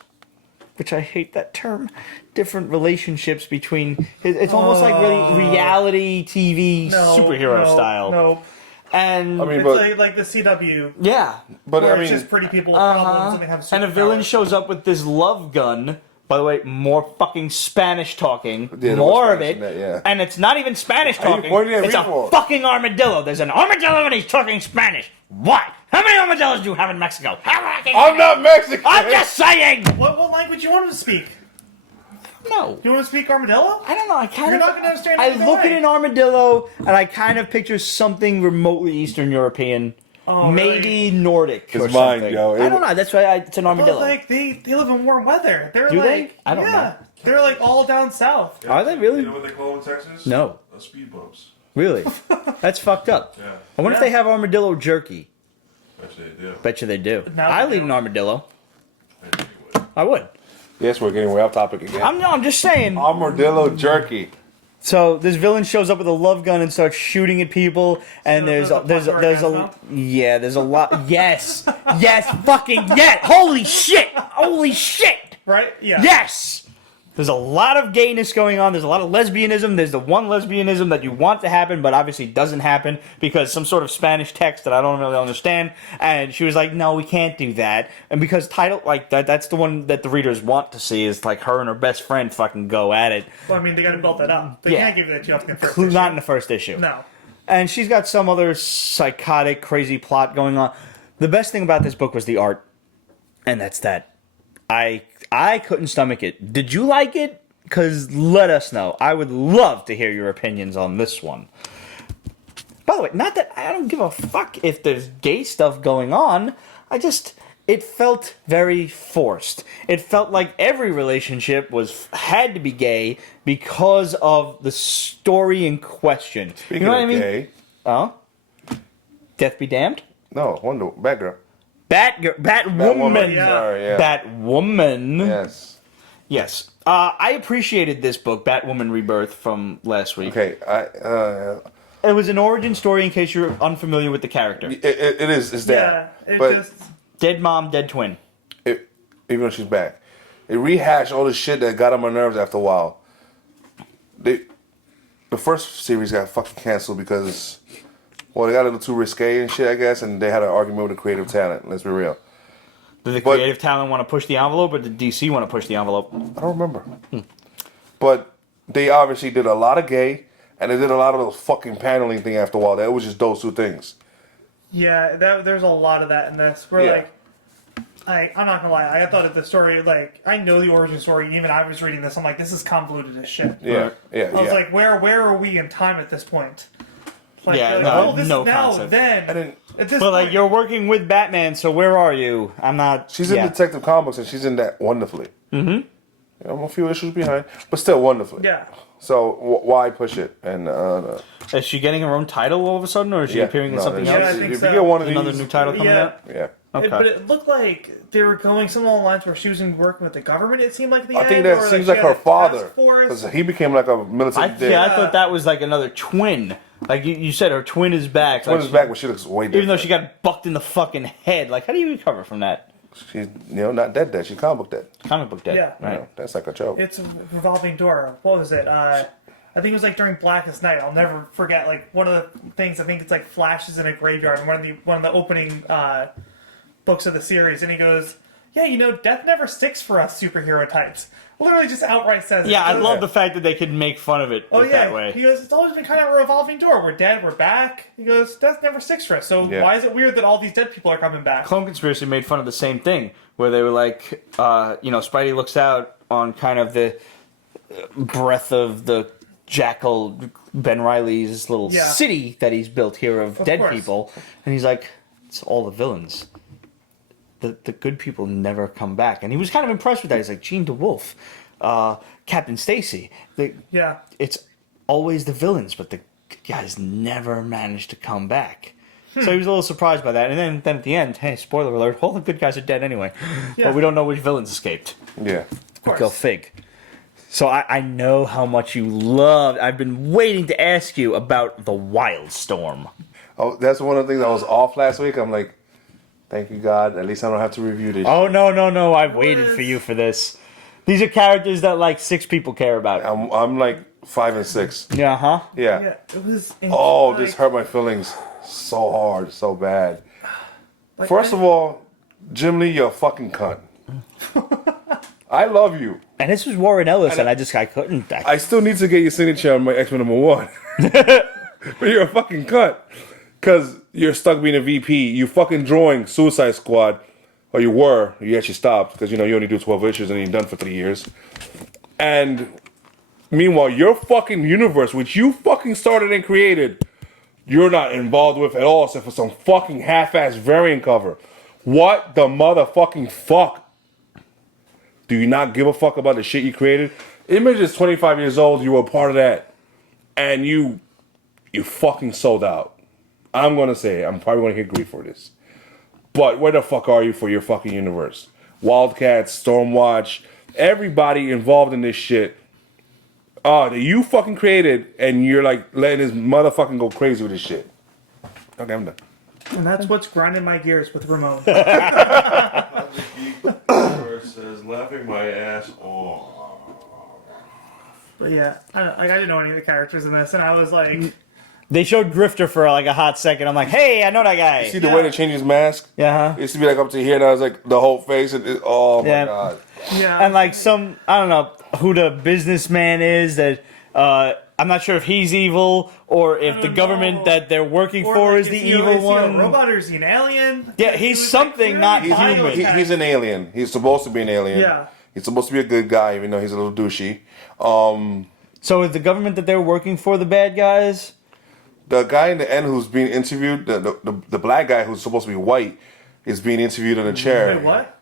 which I hate that term, different relationships between. It's almost like really reality TV superhero style. No. And I mean, It's like the CW. yeah, But where I mean, it's just pretty people with problems and they have and a villain shows up with this love gun. By the way, more fucking Spanish talking. Yeah, more of Spanish it. in that, yeah. And it's not even Spanish Are you talking. pointing at It's me a for? fucking armadillo. There's an armadillo and he's talking Spanish. Why? How many armadillos do you have in Mexico? I'm not Mexican. I'm just saying. What language you want him to speak? No. You want to speak armadillo? I don't know. I kind You're of. not going to understand I anything look right. at an armadillo and I kind of picture something remotely Eastern European. Oh, maybe Nordic or It's mine, something. yo. I don't know. That's why it's an But armadillo. like they live in warm weather. They're Do they? like I don't know. They're like all down south. Are they really? You know what they call in Texas? No. Speed bumps. Really? That's fucked up. Yeah. I wonder if they have armadillo jerky. Actually, they do. Bet you they do. No, I'll they eat an armadillo. I would. Yes, we're getting way off topic again. I'm just saying. Armadillo jerky. So this villain shows up with a love gun and starts shooting at people, and there's a lot. Yes, fucking yes. Holy shit. Right? Yeah. Yes. There's a lot of gayness going on. There's a lot of lesbianism. There's the one lesbianism that you want to happen, but obviously doesn't happen because some sort of Spanish text that I don't really understand. And she was like, "No, we can't do that." And because title like that's the one that the readers want to see is like her and her best friend fucking go at it. Well, I mean, they got to build that up. They Yeah. can't give you that to you up in the first Not in the first issue. No. And she's got some other psychotic, crazy plot going on. The best thing about this book was the art, and that's that. I couldn't stomach it. Did you like it? because let us know. I would love to hear your opinions on this one. By the way, not that I don't give a fuck if there's gay stuff going on. It felt very forced. It felt like every relationship had to be gay because of the story in question. Speaking you know what of I mean? gay. Oh? Death be damned? No, Batgirl. Batwoman. Yeah. Sorry, yeah. Batwoman. Yes. Yes. I appreciated this book, Batwoman Rebirth, from last week. Okay, it was an origin story in case you're unfamiliar with the character. It is. It's that. Yeah, but dead mom, dead twin. Even though she's back. It rehashed all the shit that got on my nerves after a while. The first series got fucking canceled because, well, they got a little too risque and shit, I guess, and they had an argument with the creative talent. Let's be real. Did the creative talent want to push the envelope, or did DC want to push the envelope? I don't remember. But they obviously did a lot of gay, and they did a lot of those fucking paneling thing after a while. That was just those two things. Yeah, there's a lot of that in this. Where I'm not gonna lie, I thought of the story I know the origin story. Even I was reading this, I'm like, this is convoluted as shit. Yeah, I was like, where are we in time at this point? This no now, concept. Then at this but point, you're working with Batman, so where are you? I'm not. She's in Detective Comics, and she's in that wonderfully. Mm-hmm. I'm a few issues behind, but still wonderfully. Yeah. So why push it? And is she getting her own title all of a sudden, or is she appearing in something else? I think if so. you get one of another these, new title coming out. Yeah. Okay. But it looked like they were going some along the lines where she was working with the government. It seemed like I think that seems like her father, because he became like a military. I thought that was like another twin. Like you said, her twin is back. Twin is back, but she looks way different. Even though she got bucked in the fucking head. Like, how do you recover from that? She's not dead. She's comic book dead. Comic book dead. Yeah. Right. That's like a joke. It's a revolving door. What was it? I think it was during Blackest Night. I'll never forget. One of the things, I think it's flashes in a graveyard. And one of the opening books of the series, and he goes, "Yeah, death never sticks for us superhero types." Literally, just outright says. Yeah, it. I love the fact that they could make fun of it that way. He goes, "It's always been kind of a revolving door. We're dead, we're back." He goes, "Death never sticks for us. So why is it weird that all these dead people are coming back?" Clone Conspiracy made fun of the same thing, where they were like, Spidey looks out on kind of the breath of the Jackal Ben Reilly's little city that he's built here of dead people, and he's like, "It's all the villains. The good people never come back." And he was kind of impressed with that. He's like, Jean DeWolf, Captain Stacy. It's always the villains, but the guys never managed to come back. So he was a little surprised by that. And then at the end, hey, spoiler alert, all the good guys are dead anyway. But we don't know which villains escaped. Yeah. Go fig. So I know how much you loved. I've been waiting to ask you about the Wildstorm. Oh, that's one of the things I was off last week. I'm like, thank you, God. At least I don't have to review this. Oh, no. I waited for you for this. These are characters that 6 people care about. I'm like 5 and 6. Yeah, huh? Yeah. It was. This hurt my feelings so hard, so bad. First of all, Jim Lee, you're a fucking cunt. I love you. And this was Warren Ellis, and I couldn't. I still need to get your signature on my X-Men #1. But you're a fucking cunt. Because you're stuck being a VP. You fucking drawing Suicide Squad. Or you were. You actually stopped. Because, you only do 12 issues and you're done for 3 years. And meanwhile, your fucking universe, which you fucking started and created, you're not involved with at all except for some fucking half-ass variant cover. What the motherfucking fuck? Do you not give a fuck about the shit you created? Image is 25 years old. You were a part of that. And you fucking sold out. I'm going to say it. I'm probably going to hear grief for this. But where the fuck are you for your fucking universe? Wildcats, Stormwatch, everybody involved in this shit. That you fucking created, and you're letting this motherfucking go crazy with this shit. Okay, I'm done. And that's what's grinding my gears with Ramon. Says laughing my ass off. But yeah, I didn't know any of the characters in this, and I was like, they showed Grifter for a hot second. I'm like, hey, I know that guy. You see the way they changed his mask? Yeah. It used to be up to here, and I was like the whole face. And oh my god. Yeah. And I don't know who the businessman is that. I'm not sure if he's evil or if the government that they're working for is the evil one. Is he a robot or is he an alien? Yeah, he's something not human. He's an alien. He's supposed to be an alien. Yeah. He's supposed to be a good guy, even though he's a little douchey. So is the government that they're working for the bad guys? The guy in the end who's being interviewed, the black guy who's supposed to be white, is being interviewed in a chair. Wait, what?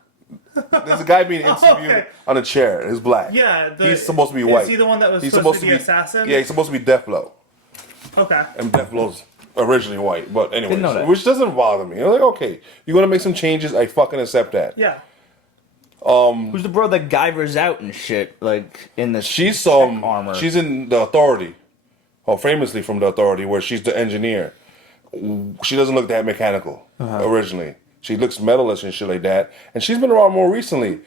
There's a guy being interviewed on a chair. He's black. Yeah, he's supposed to be white. Is he the one that was he's supposed to be the assassin? Yeah, he's supposed to be Deathblow. Okay. And Deathblow's originally white, but Didn't know anyway, that. which doesn't bother me. I'm like, okay, you're gonna make some changes. I fucking accept that. Yeah. Who's the bro that Guyver's out and shit? Like in the She's armor. She's in the Authority, or famously from the Authority, where she's the engineer. She doesn't look that mechanical originally. She looks metalish and shit like that. And she's been around more recently.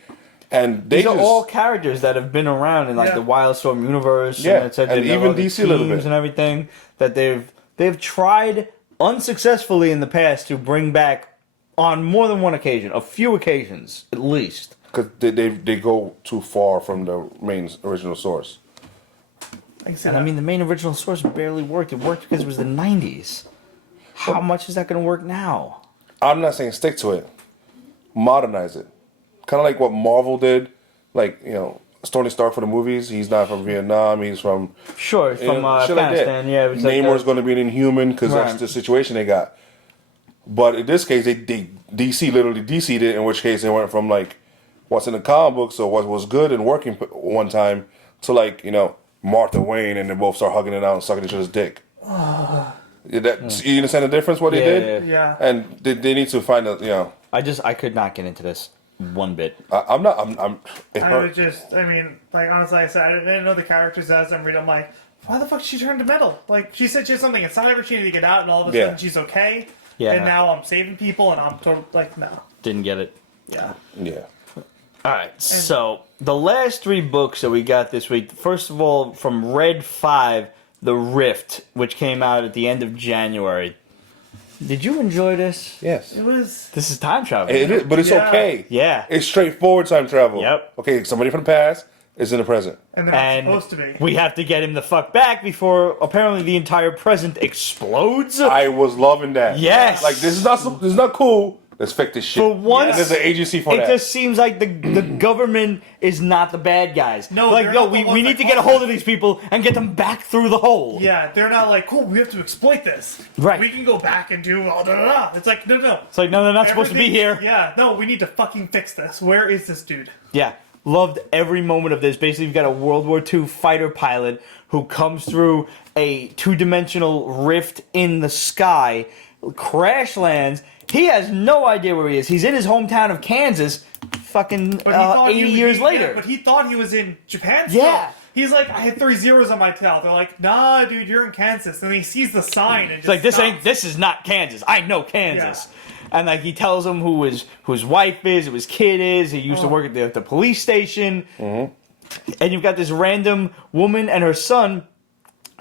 And These are all characters that have been around in like the Wildstorm universe. Yeah, and, it said and they even know the DC a little teams bit. and everything that they've tried unsuccessfully in the past to bring back on more than one occasion, a few occasions at least. Because they go too far from the main original source. And I mean, the main original source barely worked. It worked because it was the 90s. How much is that going to work now? I'm not saying stick to it. Modernize it. Kind of like what Marvel did. Like, Tony Stark for the movies. He's not from Vietnam. He's from... Sure, from shit like that. Afghanistan. Yeah, it was Namor's going to be an Inhuman because Right. that's the situation they got. But in this case, they DC literally DC'd it, in which case they went from like what's in the comic books or what was good and working one time to like, Martha Wayne, and they both start hugging it out and sucking each other's dick. You understand the difference? What they did? Yeah. And they need to find a I could not get into this one bit. I'm not. It I hurt. was just, I mean, like, honestly, I said, I didn't know the characters as I'm reading. I'm like, why the fuck did she turn to metal? Like, she said she had something inside of her, she needed to get out, and all of a sudden she's okay. Yeah. And now I'm saving people, and I'm totally, like, no. Didn't get it. Yeah. Yeah. All right, so the last 3 books that we got this week, first of all, from Red 5, The Rift, which came out at the end of January. Did you enjoy this? Yes. It was... This is time travel. It is, but it's okay. Yeah. It's straightforward time travel. Yep. Okay, somebody from the past is in the present. And they're not supposed to be. We have to get him the fuck back before apparently the entire present explodes. I was loving that. Yes. Like, this is not cool. Let's fix this shit. For once, And there's an agency for it that. just seems like the government is not the bad guys. No, like, they're no, not the we ones need that to get a hold of these people and get them back through the hole. Yeah, they're not like, cool, we have to exploit this. Right. We can go back and do all da. It's like, no. It's like, no, they're not supposed to be here. Yeah, no, we need to fucking fix this. Where is this dude? Yeah, loved every moment of this. Basically, you've got a World War II fighter pilot who comes through a 2-dimensional rift in the sky, crash lands. He has no idea where he is. He's in his hometown of Kansas, fucking But he thought 80 years later. Yeah, but he thought he was in Japan still. Yeah. He's like, I had 3 zeros on my tail. They're like, nah, dude, you're in Kansas. And he sees the sign and It's just like, this is not Kansas. I know Kansas. And like he tells him who his wife is, who his kid is. He used to work at the police station. And you've got this random woman and her son,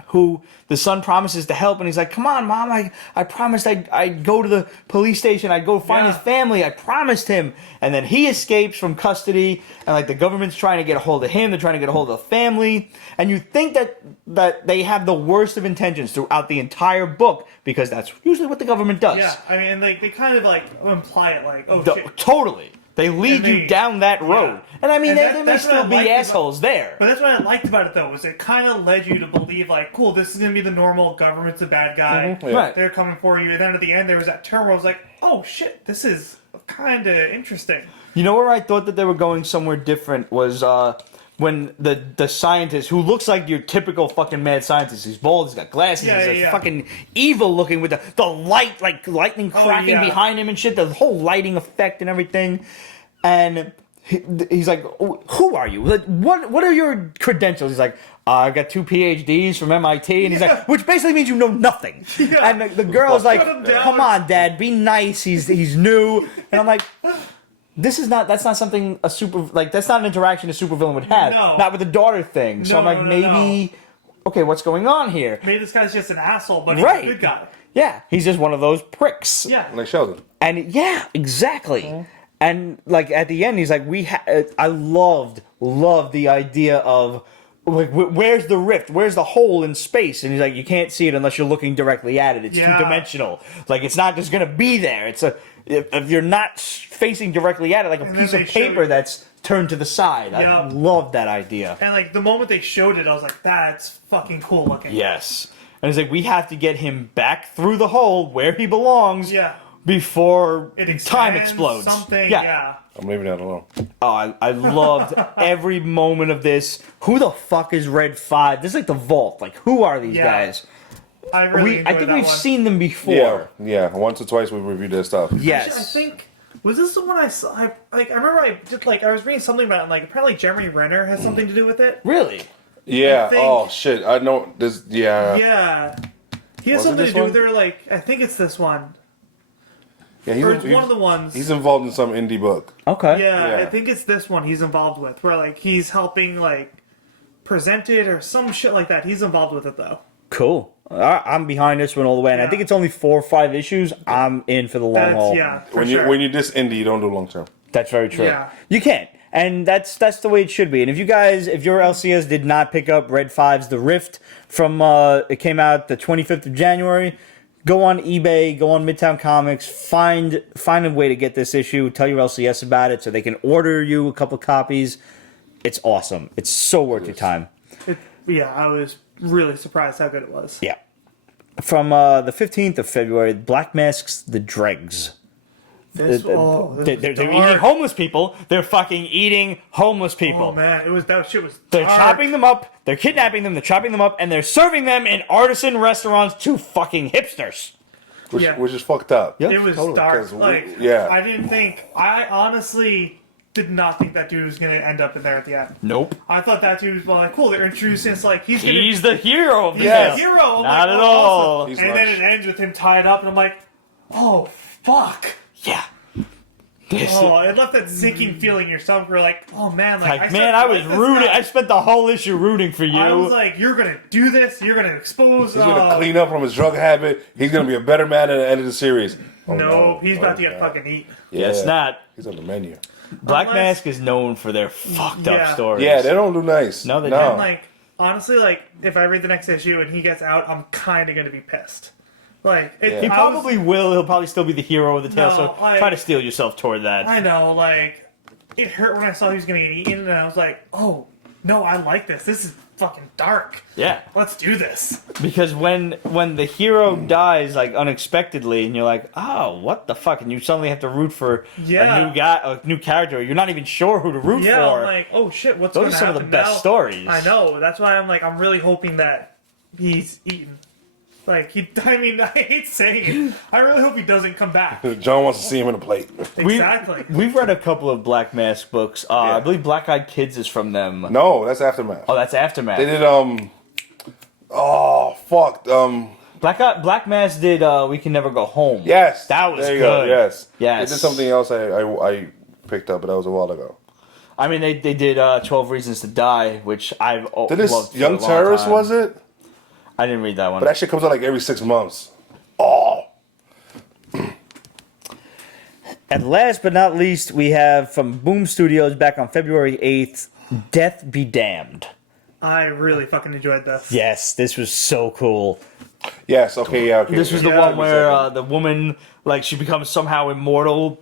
who the son promises to help, and he's like, come on, Mom, I promised I'd go to the police station, I'd go find his family, I promised him. And then he escapes from custody, and like the government's trying to get a hold of him, they're trying to get a hold of the family, and you think that they have the worst of intentions throughout the entire book, because that's usually what the government does. Yeah, I mean, they kind of like imply it like, oh shit. Totally. They lead you down that road. And I mean, there may that's what still I be liked assholes there. But that's what I liked about it, though, was it kind of led you to believe, like, cool, this is going to be the normal government's a bad guy. Right. They're coming for you. And then at the end, there was that turn where I was like, oh, shit, this is kind of interesting. You know where I thought that they were going somewhere different was when the scientist, who looks like your typical fucking mad scientist, he's bald, he's got glasses, he's like fucking evil looking with the light, like lightning cracking behind him and shit, the whole lighting effect and everything. And he's like, who are you? Like, what are your credentials? He's like, I got 2 PhDs from MIT. And he's like, which basically means you know nothing. And the girl's like, come on, Dad, be nice. He's new. And I'm like, that's not something that's not an interaction a supervillain would have. No. Not with the daughter thing. So I'm like, maybe, okay, what's going on here? Maybe this guy's just an asshole, but he's a good guy. Yeah, he's just one of those pricks. Yeah. Like Sheldon. And yeah, exactly. And like at the end, he's like, I loved the idea of like, where's the rift? Where's the hole in space? And he's like, you can't see it unless you're looking directly at it. It's two-dimensional. Like, it's not just going to be there. It's if you're not facing directly at it, like a piece of paper that's turned to the side. Yeah. I love that idea. And, like, the moment they showed it, I was like, that's fucking cool looking. Yes. And he's like, we have to get him back through the hole where he belongs before time explodes. Something, yeah. I'm leaving that alone. Oh, I loved every moment of this. Who the fuck is Red 5? This is like the Vault. Like, who are these guys? I really enjoyed I think that we've one. seen them before. Yeah. Once or twice we reviewed their stuff. Yes. Actually, I think, was this the one I saw? I remember I was reading something about it, and, like, apparently Jeremy Renner has something to do with it. Really? Yeah. I think- Oh shit. I know this. Yeah. Yeah. He has Was it something this to do one? with it, like, I think it's this one. Yeah. Or it's one of the ones. He's involved in some indie book. Okay. Yeah, I think it's this one he's involved with, where, like, he's helping, like, present it or some shit like that. He's involved with it, though. Cool. I'm behind this one all the way, and I think it's only 4 or 5 issues. I'm in for the long haul. When you're this indie, you don't do long term. That's very true. Yeah. You can't. And that's the way it should be. And if you guys, if your LCS did not pick up Red 5's The Rift from, it came out the 25th of January, go on eBay, go on Midtown Comics, find a way to get this issue, tell your LCS about it so they can order you a couple copies. It's awesome. It's so worth your time. I was really surprised how good it was. Yeah. From the 15th of February, Black Mask's The Dregs. This They're was eating dark. homeless people. They're fucking eating homeless people. Oh man, that shit was. They're dark. chopping them up, they're kidnapping them, they're chopping them up, and they're serving them in artisan restaurants to fucking hipsters. Which is fucked up. It was dark. Like, yeah. I honestly did not think that dude was going to end up in there at the end. Nope. I thought that dude was like, cool, they're introducing us like He's the hero of He's this. the hero. I'm Not like, at oh, all. awesome. And then it ends with him tied up, and I'm like, oh, fuck. Yeah. Oh, it left that sinking feeling in your stomach. Where like, oh man, I was rooting. I spent the whole issue rooting for you. I was like, you're gonna do this. You're gonna expose. He's gonna clean up from his drug habit. He's gonna be a better man at the end of the series. Oh, no, he's about to get fucking eat. Yeah. It's not. He's on the menu. Black Mask is known for their fucked up stories. Yeah, they don't do nice. No, they And don't. like, honestly, like, if I read the next issue and he gets out, I'm kind of gonna be pissed. Like, He probably will. He'll probably still be the hero of the tale. No, So like- try to steel yourself toward that. I know, like, it hurt when I saw he was gonna get eaten, and I was like, oh no, I like this. This is fucking dark. Yeah. Let's do this. Because when the hero dies like unexpectedly, and you're like, oh, what the fuck, and you suddenly have to root for Yeah. a new character, you're not even sure who to root Yeah, for. I'm like, oh shit, what's Those going are to some happen of the best now? stories. I know. That's why I'm really hoping that he's eaten. Like, I hate saying it. I really hope he doesn't come back. John wants to see him in a plate. Exactly. We've read a couple of Black Mask books. I believe Black Eyed Kids is from them. No, that's Aftermath. Oh, that's Aftermath. They did oh fuck. Black Mask did We Can Never Go Home. Yes. That was there you good. Go. Yes. Yes. They did something else I picked up, but that was a while ago. I mean, they did 12 Reasons to Die, which I've Did this loved for Young a long Terrorist, time. was it? I didn't read that one. But that shit comes out like every 6 months. Oh. And last but not least, we have from Boom Studios back on February 8th, Death Be Damned. I really fucking enjoyed this. Yes, this was so cool. Yes, okay, yeah, okay. This was the one where the woman, like, she becomes somehow immortal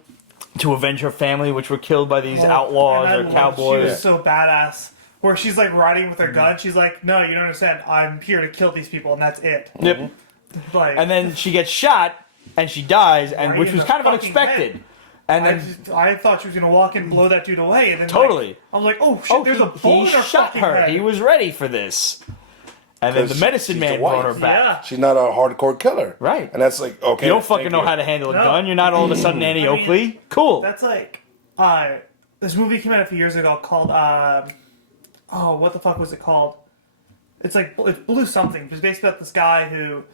to avenge her family, which were killed by these outlaws And I or loved- cowboys. She was so badass. Where she's like riding with her gun. She's like, no, you don't understand. I'm here to kill these people, and that's it. Yep. Like, And then she gets shot, and she dies, and Right which in was the kind of fucking unexpected. head. And then I thought she was gonna walk in and blow that dude away, and then Totally. like, I'm like, oh shit, there's a bullet he in her shot fucking her. head. He was ready for this. And then the 'Cause medicine she's man a wife. brought her back. She's not a hardcore killer. Right. And that's like, okay. You don't fucking thank know you. how to handle a No. gun. You're not all of a sudden Annie I mean, Oakley. Cool. That's like, this movie came out a few years ago called, what the fuck was it called? It's like, it's Blue Something. It's basically about this guy who,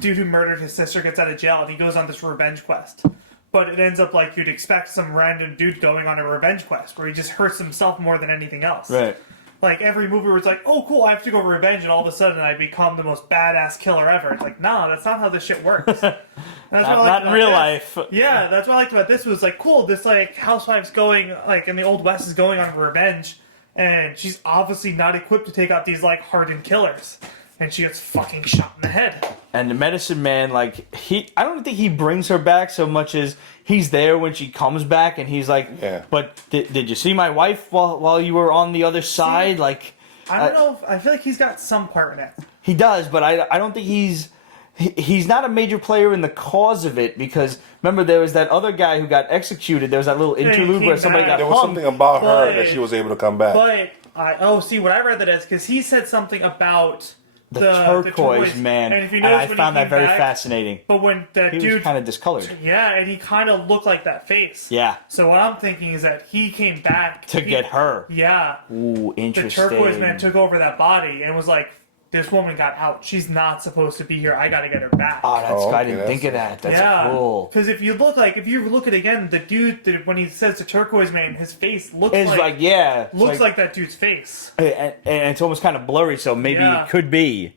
dude who murdered his sister gets out of jail and he goes on this revenge quest. But it ends up like you'd expect some random dude going on a revenge quest where he just hurts himself more than anything else. Right. Like every movie where it's like, oh cool, I have to go revenge, and all of a sudden I become the most badass killer ever. It's like, nah, that's not how this shit works. And that's what I liked Not in about real this. life. Yeah, that's what I liked about this was like, cool, this like housewives going, like in the Old West is going on revenge, and she's obviously not equipped to take out these like hardened killers, and she gets fucking shot in the head. And the medicine man, like, I don't think he brings her back so much as he's there when she comes back, and he's like, but did you see my wife while you were on the other side? Like, I don't know. I feel like he's got some part in it. He does, but I don't think he's not a major player in the cause of it, because remember there was that other guy who got executed. There was that little interlude where somebody got There was something about her that she was able to come back. But see what I read that as because he said something about the turquoise man, and if you and notice I found that very fascinating. But when that he dude was kind of discolored, yeah, and he kind of looked like that face. Yeah. So what I'm thinking is that he came back to get her. Yeah. Ooh, interesting. The turquoise man took over that body and was like, this woman got out. She's not supposed to be here. I got to get her back. I didn't think of that. That's cool. Because if you look at it again, the dude when he says the turquoise man, his face looks It's like that dude's face. And it's almost kind of blurry, so maybe it could be.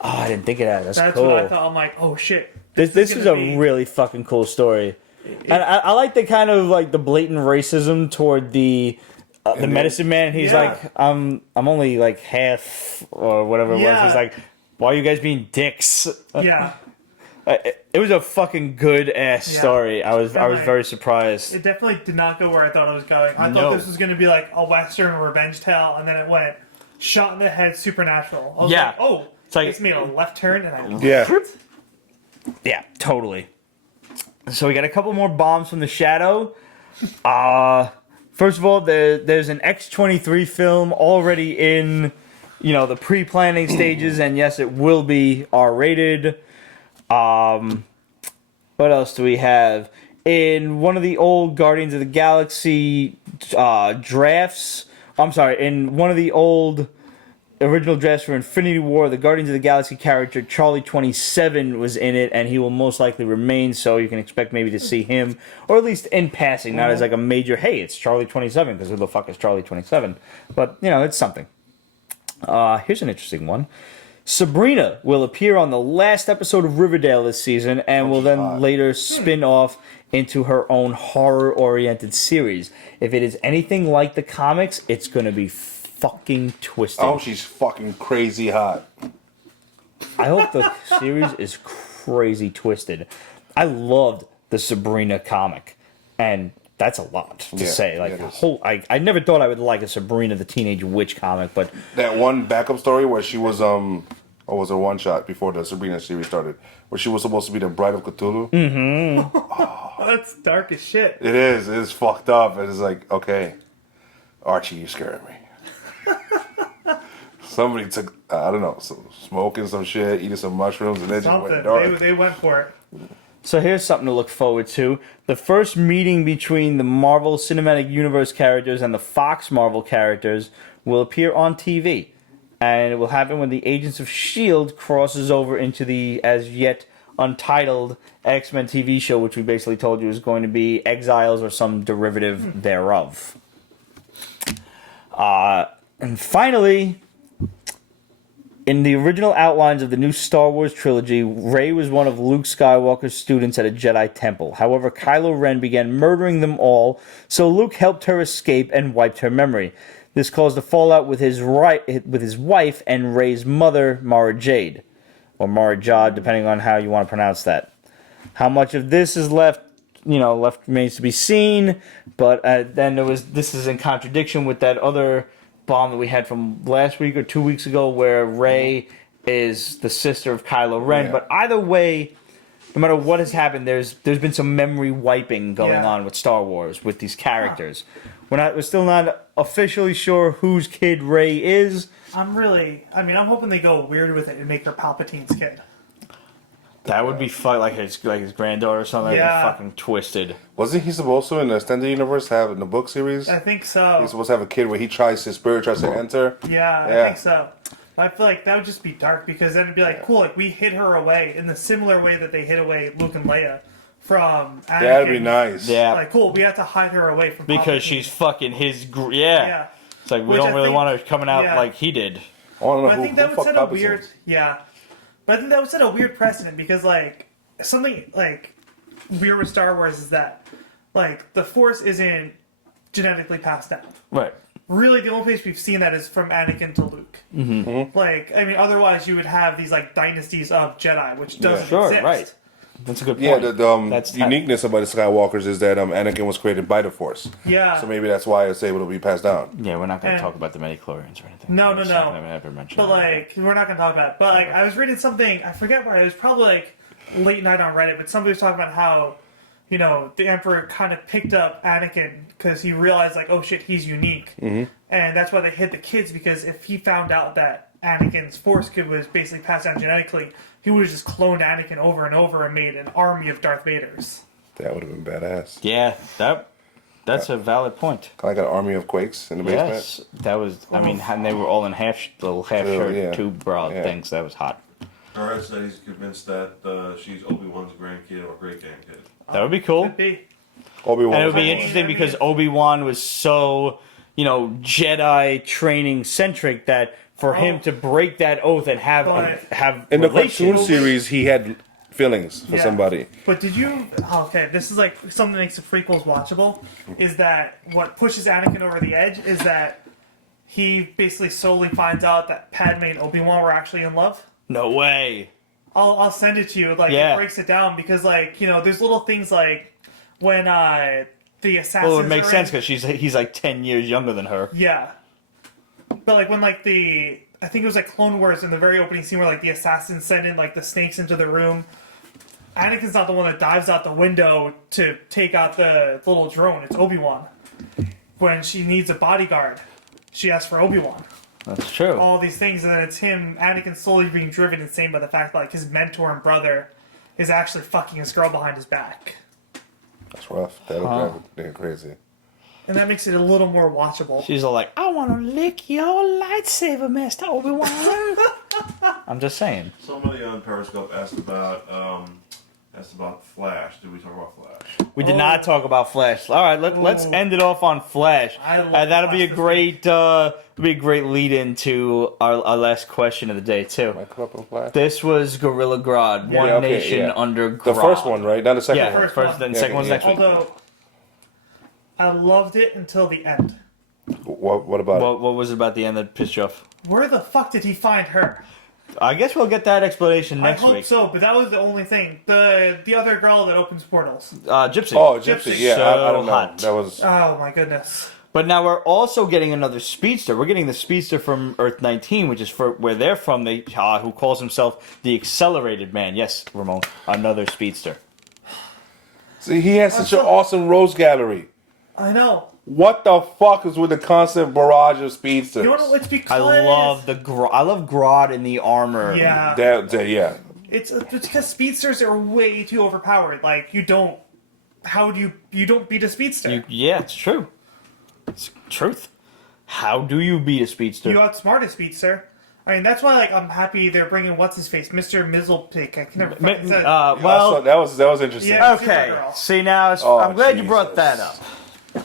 Oh, I didn't think of that. That's cool. What I thought. I'm like, oh shit. This is a really fucking cool story, and I like the kind of like the blatant racism toward the medicine man. He's like, I'm only like half or whatever it was. He's like, why are you guys being dicks? Yeah. It was a fucking good ass story. I was very surprised. It definitely did not go where I thought it was going. I thought this was going to be like a Western revenge tale, and then it went shot in the head, supernatural. I was like, oh, it's made a left turn, and I yeah, totally. So we got a couple more bombs from the shadow. First of all, there's an X-23 film already in, the pre-planning stages, and yes, it will be R-rated. What else do we have? In one of the old Guardians of the Galaxy drafts, in one of the old original drafts for Infinity War, the Guardians of the Galaxy character Charlie 27 was in it, and he will most likely remain, so you can expect maybe to see him, or at least in passing, not as like a major, hey, it's Charlie 27, because who the fuck is Charlie 27? But, it's something. Here's an interesting one. Sabrina will appear on the last episode of Riverdale this season, and will then later spin off into her own horror-oriented series. If it is anything like the comics, it's going to be fucking twisted. Oh, she's fucking crazy hot. I hope the series is crazy twisted. I loved the Sabrina comic, and that's a lot to say. Like I never thought I would like a Sabrina the Teenage Witch comic, but that one backup story where she was was a one shot before the Sabrina series started, where she was supposed to be the Bride of Cthulhu. Mm-hmm. That's dark as shit. It is. It's fucked up. It's like, okay, Archie, you scaring me. Somebody took, I don't know, smoking some shit, eating some mushrooms, and then just went dark. They went for it. So here's something to look forward to. The first meeting between the Marvel Cinematic Universe characters and the Fox Marvel characters will appear on TV. And it will happen when the Agents of S.H.I.E.L.D. crosses over into the as yet untitled X-Men TV show, which we basically told you is going to be Exiles or some derivative thereof. And finally, in the original outlines of the new Star Wars trilogy, Rey was one of Luke Skywalker's students at a Jedi temple. However, Kylo Ren began murdering them all, so Luke helped her escape and wiped her memory. This caused a fallout with his wife and Rey's mother, Mara Jade, or Mara Jade, depending on how you want to pronounce that. How much of this is left remains to be seen. But then this is in contradiction with that other bomb that we had from last week or 2 weeks ago, where Rey is the sister of Kylo Ren. Yeah. But either way, no matter what has happened, there's been some memory wiping going on with Star Wars with these characters. We're still not officially sure whose kid Rey is. I'm hoping they go weird with it and make her Palpatine's kid. That would be fun, like his granddaughter or something. Yeah. That'd be fucking twisted. Wasn't he supposed to, in the extended universe, have in the book series? I think so. He's supposed to have a kid where his spirit tries to enter. Yeah, I think so. I feel like that would just be dark, because then it'd be like, cool, like we hid her away in the similar way that they hid away Luke and Leia from Anakin. That'd be nice. Yeah. Like, cool, we have to hide her away from because Palpatine. She's fucking his... Yeah. It's like, we don't really want her coming out like he did. I think that would set a weird... Yeah. But I think that would set a weird precedent, because, like, something, like, weird with Star Wars is that, like, the Force isn't genetically passed down. Right. really the only place we've seen that is from Anakin to Luke. Mm-hmm. Like, I mean, otherwise you would have these like dynasties of Jedi, which doesn't exist. Right. That's a good point. Yeah, the uniqueness about the Skywalkers is that Anakin was created by the Force. Yeah. So maybe that's why it's able to be passed down. Yeah, we're not going to And- talk about the midichlorians or anything. No, no, It's no. not gonna ever mention But that. like, we're not gonna talk about it. But like, I was reading something. I forget where. It was probably like late night on Reddit. But somebody was talking about how, you know, the Emperor kind of picked up Anakin because he realized like, oh shit, he's unique, Mm-hmm. and that's why they hid the kids, because if he found out that Anakin's Force kid was basically passed down genetically, he would have just cloned Anakin over and over and made an army of Darth Vaders. That would have been badass. Yeah, that's a valid point. Like an army of Quakes in the basement. Yes, that was. I mean, and they were all in little half shirt, yeah. tube bra Yeah. things. That was hot. Alright, said he's convinced that she's Obi-Wan's grandkid or great-grandkid. That would be cool. Could be. Obi-Wan. And it would be I mean, interesting because Obi-Wan was so, you know, Jedi training centric that for him to break that oath and have In the cartoon relations. series, he had feelings for Yeah. somebody. But did you? Okay, this is like something that makes the prequels watchable. Is that what pushes Anakin over the edge? Is that he basically solely finds out that Padme and Obi-Wan were actually in love? No way. I'll send it to you. Like Yeah. it breaks it down because like, you know, there's little things like when the assassins. Well, it makes are sense in- because he's like 10 years younger than her. Yeah. But like when like I think it was like Clone Wars in the very opening scene where like the assassins send in like the snakes into the room. Anakin's not the one that dives out the window to take out the little drone. It's Obi-Wan. When she needs a bodyguard, she asks for Obi-Wan. That's true. All these things, and then it's him, Anakin, slowly being driven insane by the fact that like his mentor and brother is actually fucking his girl behind his back. That's rough. That would be crazy. And that makes it a little more watchable. She's all like, I want to lick your lightsaber, Master Obi-Wan. I'm just saying. Somebody on Periscope asked about Flash. Did we talk about Flash? We did not talk about Flash. All right, let's end it off on Flash. That'll be a great lead into our last question of the day too. This was Gorilla Grodd, One Nation under Grodd. The first one, right? Not the second one. Yeah, first, then second one's next week. Although, I loved it until the end. What about it? What was it about the end that pissed you off? Where the fuck did he find her? I guess we'll get that explanation next I hope week. so, but that was the only thing. The other girl that opens portals. Gypsy. Oh, Gypsy. Yeah, So I don't know. hot. That was. Oh my goodness. But now we're also getting another speedster. We're getting the speedster from Earth 19, which is where they're from. Who calls himself the Accelerated Man. Yes, Ramon, another speedster. See, he has such an awesome rose gallery. I know. What the fuck is with the constant barrage of speedsters? You know, it's because I love Grodd in the armor. Yeah. Yeah. It's because speedsters are way too overpowered. Like you don't beat a speedster? Yeah, it's true. It's truth. How do you beat a speedster? You outsmart a speedster. I mean, that's why like I'm happy they're bringing what's his face, Mr. Mizzlepick. I can never fucking say. Well, that was interesting. Yeah, okay. Supergirl. See now, I'm glad you brought that up.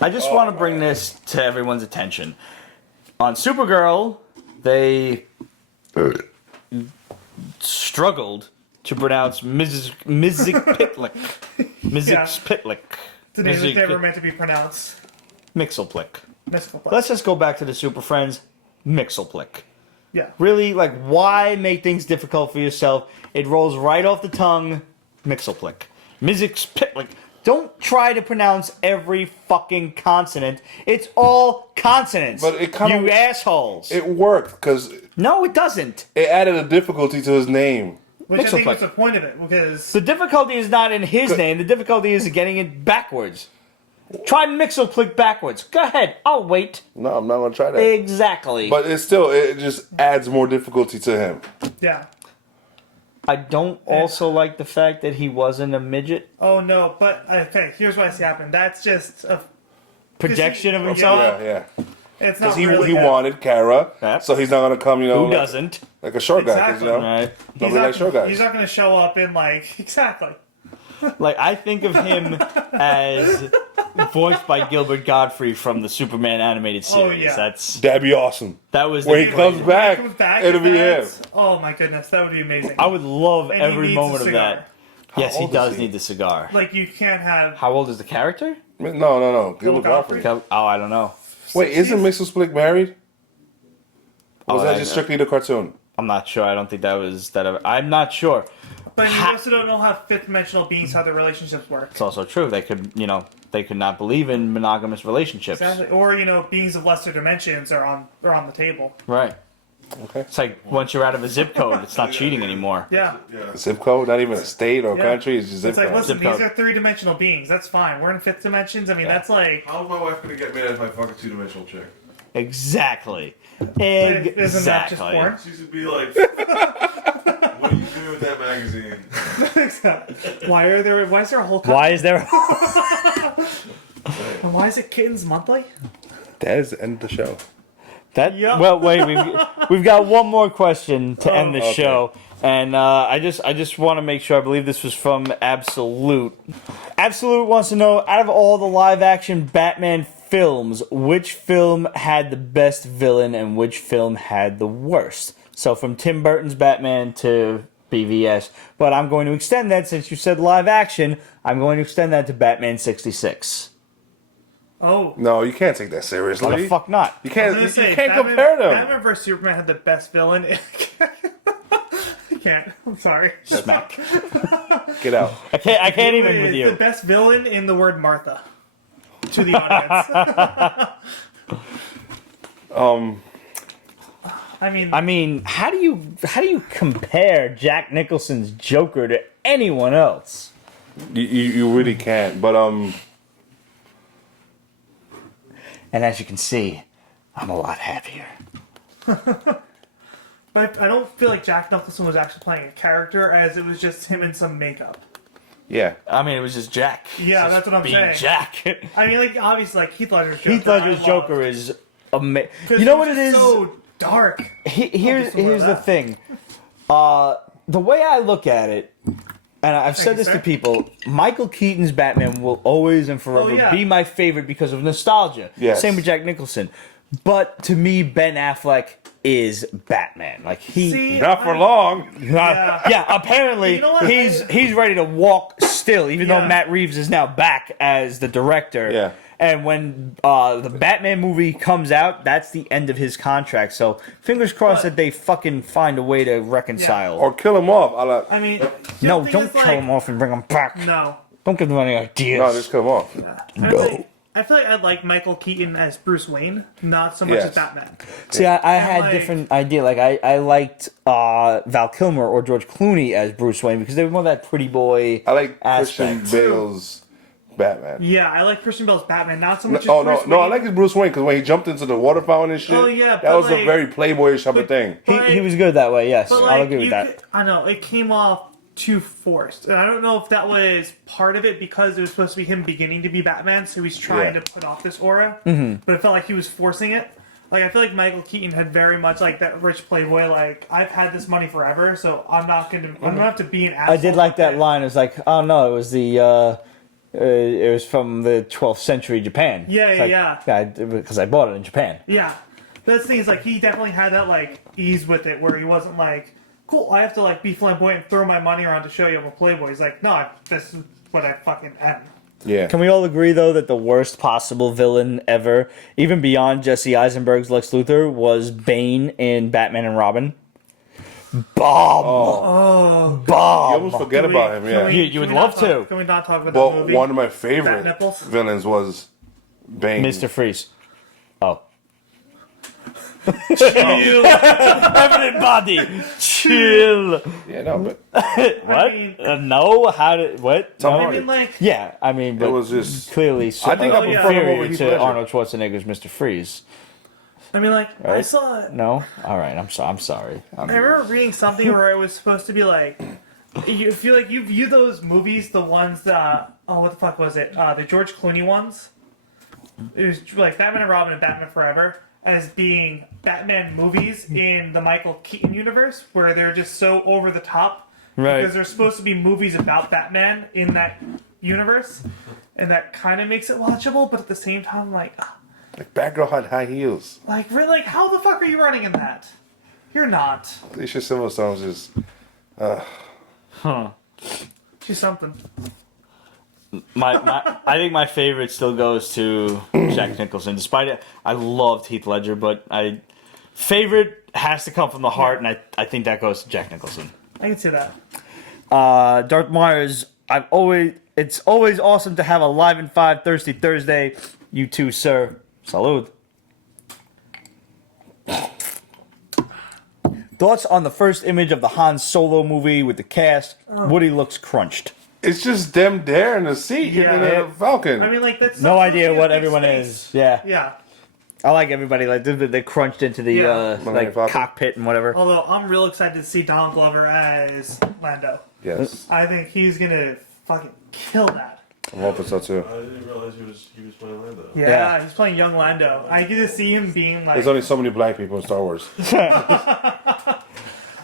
I just want to bring this to everyone's attention. On Supergirl, they struggled to pronounce Mrs. Pitlick. Mrs. Yeah. Pitlick. The name was never meant to be pronounced. Mixelplick. Mixelplick. Let's just go back to the Super Friends. Mixelplick. Yeah. Really, like, why make things difficult for yourself? It rolls right off the tongue. Mixelplick. Mrs. Pitlick. Don't try to pronounce every fucking consonant. It's all consonants. But it kind of you assholes. It worked because no, it doesn't. It added a difficulty to his name. Which I think was the point of it, because The difficulty is not in his name. The difficulty is getting it backwards. Try Mixelplick backwards. Go ahead. I'll wait. No, I'm not gonna try that. Exactly. But it just adds more difficulty to him. yeah. I don't also like the fact that he wasn't a midget. Oh no, but okay. Here's what I see happen. That's just a Projection of himself. Yeah. It's not Because really he wanted Kara, so he's not gonna come. Who doesn't? Like a short guy. 'Cause, Right. Nobody likes short guys. He's not going to show up in like exactly. Like, I think of him as voiced by Gilbert Godfrey from the Superman animated series. Oh, yeah. That'd be awesome. That was When he comes back, it'll be him. Oh my goodness, that would be amazing. I would love And he every needs a moment of cigar. that. Yes, he old is does he? need the cigar. Like you can't have. How old is the character? No. Gilbert Godfrey. Oh, I don't know. Wait, isn't Mixel married? Or was Oh, that just strictly the cartoon? I'm not sure. I don't think that was that. I'm not sure. But you also don't know how fifth-dimensional beings, how their relationships work. It's also true. They could, they could not believe in monogamous relationships. Exactly. Or, beings of lesser dimensions are on the table. Right. Okay. It's like once you're out of a zip code, it's not cheating anymore. Yeah. Zip code, not even a state or country. It's just zip It's like, code. listen, these are three-dimensional beings. That's fine. We're in fifth dimensions. I mean, that's like... How's my wife gonna get mad if I fuck a two-dimensional chick? Exactly. Isn't that just porn? She should be like, what are you doing with that magazine? Why is there a whole... Why is there... And why is it Kittens Monthly? That is the end of the show. Well, wait, we've got one more question to end the show, and I just want to make sure. I believe this was from Absolute. Absolute wants to know, out of all the live-action Batman films, which film had the best villain and which film had the worst? So from Tim Burton's Batman to BVS, but I'm going to extend that, since you said live-action, I'm going to extend that to Batman 66. Oh. No, you can't take that seriously. Why the fuck not? You can't. I was You gonna say, can't Batman, compare them. Batman vs Superman had the best villain. I can't. I'm sorry. Smack. Get out. I can't even with you. The best villain in the word Martha. To the audience. I mean, how do you compare Jack Nicholson's Joker to anyone else? You really can't. But And as you can see, I'm a lot happier. But I don't feel like Jack Nicholson was actually playing a character, as it was just him in some makeup. Yeah. I mean, it was just Jack. Yeah, that's what I'm being saying. Jack. I mean, like, obviously, like, Heath Ledger's Joker. Heath Ledger's Joker is amazing. 'Cause You know it what was it is? so dark. Here's the thing. The way I look at it, and I've said this to people, Michael Keaton's Batman will always and forever be my favorite because of nostalgia. Yes. Same with Jack Nicholson. But to me, Ben Affleck is Batman. Like not for long. Yeah, apparently You know what? he's ready to walk still, even though Matt Reeves is now back as the director. Yeah. And when the Batman movie comes out, that's the end of his contract. So fingers crossed that they fucking find a way to reconcile. Or kill him off. I mean, No, the thing don't is, kill like, him off and bring him back. No. Don't give them any ideas. No, just kill him off. I feel like I like Michael Keaton as Bruce Wayne, not so much as Batman. See, I And, had like, different idea. Like I liked Val Kilmer or George Clooney as Bruce Wayne because they were more that pretty boy. I like aspect. Christian Bale's Batman. Yeah, I like Christian Bale's Batman, not so much as Oh Bruce no, Wayne. I like his Bruce Wayne because when he jumped into the water fountain and shit, Oh, yeah, that but, was a like- very playboyish type of thing. He was good that way. Yes, But, I'll like, agree with you that. could- I know, it came off too forced. And I don't know if that was part of it because it was supposed to be him beginning to be Batman, so he's trying to put off this aura. Mhm. But it felt like he was forcing it. Like, I feel like Michael Keaton had very much like that rich playboy, like, I've had this money forever, so I'm not going to have to be an asshole. I did like that line. It was like, oh no, it was it was from the 12th century Japan. Yeah, It's like, yeah. because I bought it in Japan. Yeah. That's the thing is, like, he definitely had that, like, ease with it where he wasn't like, cool, I have to, like, be flamboyant and throw my money around to show you I'm a playboy. He's like, no, this is what I fucking am. Yeah. Can we all agree though that the worst possible villain ever, even beyond Jesse Eisenberg's Lex Luthor, was Bane in Batman and Robin? Bomb. Oh. Bomb. You almost forget about him. Yeah. You would love to. Can we not talk about that But movie? one of my Bat favorite nipples? villains was Bane. Mr. Freeze. Oh. Chill. Evident body. Chill. Yeah, no, but What? No. How did what? Tom No? Hardy. I mean, like, Yeah, I mean, but It was just- clearly. I think I prefer him over inferior Heath to Ledger. Arnold Schwarzenegger's Mr. Freeze. I mean, like, I Right? saw it. No. All right. I'm sorry. I remember reading something where it was supposed to be like, you feel like you view those movies, the ones that, oh, what the fuck was it? The George Clooney ones. It was like Batman and Robin and Batman Forever as being Batman movies in the Michael Keaton universe, where they're just so over the top. Right. Because they're supposed to be movies about Batman in that universe, and that kind of makes it watchable, but at the same time, like, like Batgirl had high heels. really, like, how the fuck are you running in that? You're not. Alicia Silverstone was just. Huh. She's something. I think my favorite still goes to Jack Nicholson. Despite it, I loved Heath Ledger, but favorite has to come from the heart, and I think that goes to Jack Nicholson. I can see that. Darth Myers, it's always awesome to have a Live in 5 Thirsty Thursday. You too, sir. Salud. Thoughts on the first image of the Han Solo movie with the cast? Woody looks crunched. It's just them there in the seat in a Falcon. I mean, like that's No idea what everyone is. Yeah. Yeah. I like everybody like they crunched into the like cockpit and whatever. Although I'm real excited to see Donald Glover as Lando. Yes. I think he's gonna fucking kill that. I'm hoping so too. I didn't realize he was playing Lando. Yeah, he's playing young Lando. I get to see him being like. There's only so many black people in Star Wars.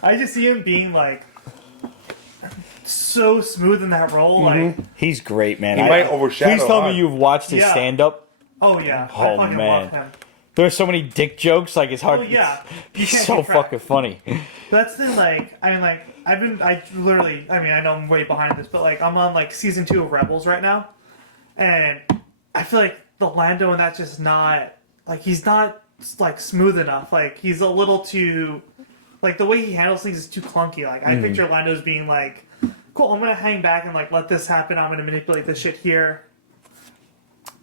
I just see him being like so smooth in that role. Like He's great, man. He might overshadow. Please tell me Han. you've watched his Yeah. stand-up. Oh yeah. I Oh fucking man, love him. there's so many dick jokes. Like it's hard. Oh yeah. You He's can't so keep track. fucking funny. That's the like. I mean, like I literally. I mean, I know I'm way behind this, but like I'm on like season 2 of Rebels right now, and I feel like the Lando in that's just not like he's not like smooth enough. Like he's a little too. Like the way he handles things is too clunky. Like I picture Lando's being like, "Cool, I'm gonna hang back and like let this happen. I'm gonna manipulate this shit here."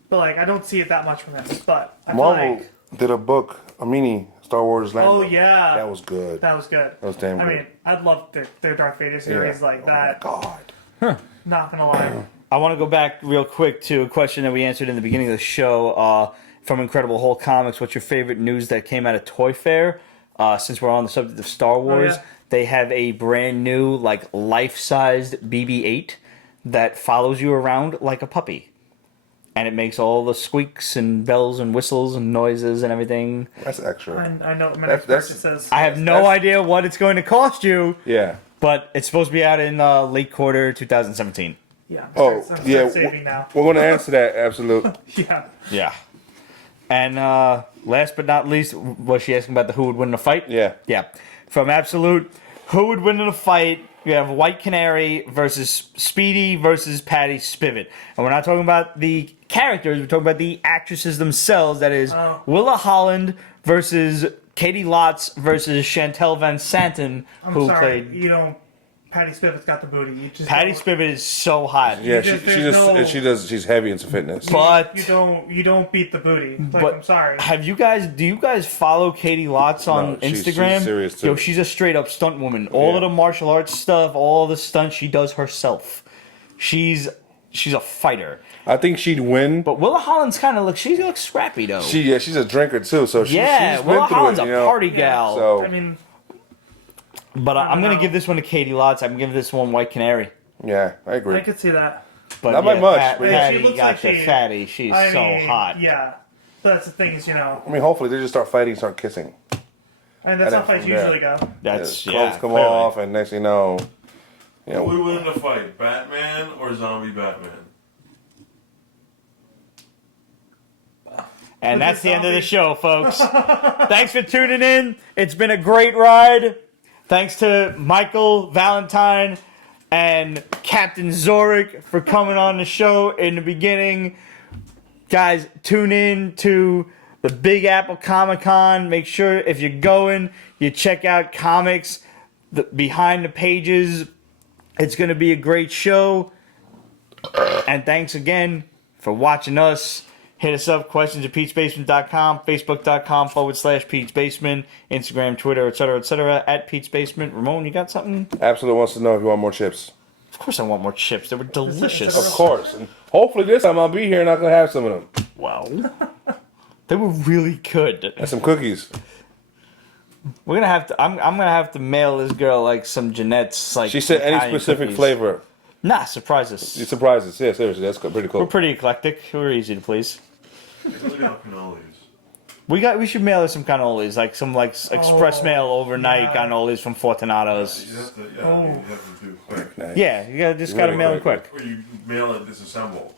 But like I don't see it that much from him. But I feel Marvel like did a book, a mini Star Wars Lando. oh yeah, That was good. that was good. That was damn I good. mean, I'd love their Darth Vader series like that. God. Not gonna lie. I want to go back real quick to a question that we answered in the beginning of the show from Incredible Hulk Comics. What's your favorite news that came out of Toy Fair? Since we're on the subject of Star Wars, they have a brand new, like, life-sized BB-8 that follows you around like a puppy. And it makes all the squeaks and bells and whistles and noises and everything. That's extra. I know what my next question says. I have no idea what it's going to cost you. Yeah. But it's supposed to be out in late quarter 2017. Yeah. Oh, I'm yeah. saving now. We're going to answer that, absolutely. Yeah. Yeah. And last but not least, was she asking about who would win in a fight? Yeah. Yeah. From Absolute, who would win in a fight? We have White Canary versus Speedy versus Patty Spivot. And we're not talking about the characters, we're talking about the actresses themselves. That is Willa Holland versus Katie Lotz versus Chantel Van Santen, I'm who sorry. played... You know, Patty Spivot's got the booty. You just Patty don't- Spivot is so hot. Yeah, There's she's heavy into fitness. But you don't beat the booty. Like, but I'm sorry. do you guys follow Katie Lotz on No, she's Instagram? serious too. Yo, she's a straight up stunt woman. All of the martial arts stuff, all the stunts she does herself. She's a fighter. I think she'd win. But Willa Holland's she looks scrappy though. She's a drinker too, so she's Willa been through Holland's it, a you know? party gal. So I mean, but I'm gonna give this one to Katie Lotz. I'm giving this one White Canary. Yeah, I agree. I could see that. But Not by much, but yeah, Patty she looks got like the she- fatty. She's I so mean, hot. Yeah. But that's the thing is, you know, I mean, hopefully they just start fighting, start kissing. and that's how fights from there, usually go. That's clothes come clearly. off, and next thing you know, Who would win in a fight, Batman or Zombie Batman? And that's the end of the show, folks. Thanks for tuning in. It's been a great ride. Thanks to Michael, Valentine, and Captain Zorikh for coming on the show in the beginning. Guys, tune in to the Big Apple Comic-Con. Make sure if you're going, you check out Comix, behind the pages. It's going to be a great show. And thanks again for watching us. Hit us up, questions@peachbasement.com, facebook.com/peachbasement, Instagram, Twitter, etc., at Pete's Basement. Ramon, you got something? Absolute wants to know if you want more chips. Of course I want more chips. They were delicious. Of course. And hopefully this time I'll be here and I can have some of them. Wow. They were really good. And some cookies. We're gonna have to. I'm gonna have to mail this girl like some Jeanette's like. She said any Italian specific cookies. flavor. Nah, surprise us. You surprised us. Yeah, seriously, that's pretty cool. We're pretty eclectic. We're easy to please. Look at cannolis. We should mail her some cannolis, like some express mail overnight cannolis from Fortunato's. You have to do quick. Yeah, you just gotta mail it quick. Or you mail it disassembled.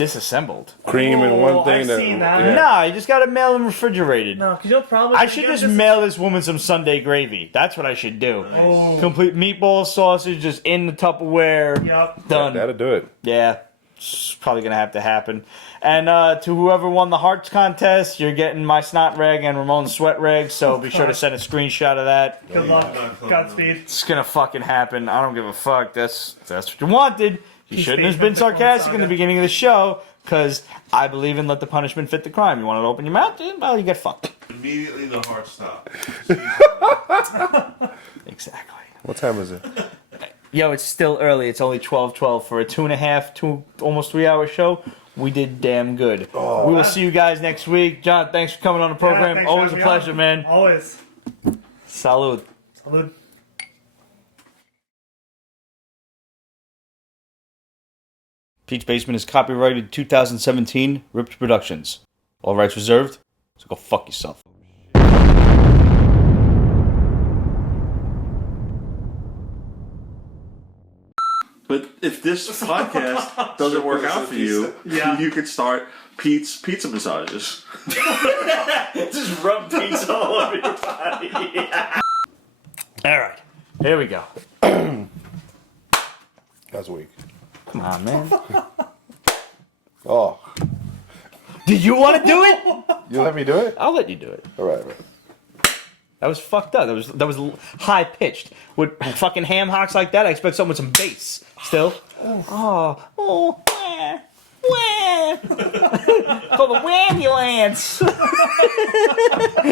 disassembled. Cream and one thing I've seen that. Yeah. Nah, you just gotta mail them refrigerated. No, because you'll probably. I should just mail this woman some Sunday gravy. That's what I should do. Oh. Complete meatball sausage just in the Tupperware. Yep. Done. That'll do it. Yeah. It's probably gonna have to happen. And to whoever won the Hearts contest, you're getting my snot rag and Ramon's sweat rag. So be sure to send a screenshot of that. Good luck. Godspeed. It's gonna fucking happen. I don't give a fuck. That's what you wanted. You shouldn't have been sarcastic in the beginning of the show, because I believe in let the punishment fit the crime. You want to open your mouth? Well, you get fucked. Immediately the heart stopped. Exactly. What time is it? Yo, it's still early. It's only 12:12 for a 2.5, almost 3 hour show. We did damn good. Oh. We will see you guys next week. John, thanks for coming on the program. thanks Always for a having me pleasure, on. man. Always. Salud. Salud. Peach Basement is copyrighted 2017, Ripped Productions. All rights reserved, so go fuck yourself. But if this podcast doesn't work out for you, you could start Pete's Pizza Massages. Just rub pizza all over your body. All right, here we go. That's weak. Come on, man. Oh. Did you want to do it? You let me do it? I'll let you do it. All right. That was fucked up. That was high pitched. With fucking ham hocks like that, I expect someone with some bass. Still. Wah. Call the ambulance.